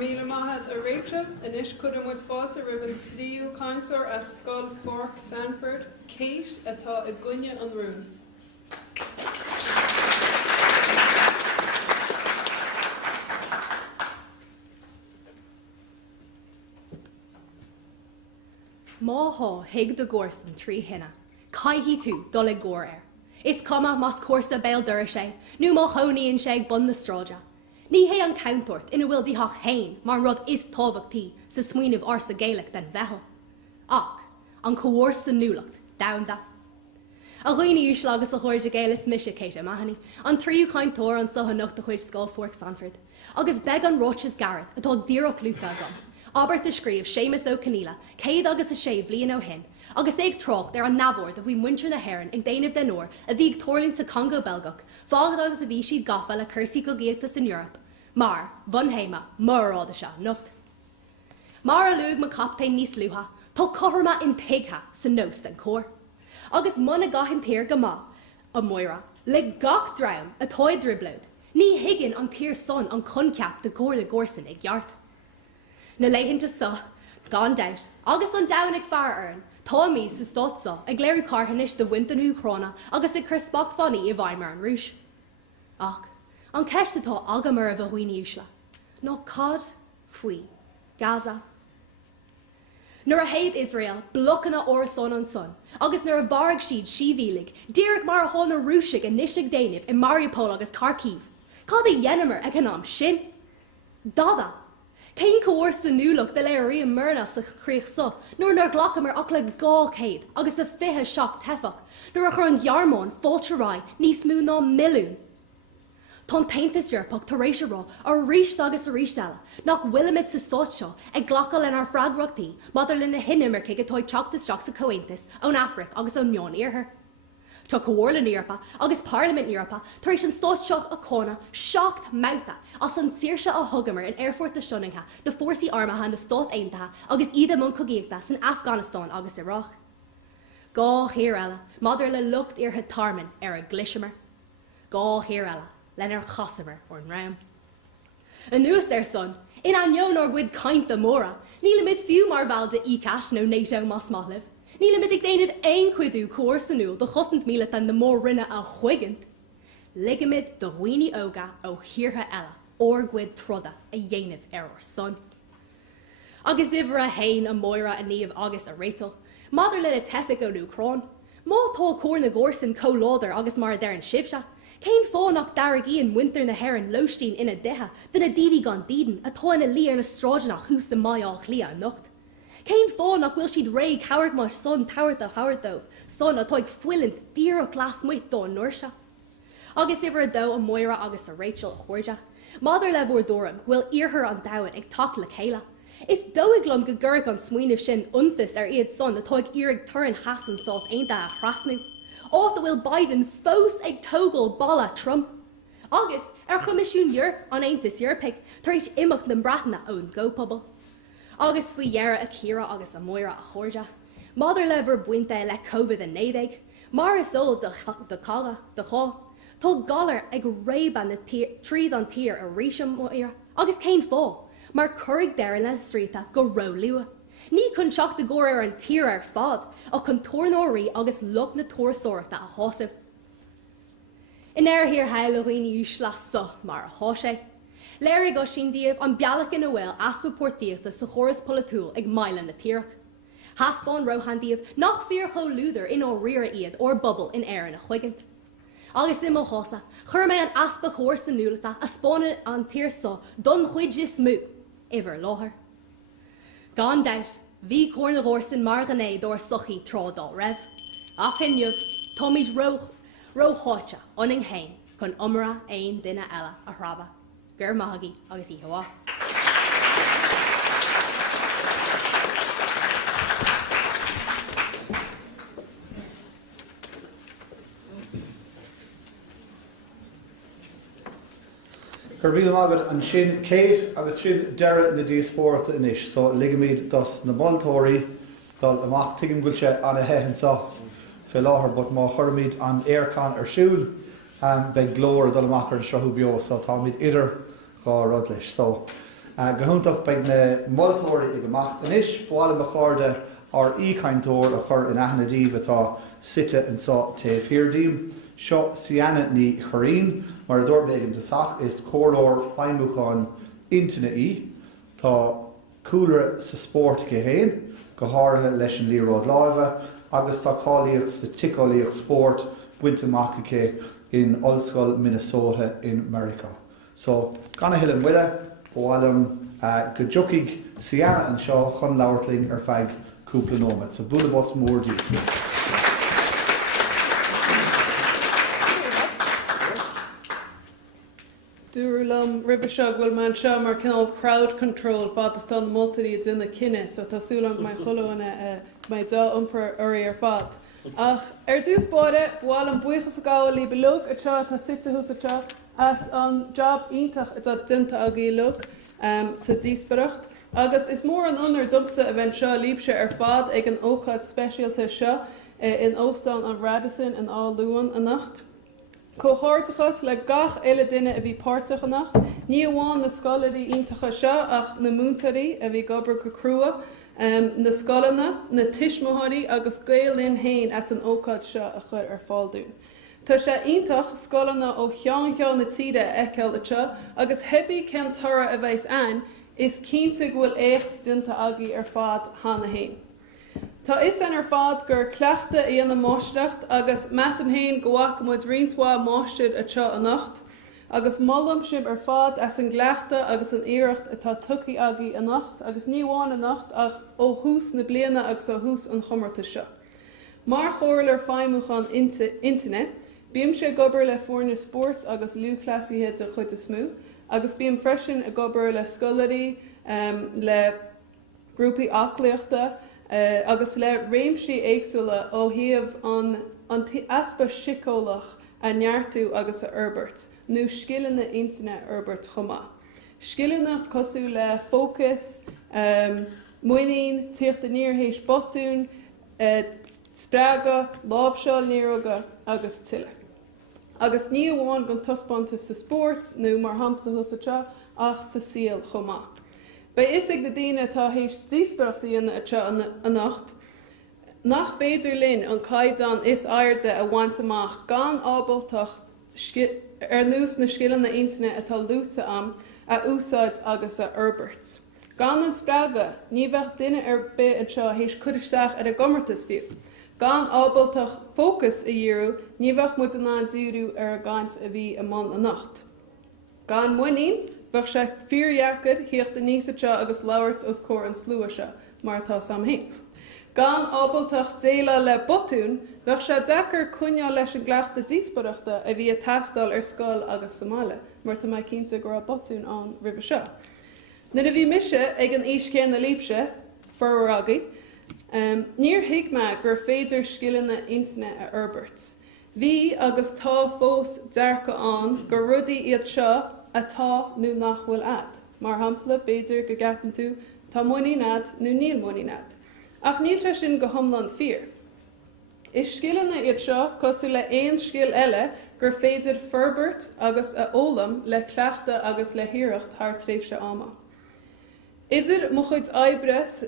Míle maithad a Rachel, inis chudam muid fáilte ribann slíú cánsóir a Scoil Pháirc Sandford, Kate atá i gcuine an rún. Máthá hiag do gcóirsan trí hinna, caithí tú dul ag gcóir air. Is cuma más cuasa Belvedere sé, nó má chonaíonn sé ag bun na stráide. Ní hé an countort ina bhfuil bhíthach hain mar rud is tábhachtaí sa smaoinemh orsa Gaelach den bheitheal. Ach, an comhór sa núlacht, damda. A roioine ús agus a chuirde Gael is mise Kate a maithanaí, an tríú caintóir an sotha nocht a chuid Scoil Pháirc Sandford, agus beg an Roches Garrett atá díreach lúta agam. Albert the scríomh Séamus ó Caníla, céad agus a sé bbliain ó hin, agus ag trocht ar an nabhór a bhí muintir na hÉireann ag déanamh den nóir a bhí tórlinn sa Congo Belgach, fágad agus a bhí siad gafa le cursaí go gcéadtas in Europe. Mar, bun héime, marráda se, nocht. Mar a luag ma captain níos luha, tá cothorma in pigha sa nós den cór. Agus muna gahin tír go má, a Moira, le gach draim a tóid driblód, ní higgin an tír son an conceap de cór le górsan ag ghart. Na leihinnta sa, gan doubt, agus an down ag fear earn, tá mí sa stotsa ag léirú carthanis do wintan húchrána agus ag chuspach fanny I bhaimar an rúis. Ach, an ceistetá agamar a bhhuioine úsla, nó cad, faoi, Gaza. Nuair a héad Israel, blochanna orson an son, agus nuair a bharg siad síbhílig, díreach mar a tháina rúisig a nisig déanamh I Mariupol agus Kharkiv. Cad a dhéanamar ag an am sin? Dada. Cén comhór sa núlach de léirí an myrna sa chríoch so, nuair ghlachamar ach le gá céad, agus a fithe seach tefach, nuair a chur an ghearmán fáilteráid níos mú ná milliún. Tá taintas Europach tar rééis rá ar ríist agus a ríisteala, nach bhuilimid sa stáit seo ag ghlacail in ar freagrachtaí, madidir lena hinimir ag atáid teachtas teach sa Cointas ón Afric agus ón Meán Iarthar. Tá Comhórla Níorpa agus Parliament Níorpa tar éis an stóit seach a cóna seacht Márta as an saoirse a thugamar in Airfort de Sioningha de fórsaí armatha na stóit aontaithe agus iad mun cogaíochta san Afghanistan agus Ireach. Gá hÉir eile, madidir le lucht artha tarman ar a glisimiir. Gá hÉir eile, lenar chasamar or an ram. An nuas son, in an yon or gwyd caint a móra, ní le mid fiú mar bhil de ícas nó néisio mas mahlibh. Ní le mid ag déanamh ein cuidú cóir sanúil de chosint míle an na mór rinne a chuigint. Ligamid do roioine óga ó hiortha eile, or gwyd troda a dhéanamh ar son. Agus ifar a hain a moira a níomh agus a rétal, madidir le a tefic ó nú Má tá cór na górsan cóláidir agus mar deir an sibse. Céin fánach daragaí an winter na hÉireann Lóistín ina dethe, duna díri gan díden, atá ina líar na stráideanach hús de Átha Cliath an nocht. Céin fánach bhfuil siad réig Howard mar son tauirta Howardómh, son atá ag fuilint dír a glas muit dó an nuirse. Agus ifar a dó a moira agus a Rachel a chuirde. Madidir le bhór dóram, bhfuil iarthar an dahan ag tach le chéile. Is dóiglumm go gurach an smuoineh sin untas ar iad son atá ag iarag turin hasan salt aonta a thrasnú. Áta bhfuil Biden fós ag tógal balla Trump. Agus ar chumisisiún an aontas Eorpig tar éis imeacht na bratainna ón GoPubble. Agus faoi dhearra a Ciara agus a Moira a chuirde. Madidir le bhar buinte le COVID-19, mar is ó de caga, de chá. Tá galar ag réban na tríd an tír a ríisiom Moira, agus céin fá. Mar churig deir le stríta go rólua. Ní chun seach de ggóir ar an tír ar fad, ach chun tornóirí agus luch na tuairsóireachta a thosamh. In air hir heil a roioine úsla so mar a thoise. Léir go sin díobh an bealach in a bhfuil aspa portíochta sa choras polatúil ag maiile na tíreach. Haspáin rohandíobh nach fíor cho lúidir in ó rira iad or bubble in air in a chuigint. Agus im ó chosa, chur mé an aspa chóir san núlata a spáine an tír so don chuid is mú. Iver láthir. Gan doubt, bhí cór na górsan mar ganné dór sochaí trádal raibh. Ach inniuh, Tommy's rócháte oning hain chun umra aon duine eile a thraba. Gur maithagí agus ihuá. Garbíle agad an sin céad agus sin deire na díospóireachta inis, so ligamid dos na moltóirí dal amach tuigim gúilte an a heithin sa fé láthair, but má chuirmid an aircán ar siúil be glóir dal amach ar an srathú beo, so tá míid idir gá rud leis. So go húntaach beag na moltóirí ag amach inis, bháil me cháirde ar íchaintóir a chur in aithne díomh atá site an sa taobh hirdíim. Seo Ceanainn ní choirín, mar a dúirbléigean de sach is cóirleoir feidhmiúcháin intine í, tá cúlra sa sport go héin, go háirithe leis an líróid láimhe, agus tá cáilíocht sa ticáilíocht sport buinte amach in Ollscoil, Minnesota in America. So gan hill an bhuiile, bháilm go dtiocfaidh Ceanainn an seo chun leabhartling ar feadh cúpla nómad. So bula bos mór díobh. Dúrlum ribbeseag bhfuil man seo mar cinál crowd control fátas tá multitudes in na cinenne, so tásúlam mai cholána mai dá umpar uirí ar fad. Ach ar dús báide bháil an buchas a gáil lí belug atá tá site hús atá as an job ítach atá dinta a gí lug sa díospóireacht. Agus is mór an onar dumsa a bhain seo líbse ar fad ag an ócáid speisialta seo in Óstán an Radisson in á Luain a nacht. Chomórtas le gach eile duine a bhí páirteach nach, ní amháin na scoilearí iontacha seo ach na múntarí a bhí gobar go crua, na scoileanna, na tuismothirí agus Gael Linn hain as an ócáid seo a chur ar fáilún. Tá sé iontach scoileanna ó cheann na tíide eiceil ateo, agus hebí cén tora a bheits an is cinnte bhfuil écht dinta agaí ar fad hána hain. Tá is an ar fad gur cleachta í an máisteacht agus measam hain gohacha muid rionsá máistead ateo a nacht, agus mollam sib ar fad as an gleachta agus an iireacht atá tucaí agaí a nacht, agus ní bháin a nacht ach ó hús na bliana agus ó hús an chomórtas seo. Mar chóirlar feidhmiúcháin intine, bíam sé gobar le foirne sports agus luúchlasíthe a chuid a smú, agus bíam freisin a gobar le scoilearí, le grúpaí aclaíochta, agus le réimsí éagsúla ó thaobh an an aspa sicólach a neartú agus a Herbert, nó skillanna intaine Herbert chomá. Skillanna cosú le fócus, muoín, tíocht a níorhééis botún, sprága, lábseáil níróga agus tiile. Agus ní amháin gon tospáanta sa sport nó mar hampla hosatá ach sa síal chomá. Ba isig na daine atá hééis díosbaireachta dhéanana atá a nacht, nach féidir linn an caidan is airde a bhaint amach gan ábaltach nús na skillanna intaine atá lúta am a úsáid agus a Herbert. Gan an sprága, ní bheith duine be anseo hééis chuidisteach ar a gomartas fiú. Gan ábaltach fócus a dhéú, ní bheith mu an ná zúrú ar a gant a bhí a man a nacht. Gan muoín, bheith sé fíorheachad hiocht a níos ateo agus labhairt os cór an slua se, mar tá sam héin. Gan ábaltach déile le botún, bheith sé dechar cúneá leis an gleachta díosbaireachta a bhí a teastáil ar Scoil agus Somália, mar tá mai cinnte gur a botún an ribh seo. Na a bhí mise ag an íscéan na líbse, forragaí, níor hiigme gur féidir skillanna intaine a Herbert. Bhí agus tá fós dearcha an gur rudaí iad seo atá nó nach bhfuil ad, mar hampla béidir go gapan tú tá muoín ad nó níl muoín ad. Ach níl te sin go thomlan fíor. Is skillanna iad seo cosú le éon scill eile gur féidir Ferbert agus a ólam le cleachta agus le hÉireacht thar tréimhse ama. Idir mo chuid aibres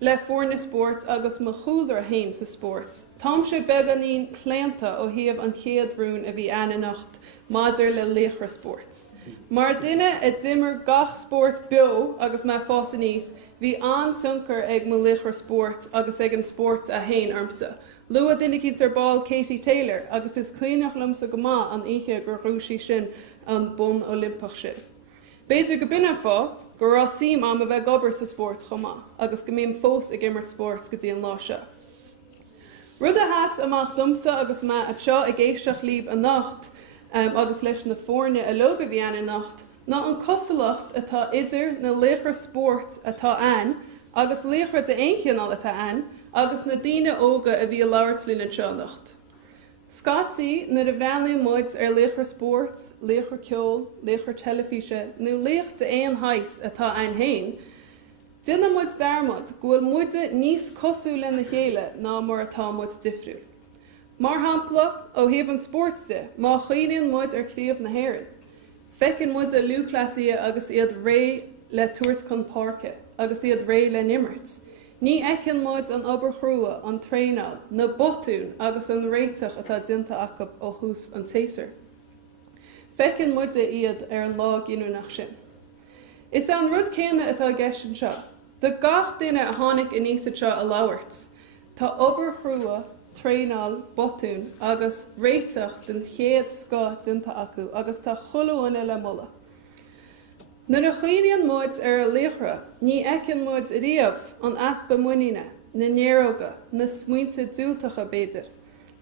le foirne sport agus mo chúdar hain sa sport. Tám sé beganín cléanta ó thaobh an chéadhrún a bhí ana nacht maidir le léachra sport. Mar duine a dimmer gach sport bio agus me fása níos, bhí an suncar ag mo léachra sport agus ag an sport a hain armsa. Lua duine cíd ar ball Katie Taylor agus is cuineach lumsa go maith an ihe gur rúsí sin an bun Olympach sin. Béidir go binne fá, gur rá sim am a bheith gobar sa sport chomá, agus go mbeadh fós ag immert sport go dtí an lá seo. Rud a heas amach dumsa agus me ateo ag éisteach líb a nacht agus leis na foirne a loga bhí ana nacht, ná an cosalacht atá idir na léachar sport atá an, agus léachar de éonchéanál atá an, agus na daine óga a bhí a labhairt na teannacht. Scotí na a bhreanlaí muid ar léachar sport, léachar ceol, léachar telefíse, nó léach de éon hais atá an hain, duine muid darmad ghfuil muide níos cosú le na chéile ná mar atá muid difriú. Mar hampla ó thaobh an sportste, má chaoíonn muid ar críomh na hÉireann. Feiceann muid a lúclasaí agus iad ré le tuairt chun páirce, agus iad ré le nimmert. Ní eicin muid an obair chrua, an tréinál, na botún agus an réiteach atá dinta acu ó thús an téasar. Feiceann muide iad ar an lá ginúnach sin. Is an rud céine atá gceist seo. De gach duine a tháinig in níos seo a labhairt. Tá obair chrua, tréinál, botún agus réiteach den chéad scá dinta acu agus tá chulúine le molla. Na a chaoíonn muid ar léachra, ní eicin muid a riamh an aspa muoine, na néróga, na smuointe dúilteacha béidir.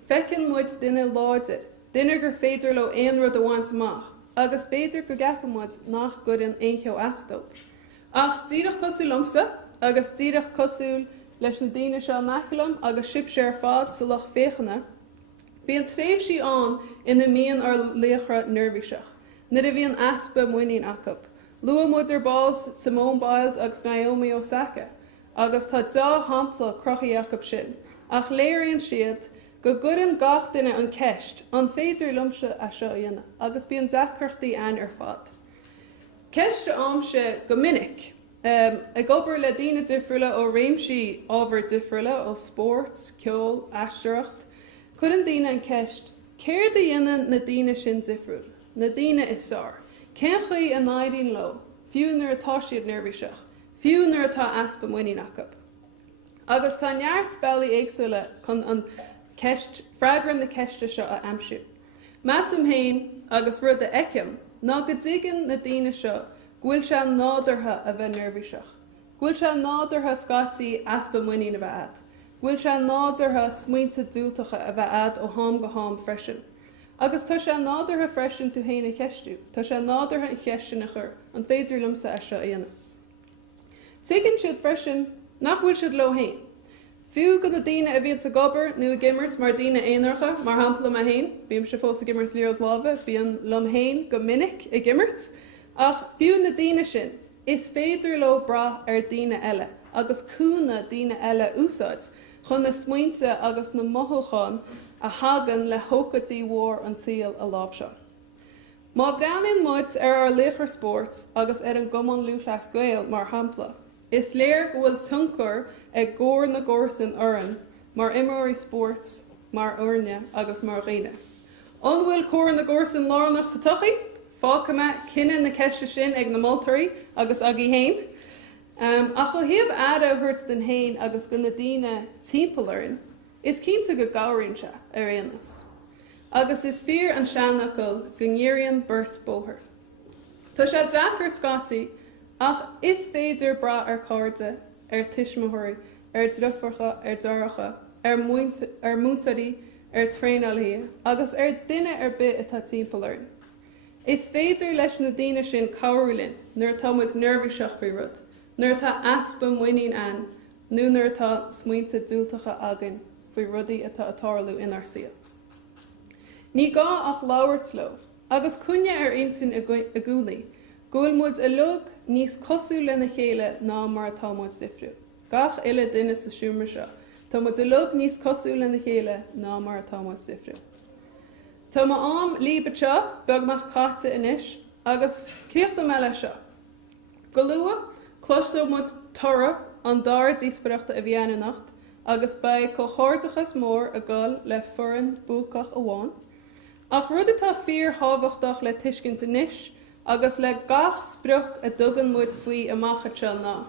Feiceann muid duine láidir, duine gur féidir le aon rud a bhaint amach, agus béidir go gceapa muid nach gcuireann aoncheo astó. Ach díreach cosúil lomsa, agus díreach cosúil leis an daine seo macalam agus sib sé ar fád sa loch féchanna, bhí an tréimhsí an ina míon ar léachra nervhíseach, na a bhí an aspa muoine acu. Lua muid ar bás Simone Biles agus Naomi Osaka, agus tá dá hampla crochaíach sin, ach léiríonn siad go gcuireann gach duine an ceist an féidir lumse a seo dhéanana, agus bíonn deachreachtaí an ar fad. Ceiste amse go minic, ag obair le daine difriúla ó réimsí ábhar difriúla ó sport, ceol, aisteacht, chuireann daine an ceist, céir de dhéanaan na daine sin difriúil, na daine is sár. Cén chuí a náidín lo, fiú nuair atá siad nervhíseach, fiú nuair atá aspa muoine acu. Agus tá neart bailí éagsúla chun an ceist freagran na ceiste seo a amsú. Meas am hain agus rud a eicem, ná go dtigeann na daine seo, ghfuil se nádartha a bheith nervhíseach. Ghfuil se nádartha scátaí aspa muoine a bheith ad. Ghfuil se nádartha smuointe dúilteacha a bheith ad ó thám go thám freisin. Agus tá sé nádartha freisin tú héana cheistú, tá sé nádartha an cheiste na chur, an féidir lumsa a seo dhéanana. Tuigeann siad freisin nach bhfuil siad lo hain. Fiú go na daine a bhíonn sa gobar nu a gimmert mar daine éonarcha mar hampla a hain, bíam se fós a gimmert líos láve, bíam lom hain go minic a gimmert, ach fiú na daine sin is féidir lo bra daine eile, agus cúna daine eile úsáid, chun na smuointe agus na mothúcháin a hagan le hócatí mhór an síl a lábh seo. Má bhreaníonn muid ar Leitir Sport agus ar an gomán luúthas Gael mar hampla, is léir go bhfuil tionchar ag gcóir na gcórsan oran mar imóirí sport, mar orne agus mar réine. An bhfuil cóir na gcórsan lárnach sa tuchaí, fácama cinenne na ceiste sin ag na moltarí agus agé hain. A chu hiamh ada thuirt den hain agus go na daine timpealainn, is cinnta go gabhraíonse ar aonas. Agus is fear an seanachil go ngéiríonn burt bóthir. Tá sé dachar scátaí, ach is féidir bra ar cáirde, ar tuismothirí, ar drofacha, ar daracha, ar mútaí, ar tréálaí, agus ar duine ar bit atá timpealainn. Is féidir leis na daine sin cabhrúlinn, nuair tá muid nervhíseach faoi rud, nuair tá aspa muoín an, nó nuair tá smuointe dúltacha agan faoi rudaí atá atárlú inar síl. Ní gá ach láhairt lo, agus cúine ar insin a gúlaí, gúil muid a lug níos cosú le na chéile ná mar atá muid difriú. Gach ile duine sa siúmar seo, tá muid a lug níos cosú le na chéile ná mar atá muid difriú. Tá má am líbe seo beag nach chaite inis, agus críochta meile seo. Go lua, cloiste muid tora an Dámhairge Díospóireachta a bhíanana nacht, agus ba Chomórtas mór a gáil le foirne búcach amháin. Ach rud atá fíor hábhachtach le tuiscint inis, agus le gach spruch a dugan muid faoi amachcha seo ná.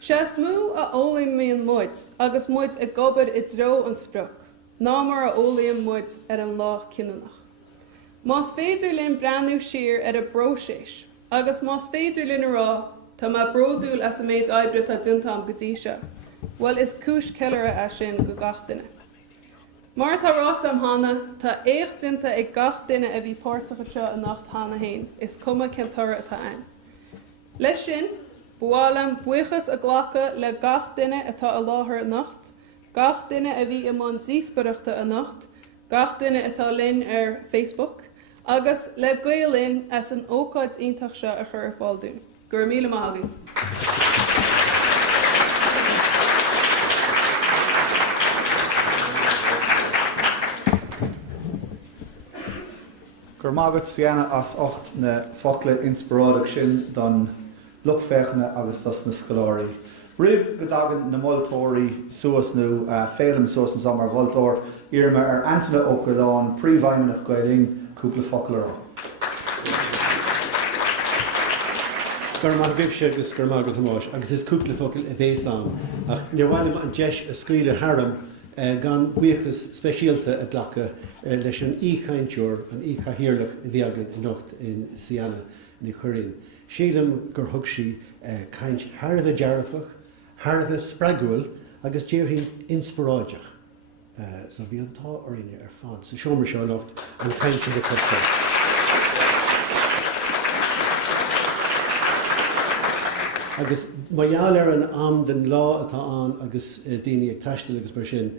Seas mú a ólaíonn muid, agus muid a gobad I dro an spruch, ná mar a ólaíonn muid ar an lách cinnenach. Más féidir linn breanú siar ar a broséis, agus más féidir linn rá, tá má bródúil as a méid oibre tá dintam go dtí seo. Well is cúis ceilere a sin go gach duine. Mar tá ráta am hána, tá éich dinta ag gach duine a bhí páirteacha seo a nacht hána hain, is cuma cinteara atá ein. Leis sin, bhualam buchas a ghlacha le gach duine atá a láthair a nacht, gach duine a bhí imán díospóireachta a nacht, gach duine atá linn ar Facebook, agus le Gael Linn as an ócáid iontaach seo a chur ar fáil dún. Gur míle maithagaí. Gur mágad Ceanainn as 8 na focaile inspiráideach sin don luchfeicne agus as na scoláirí. Rih go dagan na moltóirí suas nó félim suas an samar bhiltóir iarma ar Anthony Ócáid Láin príomhdhuaiseanna Gael Linn cúpla focail ará. Gur má bibse agus gur mágad Tomáis, agus is cúpla focail a bhééis an. Ach nearhhaile an deis a scoile Haram gan buchas speisialta a ghlacha leis an íchaintúir an íchathíirlach a bhíagan i nocht in Ceanainn na Choirín. Sílam gur thug sí caint tharbh dearafach, tharbh spragúil agus déirhín inspiráideach. So bhí an tá orine ar fád sa seomar seo nocht an caint sin de chusta. Agus maiall ar an am den lá atá an agus daoine ag taistil agus mar sin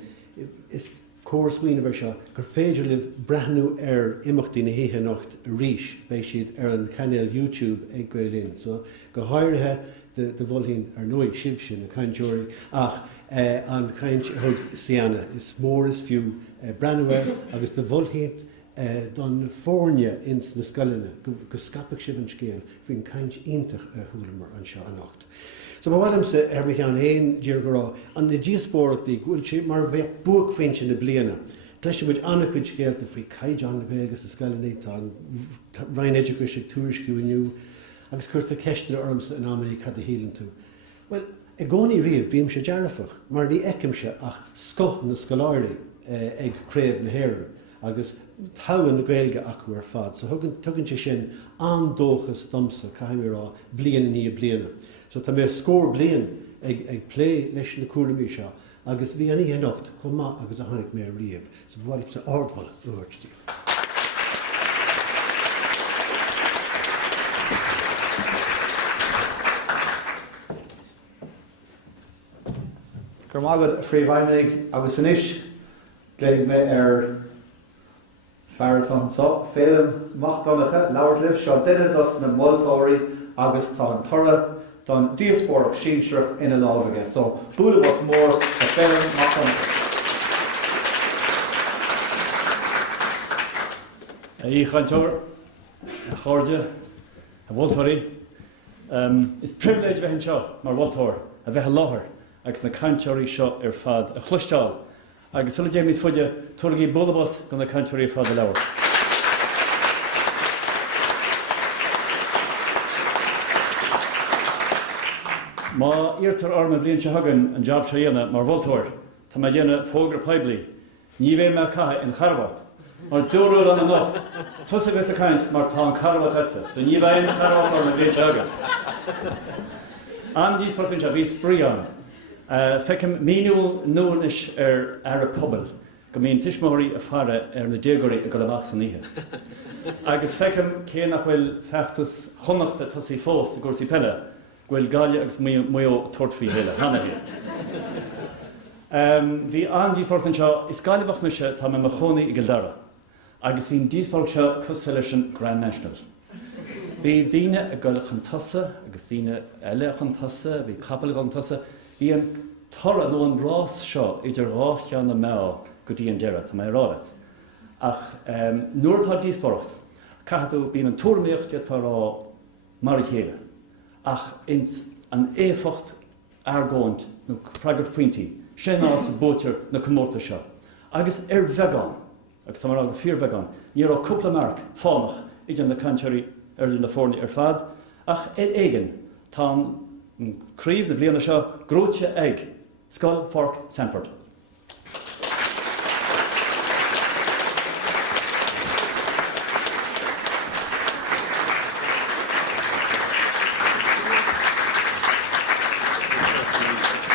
is córas mhuoine bhar seo gur féidir libh breathnú ar imeachtaí na híthe nocht a ríis béis siad ar an channel YouTube ag Gael Linn. So go háirithe de bhfuilhín ar nóid sibh sin na cainteoirí ach an caint thug Ceanainn is mór is fiú breanúir agus de bhfuilhín don foirne ins na scoileanna go scapach sibh an scéal faoin caint iontach a thualamar an seo a nacht. So má bhhailm sa arbhíán éon dír go rá an na díospóireachtaí gúil si mar bheith buach féin sin na bliana. Tleis muid anna chuid scéalta faoi caiid an na bhégus na scoileanna tá Ryan Education tuairisciú inniu agus chuirta ceiste ormsa an amí cad a hílann tú. Well, I gcónaí riamh bíam sé dearafach, mar ní eicimse ach scoth na scoláirí ag Craobh na hÉireann agus táhain na Gaeilge acu ar fad. So tugann sé sin andóchas domsa caiimrá bliana ní bliana. So tá mé scór blian ag plé leis na cuaramí seo agus bhí an ihe nocht chun maith agus a tháinig mé riamh. So bhfuil sa ardmhaile dúirtí. gur mágad fríomhhaimnig agus san isis léigh mé fearrtán so félim machtánacha leabhar seo duine dos na moltóirí agus tá an tora don díospóireach sínsreach ina láimhige. So búla was mór a félim machtánacha. Í chainteoir, a cháirde, a bhultóirí. Is privilege bheith seo mar bhultóir a bheith láthair agus na cainteoirí seo fad a chluisteáil. Agus sulla déimh níos fuide tuairgí bólabás go na cainteoirí fad a leabhar. Má íartar arma blion se hagann an job se dhéana mar bhultóir, tá má dhéana fógra peblií, ní bhéh me caithe in Craobh. Mar dúrúil an nach, tusa bheith a caint mar tá an Craobh etsa, so ní bheith in Craobh arma blion se hagann. An dís par fin se bhí spríán. Fecem míúil nuanis a pobl, go míon tiismóirí a fara na déagóirí a go leach san ihe. Agus fecem cé nach bhfuil feachtas chonachta tosaí fós a gúsaí pelle, bhfuil gáile agus mó tortfaí héile, hana hí. Bhí an díosparc seo is gáilehach meise tá me chonaí i Gildara, agus hín díosparc seo cosfa leis an Grand National. Bhí daoine a gcuil an tasa, agus daoine eile an tasa, bhí capal an tasa, hí an tora nó an rás seo idir ráchean na meá go dtí an deire tá mé ráit. Ach nuair tá díosparcht, caithú bíon an túrméocht dead rá mar a chéile. Ach ins an éfacht argóint nó freagart pointí, sé ná bótear na chomórtas seo. Agus bheagán, agus tá mar go fíor bheagán, ní rá cúpla marc fánach idir na cainteoirí na foirne fad, ach éigen tá críomh na bliana seo gróite ag Scoil Pháirc Sandford.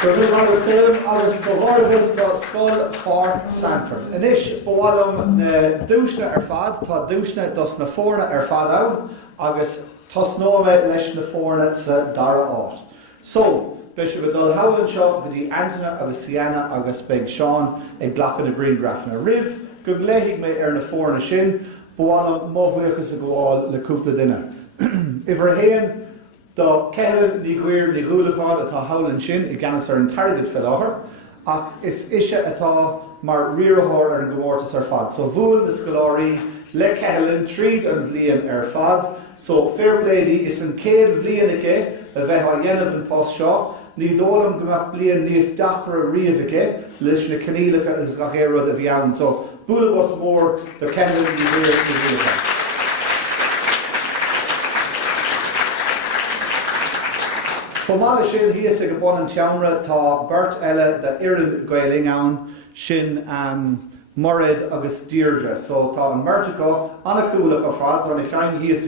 Bhí mar film agus go bhhargus do Scoil Pháirc Sandford. Inis bhálum na dúisne fad, tá dúisne dos na foirne fad ann, agus tosnóid leis na foirne sa dara áit. So, Bishop Dul Howland seo go dtí Anthony agus Sienna agus Big Sean ag ghlachan na Greengraf na rih, go léigh mé na foirne sin, bhálum mómhuichas a gháil le cúpla duine. Ifar héan do ceithre ní ghuiir ní ghúlachán atá Howland sin I gceannas an targad fel láthair, ach is ise atá mar riarthóir an chomórtas fad. So bhuail na scoláirí le ceithlen tríd an bhliain fad, so fair play is an céad bhlianaige a bheith á dhéanamh an post seo, ní dólam gomach blian níos dachra riamhaige leis na canílacha agus gachéad a bhí ann. So bhuail was mór do ceithlen ní ghuiir ní ghúlachán. Pomála sin híos ag go an teamra tá beirt eile de ireann Gael Linn ann sin Morid agus Deirdre. So tá an Márta go anna cúlach a fad, tá na cheann híos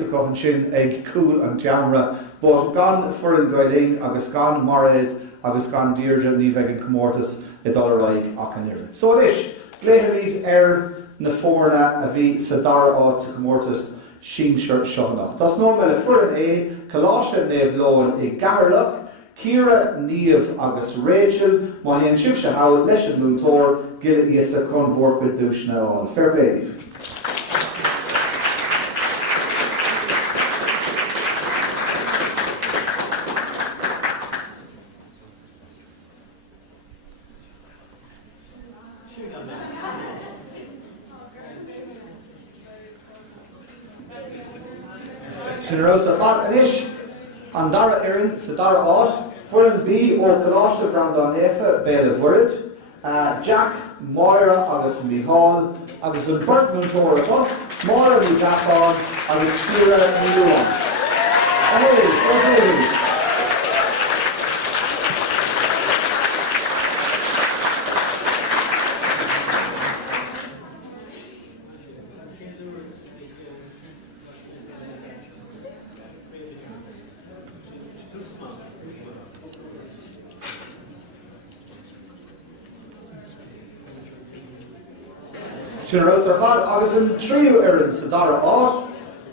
a go sin ag cúil an teamra, but gan foirne Gael Linn agus gan Morid agus gan Deirdre ní bheith an chomórtas I dul raig ach an ireann. So inis, léitheríd na foirne a bhí sa dara áit sa chomórtas sínsir seoach. Tás nó me le foirne Coláiste Naomh Leoin I Ghairlach, Ciara Níomh agus Rachel, má líon sibh se hail leis an múntóir gile íosa chun bhór go dúisne áil. Fair play. Sinrósa fad inis an dara ireann sa dara áit, foirne bí ó Coláiste Bhreandáin Naofa Baile Átha, Jack, Márta agus Micheál, agus an Burtmantóir atá, Márta ní Jackán agus Ciara ní Sinrósa fad agus an tríú ireann sa dara áit,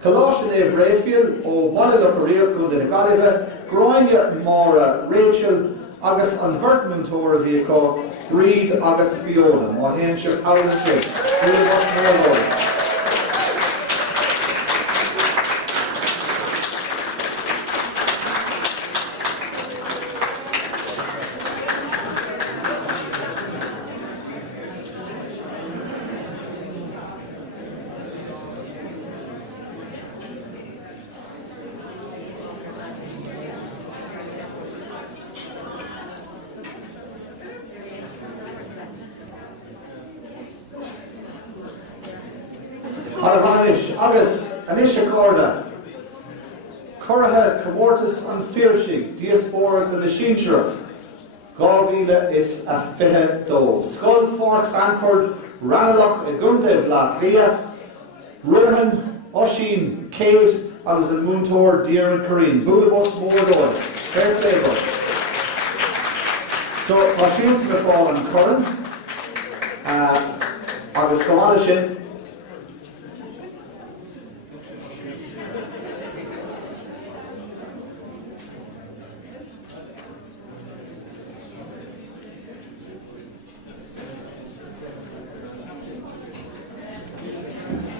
Coláiste Naomh Raifil ó Baile Locha Riach chun de na Gaillimhe, Gráinne Márta Rachel agus an bhirtmúntóir a bhí có Reid agus Fiona, má héann sibh abhainn sé. Bhuaile was mór. Agus anis a corda, Corathe Chomórtas Phiarsaigh Díospóireachta na Sínsere, Gábhíle is a fiche dó. Scoil Pháirc Sandford, Raghnallach a gundamh Leitir Ceanainn, Rohan, Oisín, Céad agus an múntóir Leitir Ceanainn. Bhuaile was mór dóil. Fair play bud. So, má síl sa go fáil an Corann, agus gomáile sin,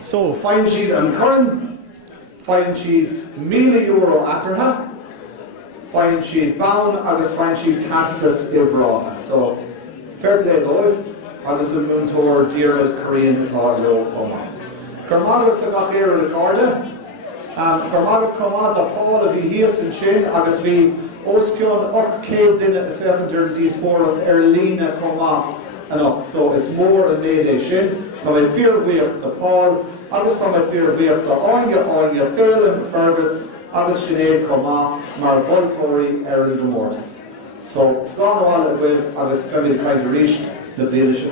so, fine sheet an Corann, fine sheet €1,000,000 atartha, fine sheet bound, agus fine sheet hasas I bhreátha. So, fair play dóibh, agus an múntóir Leitir Ceanainn atá leo ómá. Cormagach do gachéir le cárde, cormagach comad a Paul a bhí híos an sin, agus bhí osciún 800 duine a fechantar díospóireachta lína comá anach. So, is mór a méid é sin. Tá mé fíormhaíocht do Paul, agus tá mé fíormhaíocht do áinge félim Fergus, agus sinnéad comá mar bholtóirí an chomórtas. So, slán bháil a bhuiimh agus cumid caiid a ríist na bhéile se